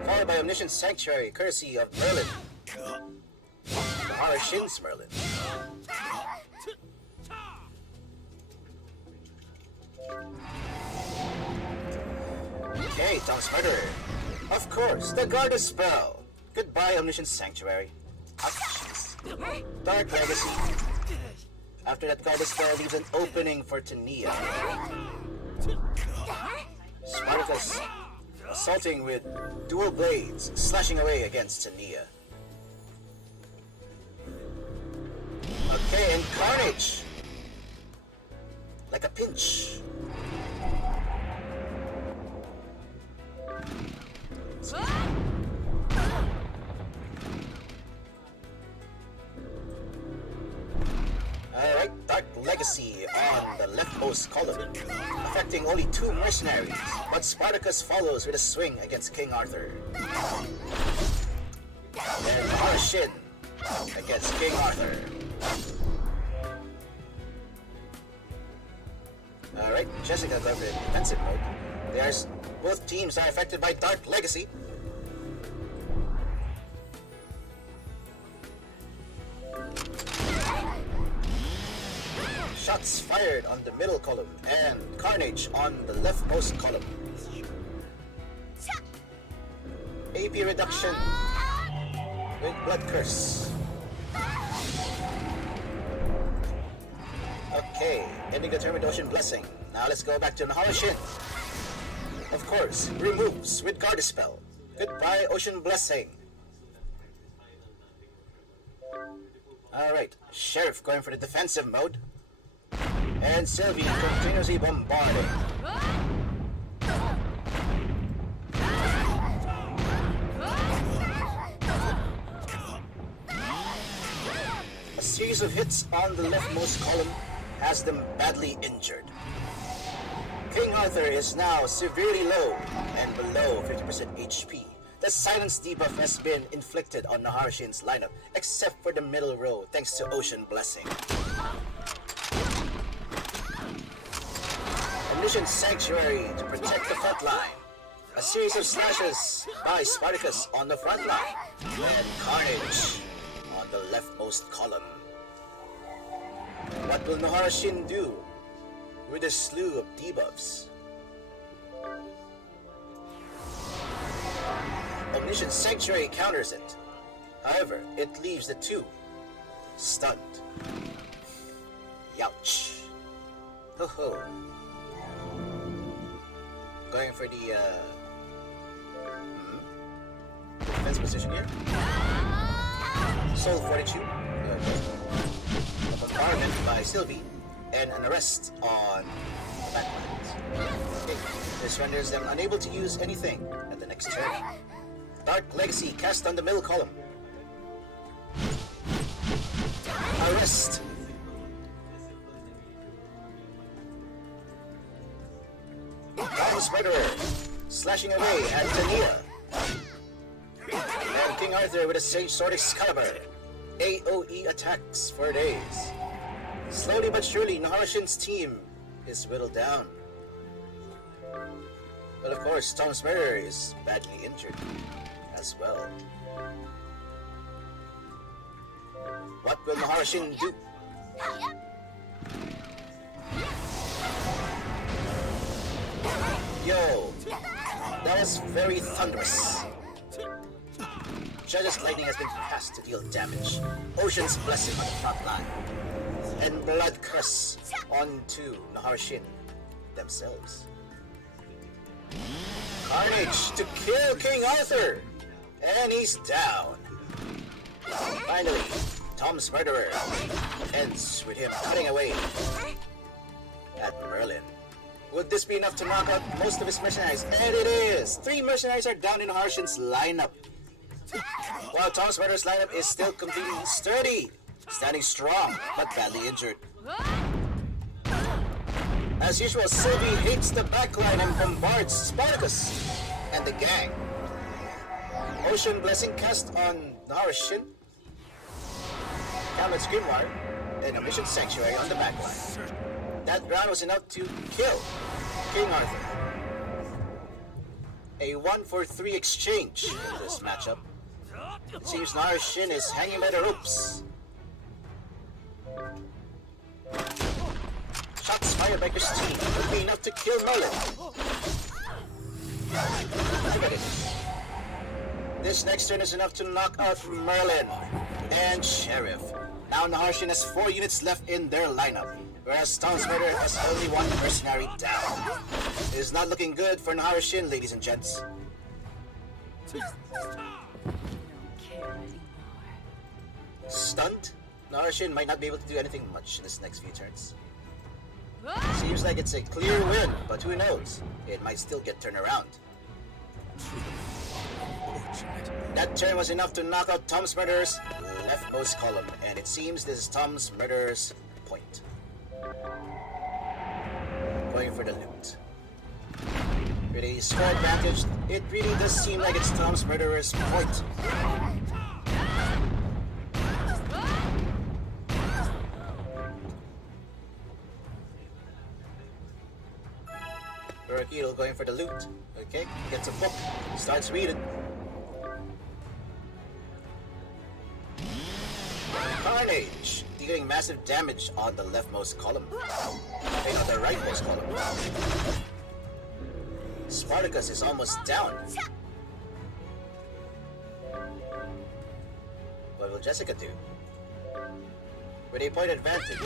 followed by Omniscient Sanctuary, courtesy of Merlin. Nohara Shin's Merlin. Okay, Tom's murderer. Of course, the Guard Spell. Goodbye, Omniscient Sanctuary. Dark Legacy. After that, Guard Spell leaves an opening for Tania. Spartacus assaulting with dual blades, slashing away against Tania. Okay, and Carnage. Like a pinch. Alright, Dark Legacy on the leftmost column, affecting only 2 mercenaries, but Spartacus follows with a swing against King Arthur. And Nohara Shin against King Arthur. Alright, Jessica going for the defensive mode. Both teams are affected by Dark Legacy. Shots fired on the middle column and Carnage on the leftmost column. AP reduction with Blood Curse. Okay, ending the turn with Ocean Blessing. Now let's go back to Nohara Shin. Of course, removes with Guard Spell. Goodbye, Ocean Blessing. Alright, Sheriff going for the defensive mode. And Sylvie continuously bombarding. A series of hits on the leftmost column has them badly injured. King Arthur is now severely low and below 50% HP. The silence debuff has been inflicted on Nohara Shin's lineup, except for the middle row thanks to Ocean Blessing. Omniscient Sanctuary to protect the front line. A series of slashes by Spartacus on the front line. And Carnage on the leftmost column. What will Nohara Shin do with a slew of debuffs? Omniscient Sanctuary counters it. However, it leaves the two stunned. Youch. Ho ho. Going for the defense position here. Soul Fortitude. A bombardment by Sylvie. And an arrest on the backlines. Okay. This renders them unable to use anything at the next turn. Dark Legacy cast on the middle column. Arrest. Thomas Murderer slashing away at Tania. And King Arthur with a Sage Sword Excalibur. AoE attacks for days. Slowly but surely, Nohara Shin's team is whittled down. But of course, Thomas Murderer is badly injured as well. What will Nohara Shin do? Yo, that was very thunderous. Judge's Lightning has been cast to deal damage. Ocean's Blessing on the front line. And Blood Curse onto Nohara Shin themselves. Carnage to kill King Arthur! And he's down. Finally, Tom's Murderer ends with him cutting away at Merlin. Would this be enough to knock out most of his mercenaries? And it is! 3 mercenaries are down in Nohara Shin's lineup. While Tom's Murderer's lineup is still completely sturdy, standing strong, but badly injured. As usual, Sylvie hates the backline and bombards Spartacus and the gang. Ocean Blessing cast on Nohara Shin. Hamlet's Grimoire and Omniscient Sanctuary on the backline. That round was enough to kill King Arthur. A 1-for-3 exchange in this matchup. It seems Nohara Shin is hanging by the ropes. Shots fired by Christine would be enough to kill Merlin. Look at it. This next turn is enough to knock out Merlin and Sheriff. Now Nohara Shin has 4 units left in their lineup, whereas Tom's Murderer has only 1 mercenary down. It is not looking good for Nohara Shin, ladies and gents. Stunned? Nohara Shin might not be able to do anything much in this next few turns. Seems like it's a clear win, but who knows? It might still get turned around. That turn was enough to knock out Tom's Murderer's leftmost column, and it seems this is Tom's Murderer's point. Going for the loot. With a score advantage, it really does seem like it's Tom's Murderer's point. Rakito going for the loot. Okay, gets a book, starts reading. Carnage, dealing massive damage on the leftmost column. Okay, not the rightmost column. Spartacus is almost down. What will Jessica do? With a point advantage,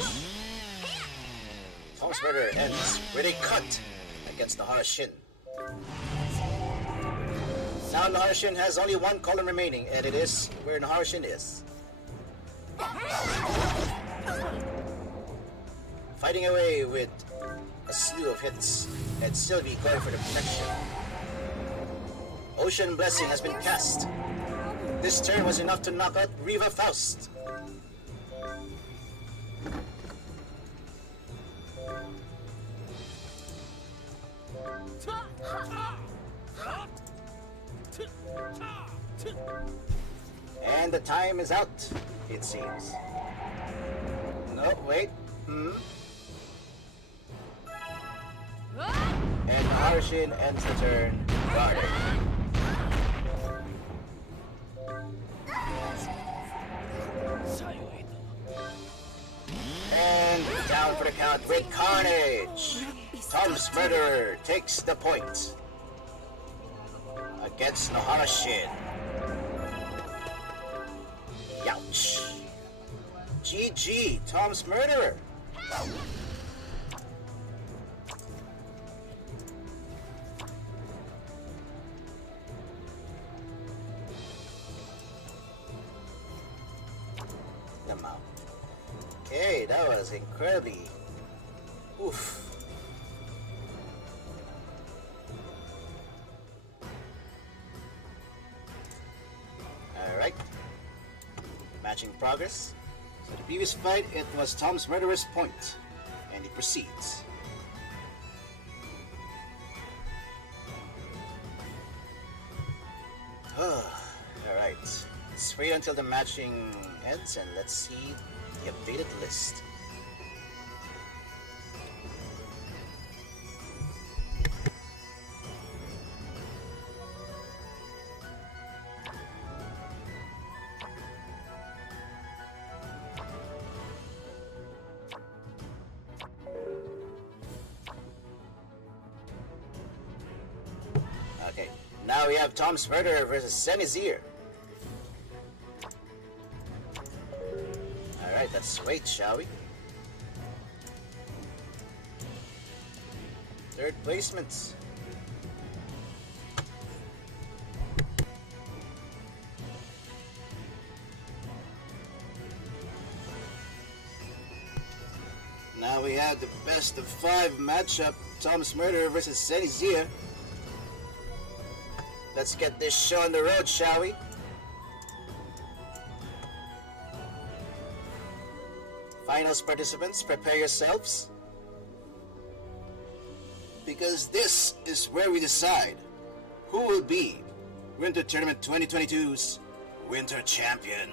Tom's Murderer ends with a cut against Nohara Shin. Now Nohara Shin has only 1 column remaining, and it is where Nohara Shin is. Fighting away with a slew of hits, and Sylvie going for the protection. Ocean Blessing has been cast. This turn was enough to knock out Riva Faust. And the time is out, it seems. No, wait. And Nohara Shin ends the turn guarded. But with carnage, Tom's murderer takes the point against Nohara Shin. Youch. GG, Tom's murderer. The mount. Okay, that was incredibly. Oof. Alright. Matching progress. So the previous fight, it was Tom's murderer's point, and he proceeds. Alright. Let's wait until the matching ends and let's see the updated list. Okay, now we have Tom's murderer versus Cenisir. Alright, let's wait, shall we? Third placements. Now we have the best of 5 matchup, Tom's murderer versus Cenisir. Let's get this show on the road, shall we? Finals participants, prepare yourselves. Because this is where we decide who will be Winter Tournament 2022's Winter Champion.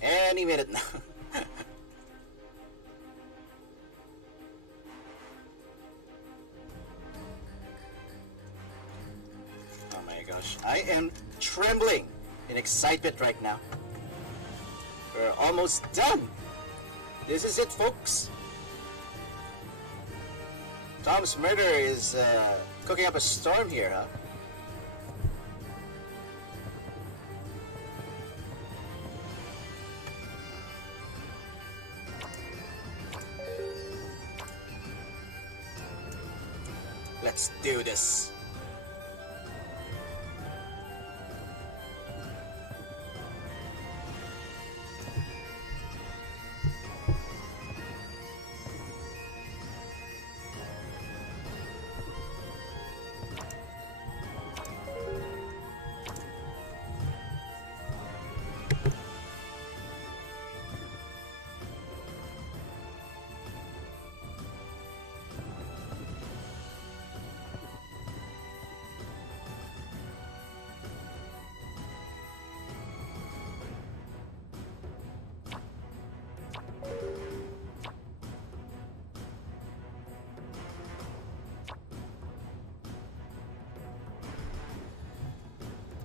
Any minute now. Oh my gosh, I am trembling in excitement right now. We're almost done. This is it, folks. Tom's murderer is cooking up a storm here, huh? Let's do this.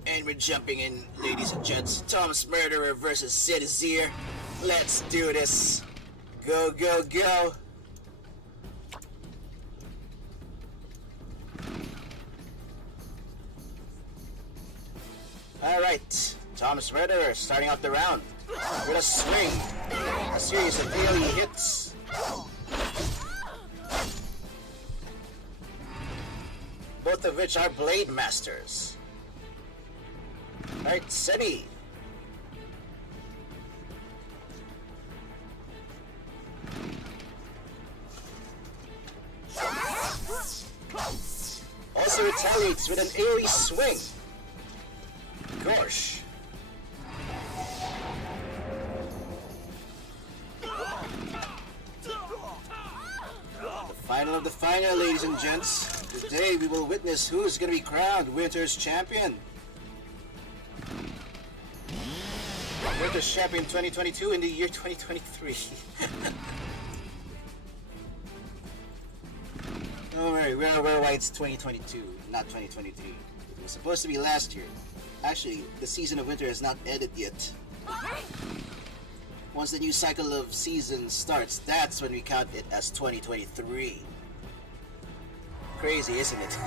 And we're jumping in, ladies and gents. Tom's murderer versus Cenisir. Let's do this. Go, go, go. Alright, Tom's murderer starting out the round with a swing. A series of daily hits. Both of which are blade masters. Alright, Ceni. Also retaliates with an AoE swing. Gosh. The final of the final, ladies and gents. Today we will witness who's going to be crowned Winter's Champion. Winter's Champion 2022 in the year 2023. Don't worry, we're aware why it's 2022, not 2023. It was supposed to be last year. Actually, the season of winter has not ended yet. Once the new cycle of season starts, that's when we count it as 2023. Crazy, isn't it?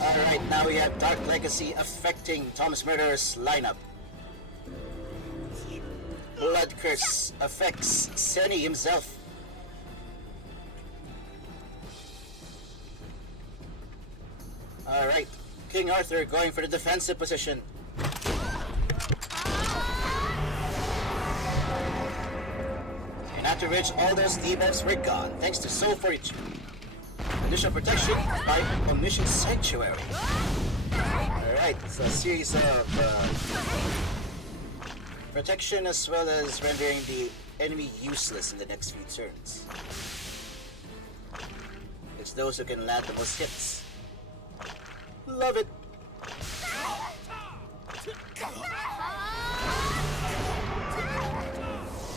Alright, now we have Dark Legacy affecting Thomas Murderer's lineup. Blood Curse affects Ceni himself. Alright, King Arthur going for the defensive position. And after which all those debuffs were gone, thanks to Soul Fortitude. Additional protection by Omniscient Sanctuary. Alright, so a series of protection as well as rendering the enemy useless in the next few turns. It's those who can land the most hits. Love it!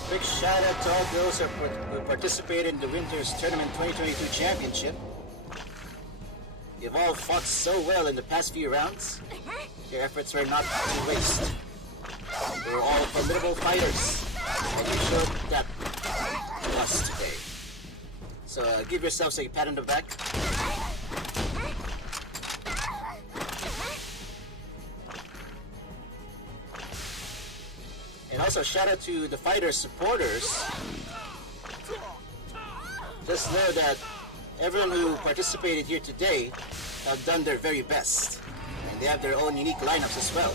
Big shout out to all those who participated in the Winter's Tournament 2022 Championship. You've all fought so well in the past few rounds. Your efforts were not to waste. You were all formidable fighters, and you showed that to us today. So give yourselves a pat on the back. And also shout out to the fighters' supporters. Just know that everyone who participated here today have done their very best. And they have their own unique lineups as well.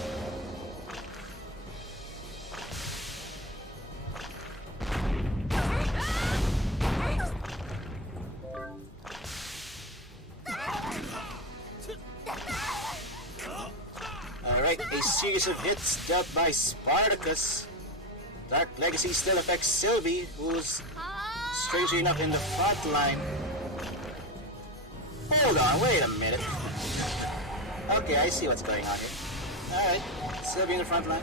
Alright, a series of hits dealt by Spartacus. Dark Legacy still affects Sylvie, who's strangely enough in the front line. Hold on, wait a minute. Okay, I see what's going on here. Alright, Sylvie in the front line.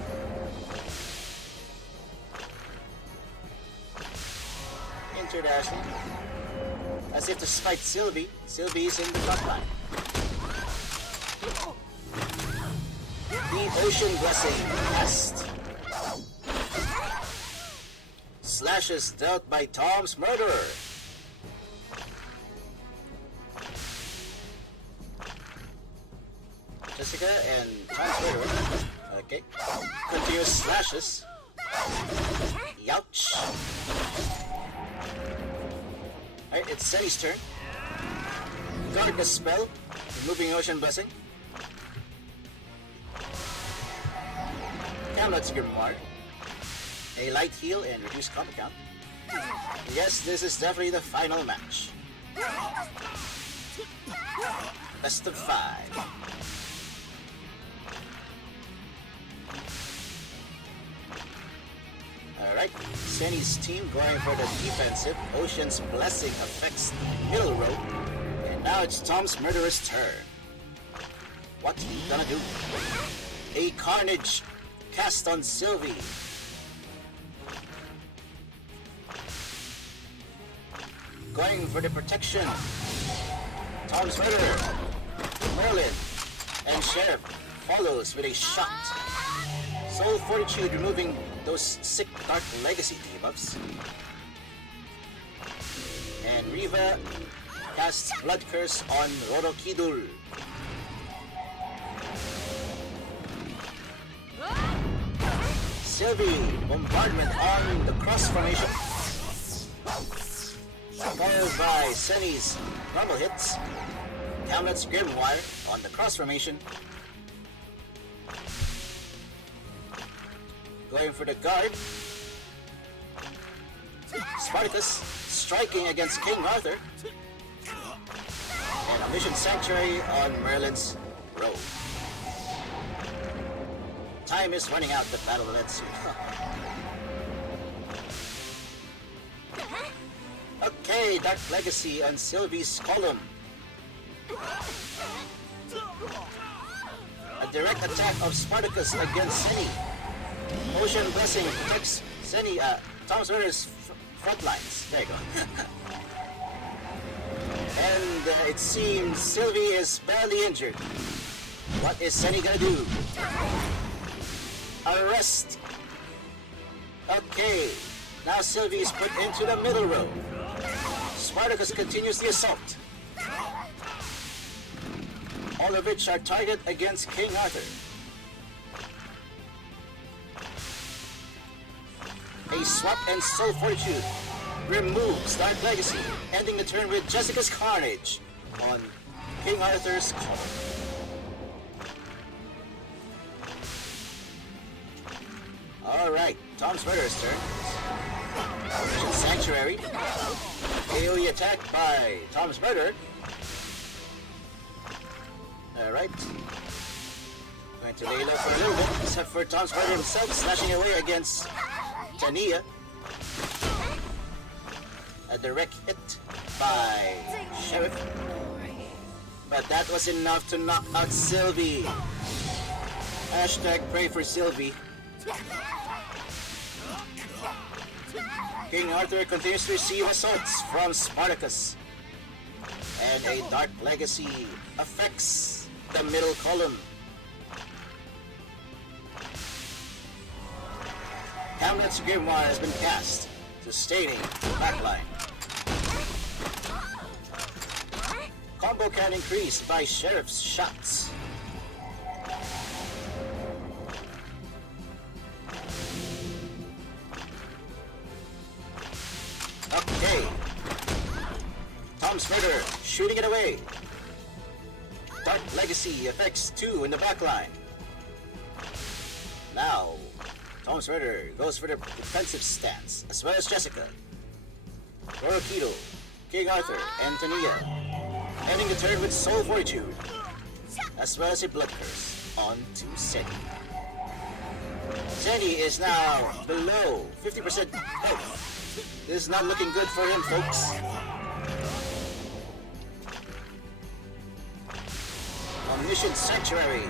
Interdashing. As if to spite Sylvie, Sylvie's in the front line. The Ocean Blessing cast. Slashes dealt by Tom's Murderer. Jessica and Tom's Murderer. Okay. Continuous slashes. Youch. Alright, it's Ceni's turn. Guard the spell, removing Ocean Blessing. Hamlet's Grimoire. A light heal and reduced combat count. Yes, this is definitely the final match. Best of 5. Alright, Ceni's team going for the defensive. Ocean's Blessing affects the middle row. And now it's Tom's Murderer's turn. What's he gonna do? A Carnage cast on Sylvie. Going for the protection. Tom's Murderer, Merlin, and Sheriff follows with a shot. Soul Fortitude removing those sick Dark Legacy debuffs. And Riva casts Blood Curse on Rodokidul. Sylvie, Bombardment on the cross formation. Followed by Ceni's normal hits. Hamlet's Grimoire on the cross formation. Going for the guard. Spartacus striking against King Arthur. And Omniscient Sanctuary on Merlin's row. Time is running out, the battle will end soon. Okay, Dark Legacy on Sylvie's column. A direct attack of Spartacus against Ceni. Ocean Blessing protects Ceni, Tom's Murderer's front lines. There you go. And it seems Sylvie is badly injured. What is Ceni gonna do? Arrest! Okay, now Sylvie is put into the middle row. Spartacus continues the assault. All of which are targeted against King Arthur. A swap and Soul Fortitude removes Dark Legacy, ending the turn with Jessica's Carnage on King Arthur's column. Alright, Tom's Murderer's turn. Sanctuary. AoE attack by Tom's Murderer. Alright. Going to lay low for a little bit, except for Tom's Murderer himself slashing away against Tania. A direct hit by Sheriff. But that was enough to knock out Sylvie. Hashtag pray for Sylvie. King Arthur continues to receive assaults from Spartacus. And a Dark Legacy affects the middle column. Hamlet's Grimoire has been cast, sustaining the backline. Combo can increase by Sheriff's shots. Okay. Tom's Murderer shooting it away. Dark Legacy affects 2 in the backline. Now, Tom's Murderer goes for the defensive stance, as well as Jessica, Rorokido, King Arthur, and Tania, ending the turn with Soul Fortitude, as well as a Blood Curse onto Ceni. Ceni is now below 50% health. This is not looking good for him, folks. Omniscient Sanctuary.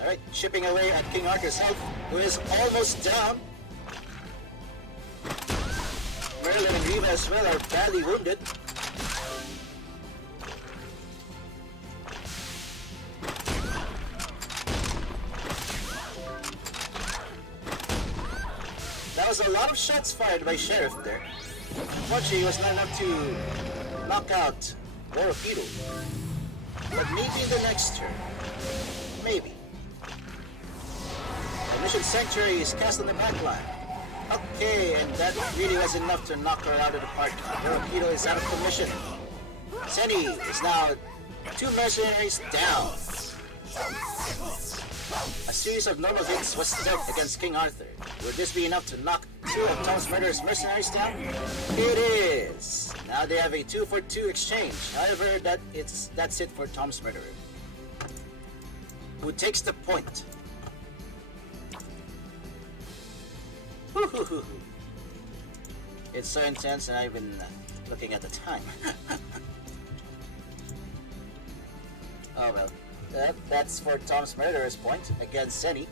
Alright, chipping away at King Arthur's health, who is almost down. Merlin and Riva as well are badly wounded. That was a lot of shots fired by Sheriff there. Unfortunately, it was not enough to knock out Rorokido. But maybe in the next turn. Maybe. The Mission Sanctuary is cast on the backline. Okay, and that really was enough to knock her out of the park. Rorokido is out of commission. Ceni is now 2 mercenaries down. A series of normal hits was dealt against King Arthur. Would this be enough to knock 2 of Tom's Murderer's mercenaries down? It is! Now they have a 2-for-2 exchange. However, that's it for Tom's Murderer, who takes the point. It's so intense, and I've been looking at the time. Oh well. That's for Tom's Murderer's point against Ceni.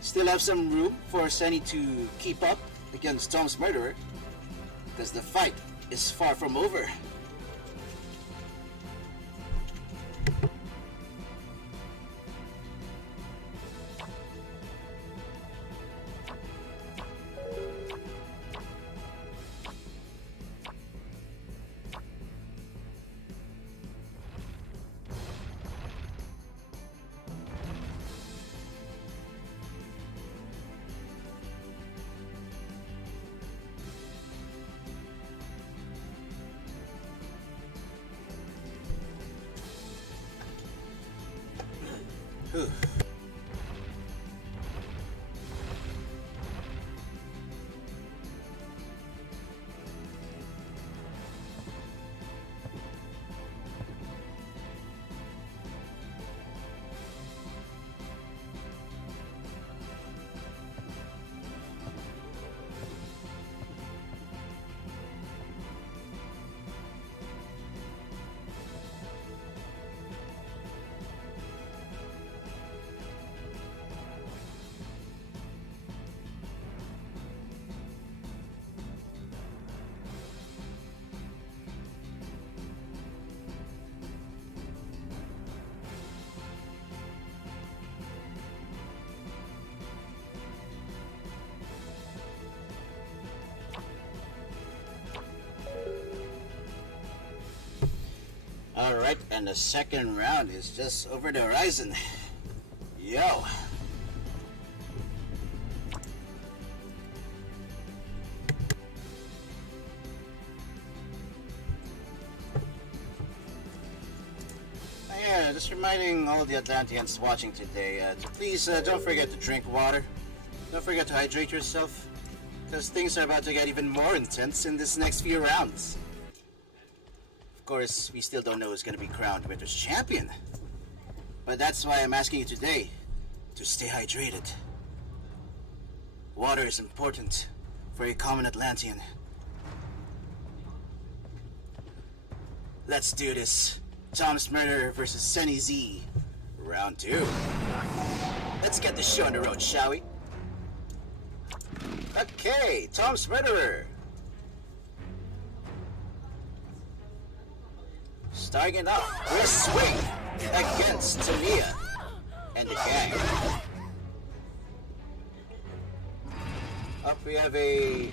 Still have some room for Ceni to keep up against Tom's Murderer, because the fight is far from over. Whew. Alright, and the second round is just over the horizon. Yo. Yeah, just reminding all the Atlanteans watching today to please don't forget to drink water. Don't forget to hydrate yourself, because things are about to get even more intense in this next few rounds. Of course, we still don't know who's going to be crowned Winter's Champion. But that's why I'm asking you today to stay hydrated. Water is important for a common Atlantean. Let's do this. Tom's Murderer versus Cenisir. Round 2. Let's get the show on the road, shall we? Okay, Tom's Murderer. Starting it off with a swing against Tania and the gang. Up we have a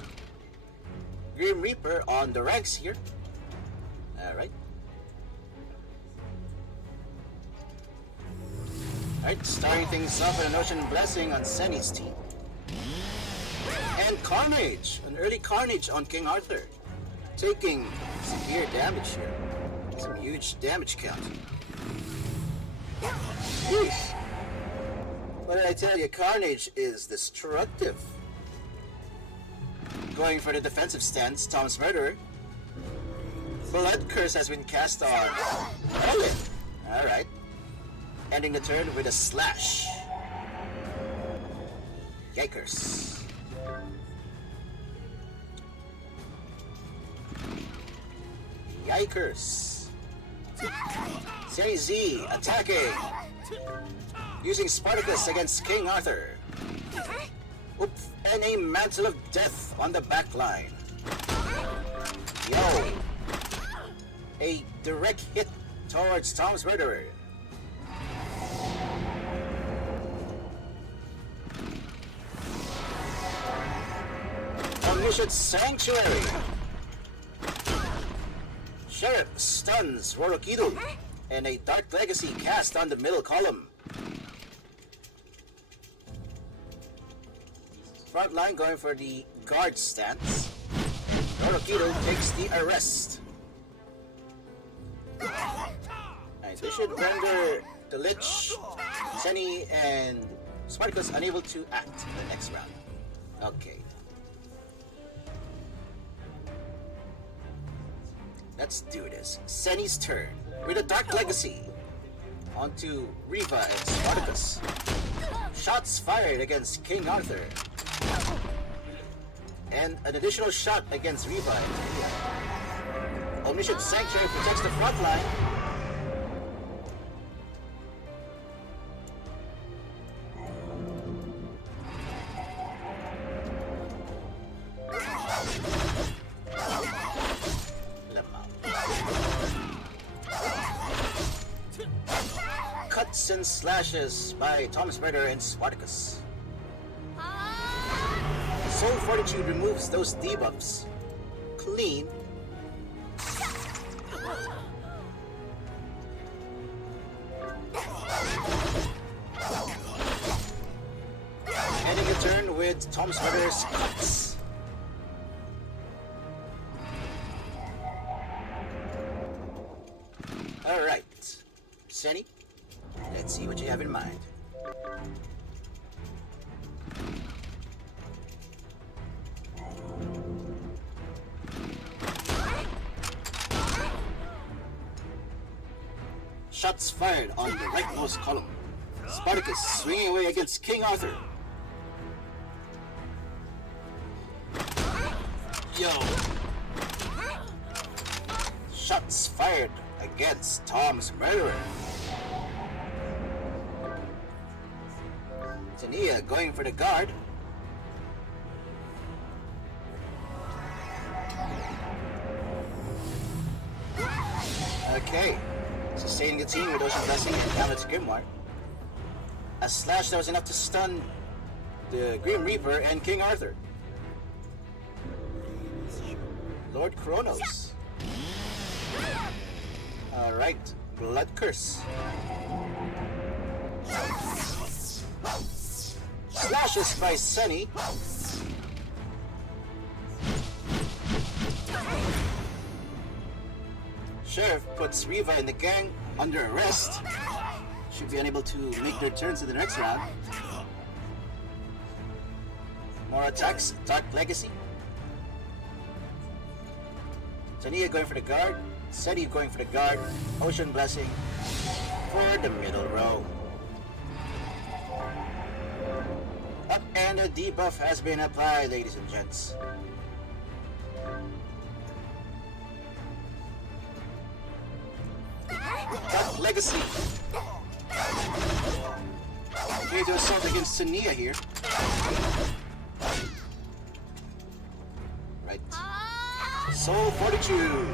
Grim Reaper on the ranks here. Alright. Alright, starting things off with an Ocean Blessing on Senny's team. And Carnage, an early Carnage on King Arthur. Taking severe damage here. Some huge damage count. Jeez. What did I tell you? Carnage is destructive. Going for the defensive stance, Tom's Murderer. Blood Curse has been cast on Ellen. Alright. Ending the turn with a slash. Yikers. Yikers. Cenisir attacking. Using Spartacus against King Arthur. Oops, and a Mantle of Death on the back line. Yo. A direct hit towards Tom's Murderer. Omniscient Sanctuary. Sheriff stuns Rorokido, and a Dark Legacy cast on the middle column. Front line going for the guard stance. Rorokido takes the arrest. Alright, this should render the Lich, Senny, and Spartacus unable to act in the next round. Okay. Let's do this. Senny's turn with a Dark Legacy. Onto Riva and Spartacus. Shots fired against King Arthur. And an additional shot against Riva and Tania. Omniscient Sanctuary protects the front line. Cuts and slashes by Tom's Murderer and Spartacus. Soul Fortitude removes those debuffs. Clean. Ending a turn with Tom's Murderer's Cuts. Alright. Senny, let's see what you have in mind. Shots fired on the rightmost column. Spartacus swinging away against King Arthur. Yo. Shots fired against Tom's Murderer. Tania going for the guard. Okay. Sustaining the team with Ocean Blessing and Hamlet's Grimoire. A slash that was enough to stun the Grim Reaper and King Arthur. Lord Kronos. Alright, Blood Curse. Slashes by Sunny. Sheriff puts Riva and the gang under arrest. Should be unable to make their turns in the next round. More attacks, Dark Legacy. Tania going for the guard. Seti going for the guard. Ocean Blessing for the middle row. Up and a debuff has been applied, ladies and gents. Dark Legacy. Going to assault against Tania here. Right. Soul Fortitude.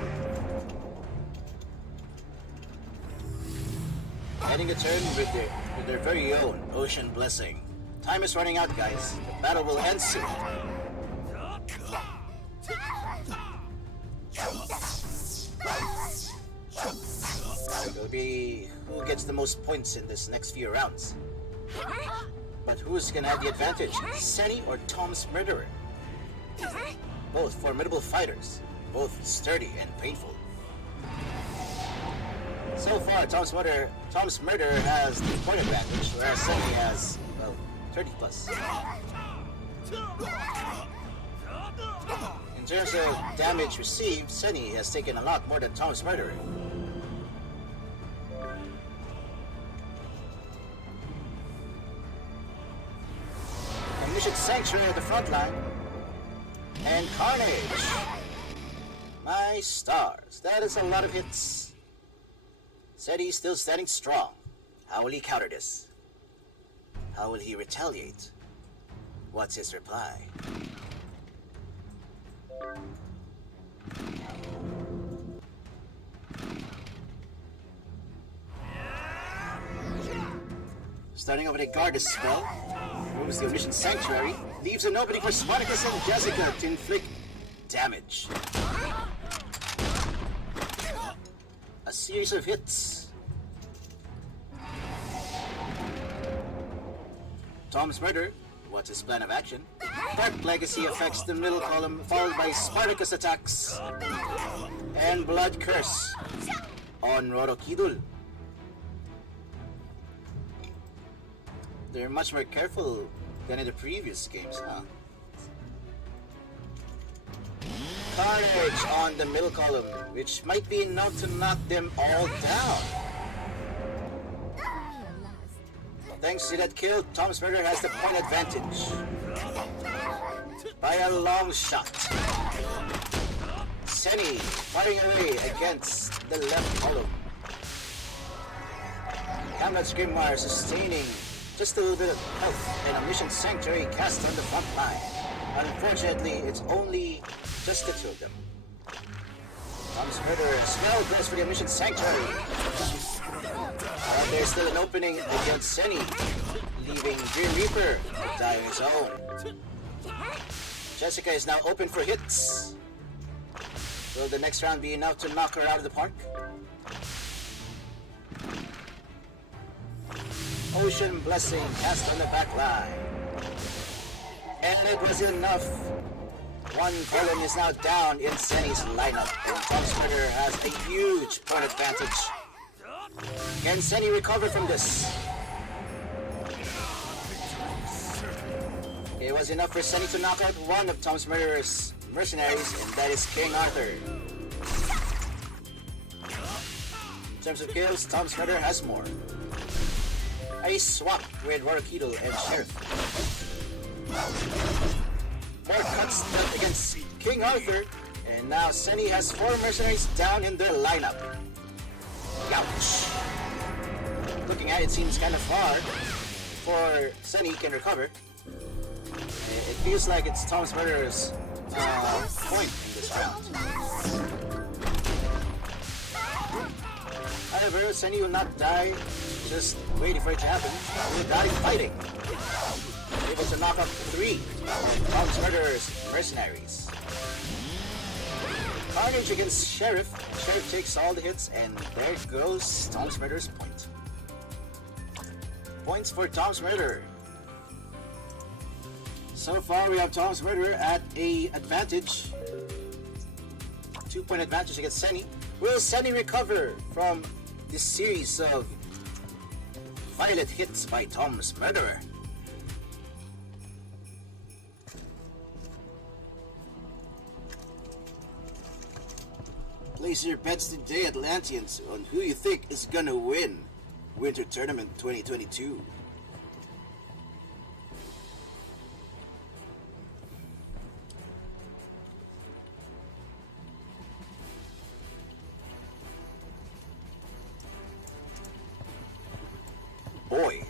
Heading a turn with their very own Ocean Blessing. Time is running out, guys. The battle will end soon. It'll be who gets the most points in this next few rounds. But who's gonna have the advantage? Seni or Tom's Murderer? Both formidable fighters, both sturdy and painful. So far, Tom's Murderer has the point advantage, whereas Seni has, well, 30 plus. In terms of damage received, Seni has taken a lot more than Tom's Murderer. Omniscient Sanctuary at the front line. And Carnage. My stars, that is a lot of hits. Seti still standing strong. How will he counter this? How will he retaliate? What's his reply? Starting over the Guardus spell, removes the Omniscient Sanctuary, leaves an opening for Spartacus and Jessica to inflict damage. A series of hits. Tom's Murder, what's his plan of action? Dark Legacy affects the middle column, followed by Spartacus attacks and Blood Curse on Rorokidul. They're much more careful than in the previous games, huh? Carnage on the middle column, which might be enough to knock them all down. Thanks to that kill, Tom's Murder has the point advantage by a long shot. Seni firing away against the left column. Hamlet's Grimoire sustaining just a little bit of health and Omniscient Sanctuary cast on the front line. Unfortunately, it's only just the two of them. Tom's Murder spell goes for the Omniscient Sanctuary. But there's still an opening against Seni, leaving Grim Reaper to die on his own. Jessica is now open for hits. Will the next round be enough to knock her out of the park? Ocean Blessing cast on the back line. And it was enough. One column is now down in Seni's lineup, and Tom's Murder has a huge point advantage. Can Seni recover from this? It was enough for Seni to knock out one of Tom's Murderer's mercenaries, and that is King Arthur. In terms of kills, Tom's Murder has more. A swap with Rorokidul and Sheriff. More cuts dealt against King Arthur, and now Seni has 4 mercenaries down in their lineup. Ouch. Looking at it, seems kind of hard before Seni can recover. It feels like it's Tom's Murderer's point in this round. However, Seni will not die just waiting for it to happen. He will die fighting. Able to knock out 3 of Tom's Murderer's mercenaries. Carnage against Sheriff. Sheriff takes all the hits, and there goes Tom's Murderer's point. Points for Tom's Murderer. So far, we have Tom's Murderer at a advantage. 2-point advantage against Seni. Will Seni recover from this series of violent hits by Tom's Murderer? Place your bets today, Atlanteans, on who you think is gonna win Winter Tournament 2022. Boy.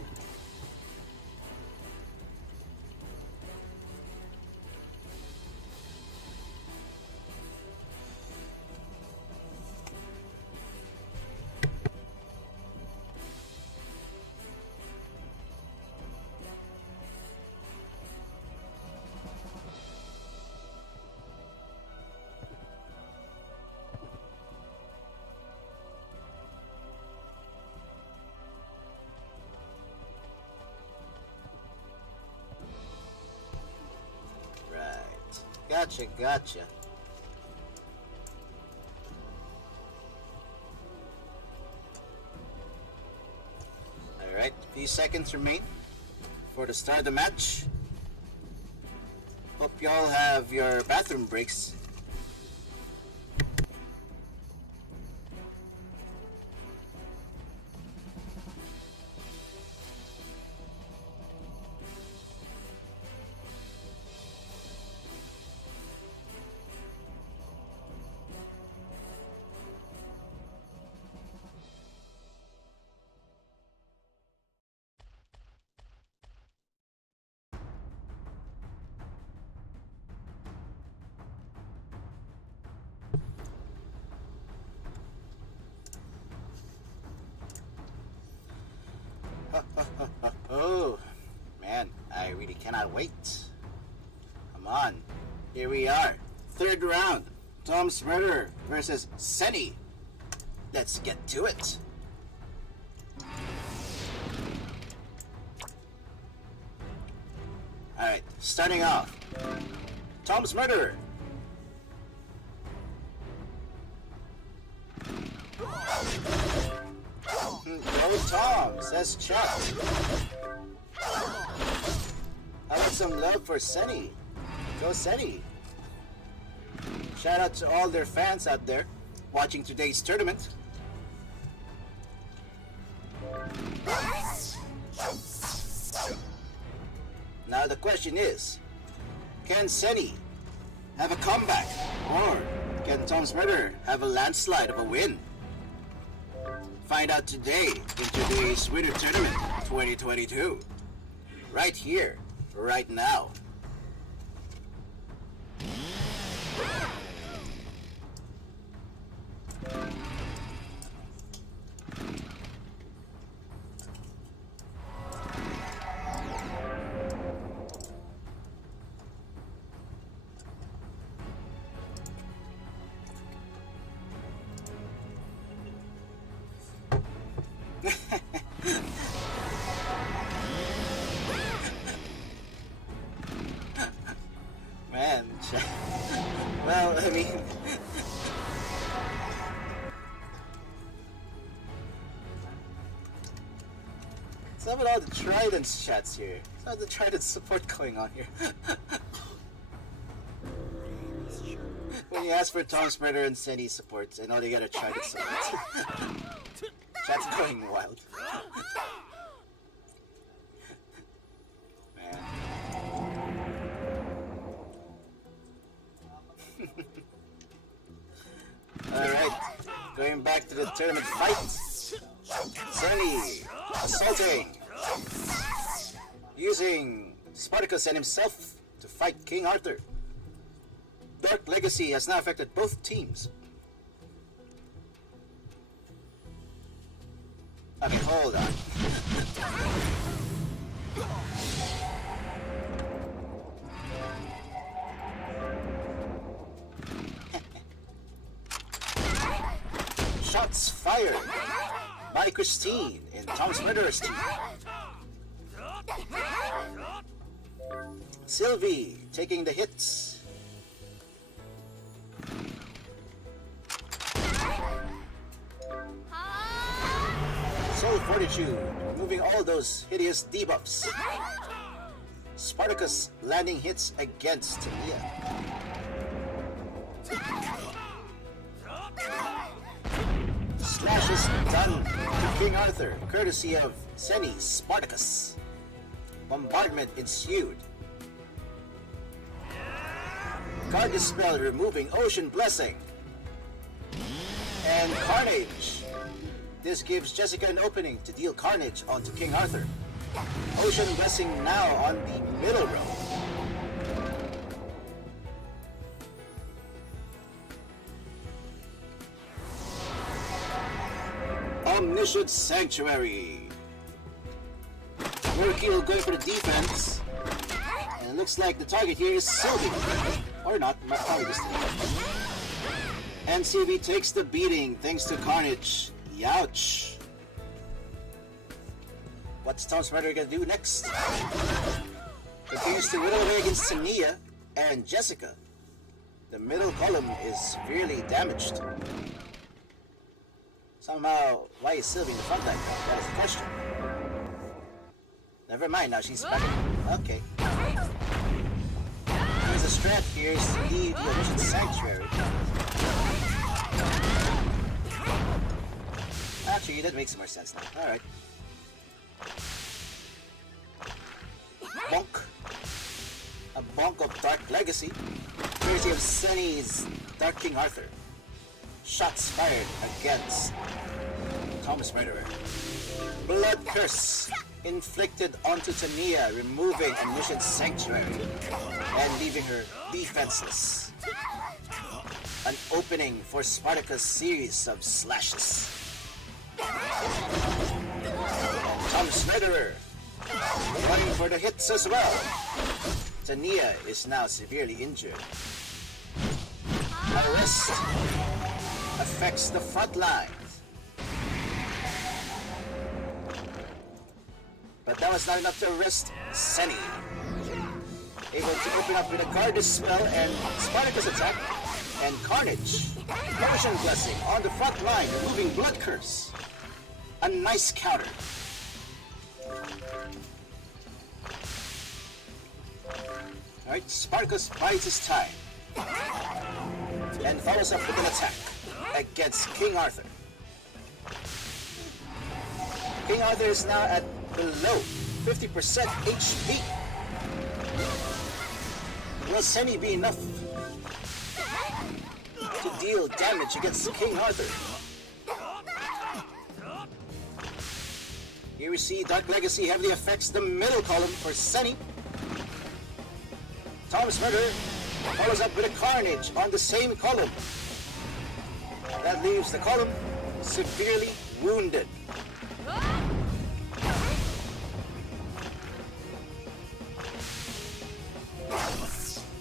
Gotcha. Alright, few seconds remain for the start of the match. Hope y'all have your bathroom breaks. Oh, man, I really cannot wait. Come on, here we are. Third round, Tom's Murderer versus Seni. Let's get to it. Alright, starting off. Tom's Murderer. Go Tom, says Chuck. I want some love for Seni. Go Seni. Shout out to all their fans out there watching today's tournament. Now the question is, can Seni have a comeback, or can Tom's Murderer have a landslide of a win? Find out today in today's Winter Tournament 2022. Right here, right now. Man, well, I mean, it's about all the Trident chats here. It's all the Trident support going on here. When you ask for Tom's Murder and Seni supports, and all they got are Trident supports. Chat's going wild. Man. Alright, going back to the tournament fight. Seni assaulting, using Spartacus and himself to fight King Arthur. Dark Legacy has now affected both teams. I mean, hold on. Shots fired by Christine in Tom's Murderer's team. Sylvie taking the hits. Soul Fortitude, removing all those hideous debuffs. Spartacus landing hits against Talia. Slash is done to King Arthur, courtesy of Cenis Spartacus. Bombardment ensued. Guard Dispel removing Ocean Blessing. And Carnage. This gives Jessica an opening to deal carnage onto King Arthur. Ocean Blessing now on the middle row. Omniscient Sanctuary. Mercurial going for the defense. And it looks like the target here is Sylvie. Or not, probably this time. And Sylvie takes the beating thanks to Carnage. Youch. What's Tom's Murderer gonna do next? Continues to whittle away against Tania and Jessica. The middle column is severely damaged. Somehow, why is Sylvie in the front line? That is the question. Never mind, now she's back. Okay. There's a strat here is to leave the Omniscient Sanctuary. Actually, that makes more sense now. Alright. Bonk. A bonk of Dark Legacy. Courtesy of Cenis Dark King Arthur. Shots fired against Tom's Murderer. Blood Curse inflicted onto Tania, removing Omniscient Sanctuary and leaving her defenseless. An opening for Spartacus' series of slashes. Tom's Murderer running for the hits as well. Tania is now severely injured. Arrest affects the front line. But that was not enough to arrest Ceni. Able to open up with a Guard Dispel and Spartacus attack. And Carnage. Ocean Blessing on the front line, removing Blood Curse. A nice counter. Alright, Spartacus bides his time. And follows up with an attack against King Arthur. King Arthur is now at below 50% HP. Will Ceni be enough to deal damage against King Arthur? Here we see Dark Legacy heavily affects the middle column for Ceni. Tom's Murderer follows up with a Carnage on the same column. That leaves the column severely wounded.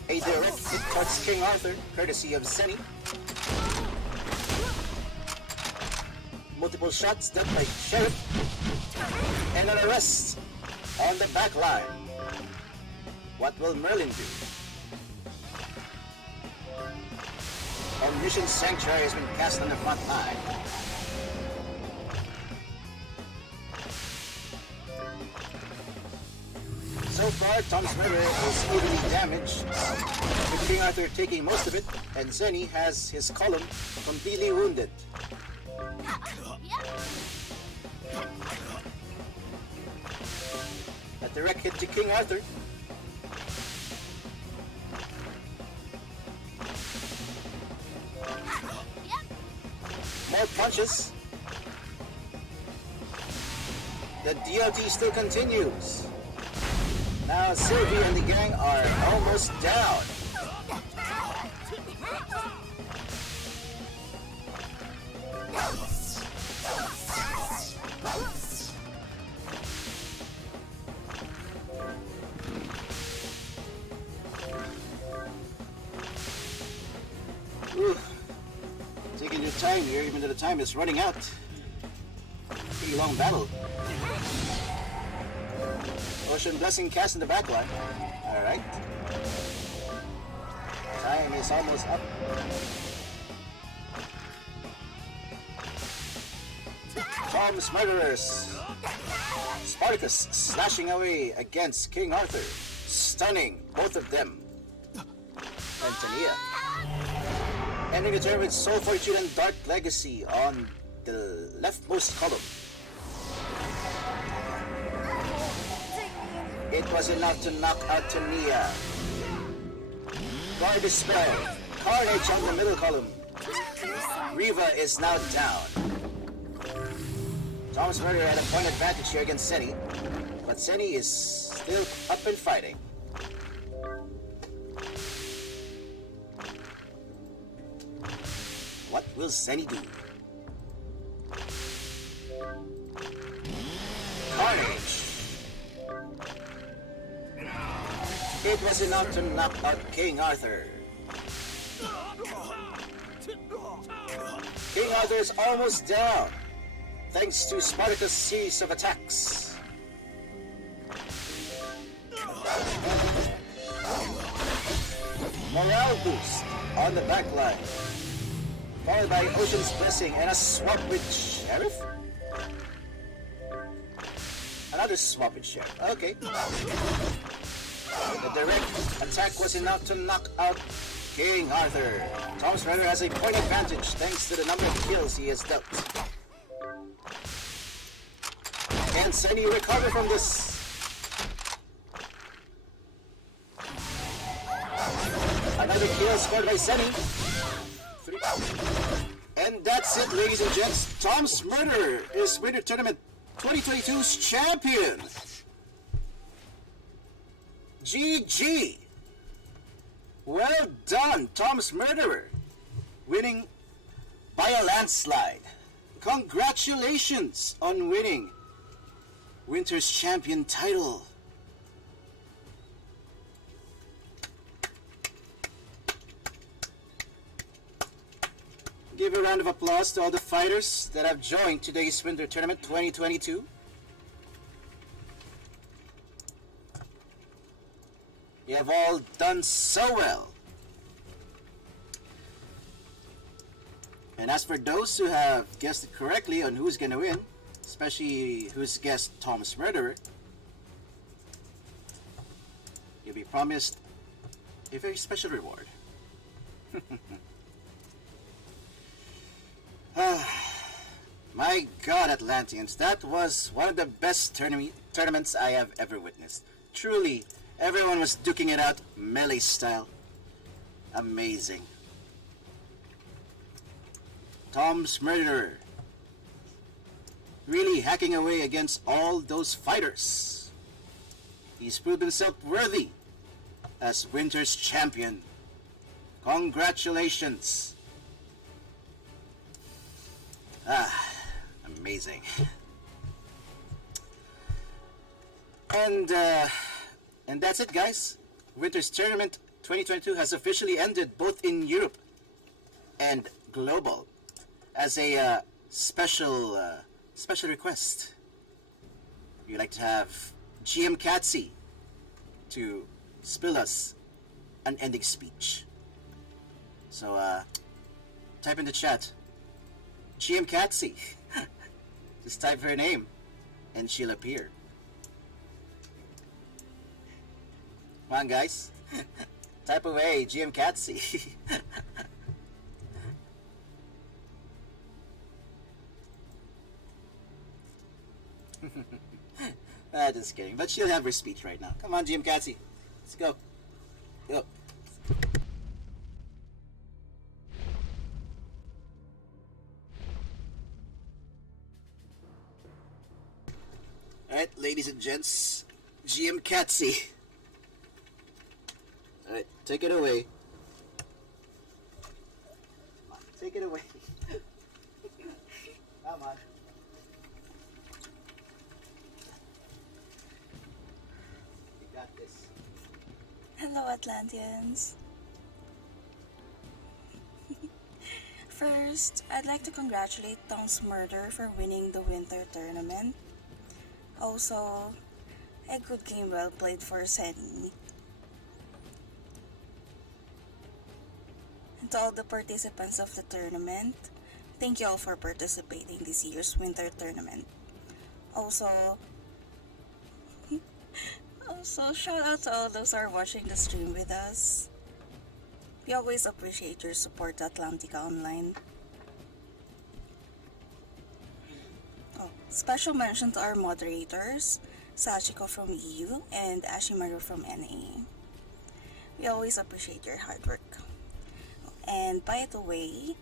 A direct hit towards King Arthur, courtesy of Ceni. Multiple shots dealt by Sheriff. And an arrest on the back line. What will Merlin do? Omniscient Sanctuary has been cast on the front line. So far, Tom's Murderer is evenly damaged, with King Arthur taking most of it, and Ceni has his column completely wounded. A direct hit to King Arthur. More punches. The DLT still continues. Now Sylvie and the gang are almost down. Taking the time here, even though the time is running out. Pretty long battle. Ocean Blessing cast in the back line. Alright. Time is almost up. Tom's Murderers. Spartacus slashing away against King Arthur, stunning both of them. Antonia. Ending the turn with Soul Fortune and Dark Legacy on the leftmost column. It was enough to knock out Tania. Guard dispelled. Carnage on the middle column. Riva is now down. Tom's Murderer had a point advantage here against Seni, but Seni is still up and fighting. What will Seni do? Carnage! It was enough to knock out King Arthur. King Arthur is almost down, thanks to Spartacus' series of attacks. Morale boost on the back line, followed by Ocean's Blessing and a swap with Sheriff? Another swap with Sheriff, okay. The direct attack was enough to knock out King Arthur. Tom's Murderer has a point advantage thanks to the number of kills he has dealt. Can Seni recover from this? Another kill scored by Seni. And that's it, ladies and gents. Tom's Murderer is Winter Tournament 2022's champion. GG! Well done, Tom's Murderer, winning by a landslide. Congratulations on winning Winter's Champion title. Give a round of applause to all the fighters that have joined today's Winter Tournament 2022. You have all done so well. And as for those who have guessed it correctly on who's gonna win, especially who's guessed Tom's Murderer, you'll be promised a very special reward. My God, Atlanteans, that was one of the best tournaments I have ever witnessed. Truly, everyone was duking it out melee style. Amazing. Tom's Murderer really hacking away against all those fighters. He's proved himself worthy as Winter's champion. Congratulations. Amazing. And that's it, guys. Winter's Tournament 2022 has officially ended both in Europe and global. As a special request, we'd like to have GM Katsy to spill us an ending speech. So type in the chat, GM Katsy. Just type her name and she'll appear. Come on, guys. Type away, GM Katsy. Just kidding. But she'll have her speech right now. Come on, GM Katsy. Let's go. Go. Alright, ladies and gents, GM Katsy. Alright, take it away. Come on, take it away. Come on. You got this. Hello, Atlanteans. First, I'd like to congratulate Tong's Murder for winning the winter tournament. Also, a good game well played for Ceni. And to all the participants of the tournament, thank you all for participating this year's winter tournament. Also, shout out to all those who are watching the stream with us. We always appreciate your support to Atlantica Online. Special mention to our moderators, Sachiko from EU and Ashimaru from NA. We always appreciate your hard work. And by the way,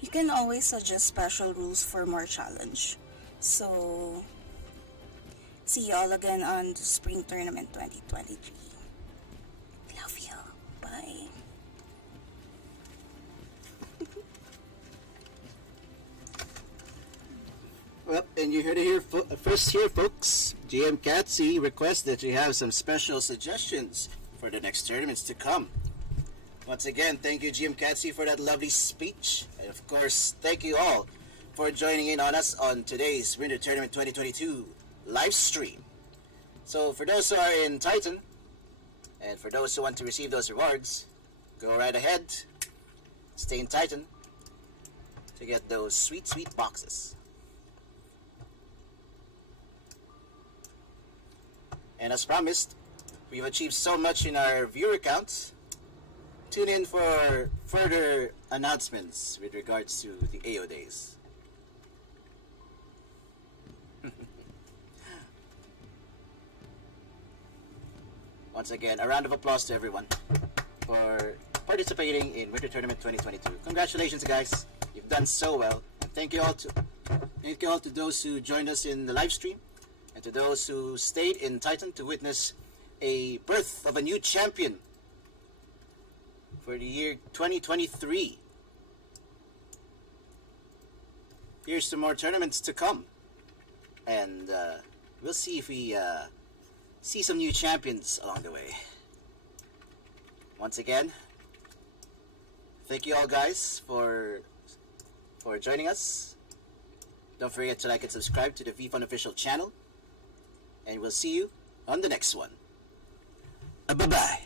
you can always suggest special rules for more challenge. So, see you all again on the Spring Tournament 2023. Love you. Bye. Well, and you heard it here first here, folks. GM Catsy requests that you have some special suggestions for the next tournaments to come. Once again, thank you, GM Catsy, for that lovely speech. And of course, thank you all for joining in on us on today's Winter Tournament 2022 live stream. So for those who are in Titan, and for those who want to receive those rewards, go right ahead, stay in Titan to get those sweet, sweet boxes. And as promised, we've achieved so much in our viewer count. Tune in for further announcements with regards to the AO days. Once again, a round of applause to everyone for participating in Winter Tournament 2022. Congratulations, guys. You've done so well. And thank you all to those who joined us in the live stream, and to those who stayed in Titan to witness a birth of a new champion for the year 2023. Here's some more tournaments to come, and we'll see if we see some new champions along the way. Once again, thank you all, guys, for joining us. Don't forget to like and subscribe to the VFUN official channel, and we'll see you on the next one. Bye-bye.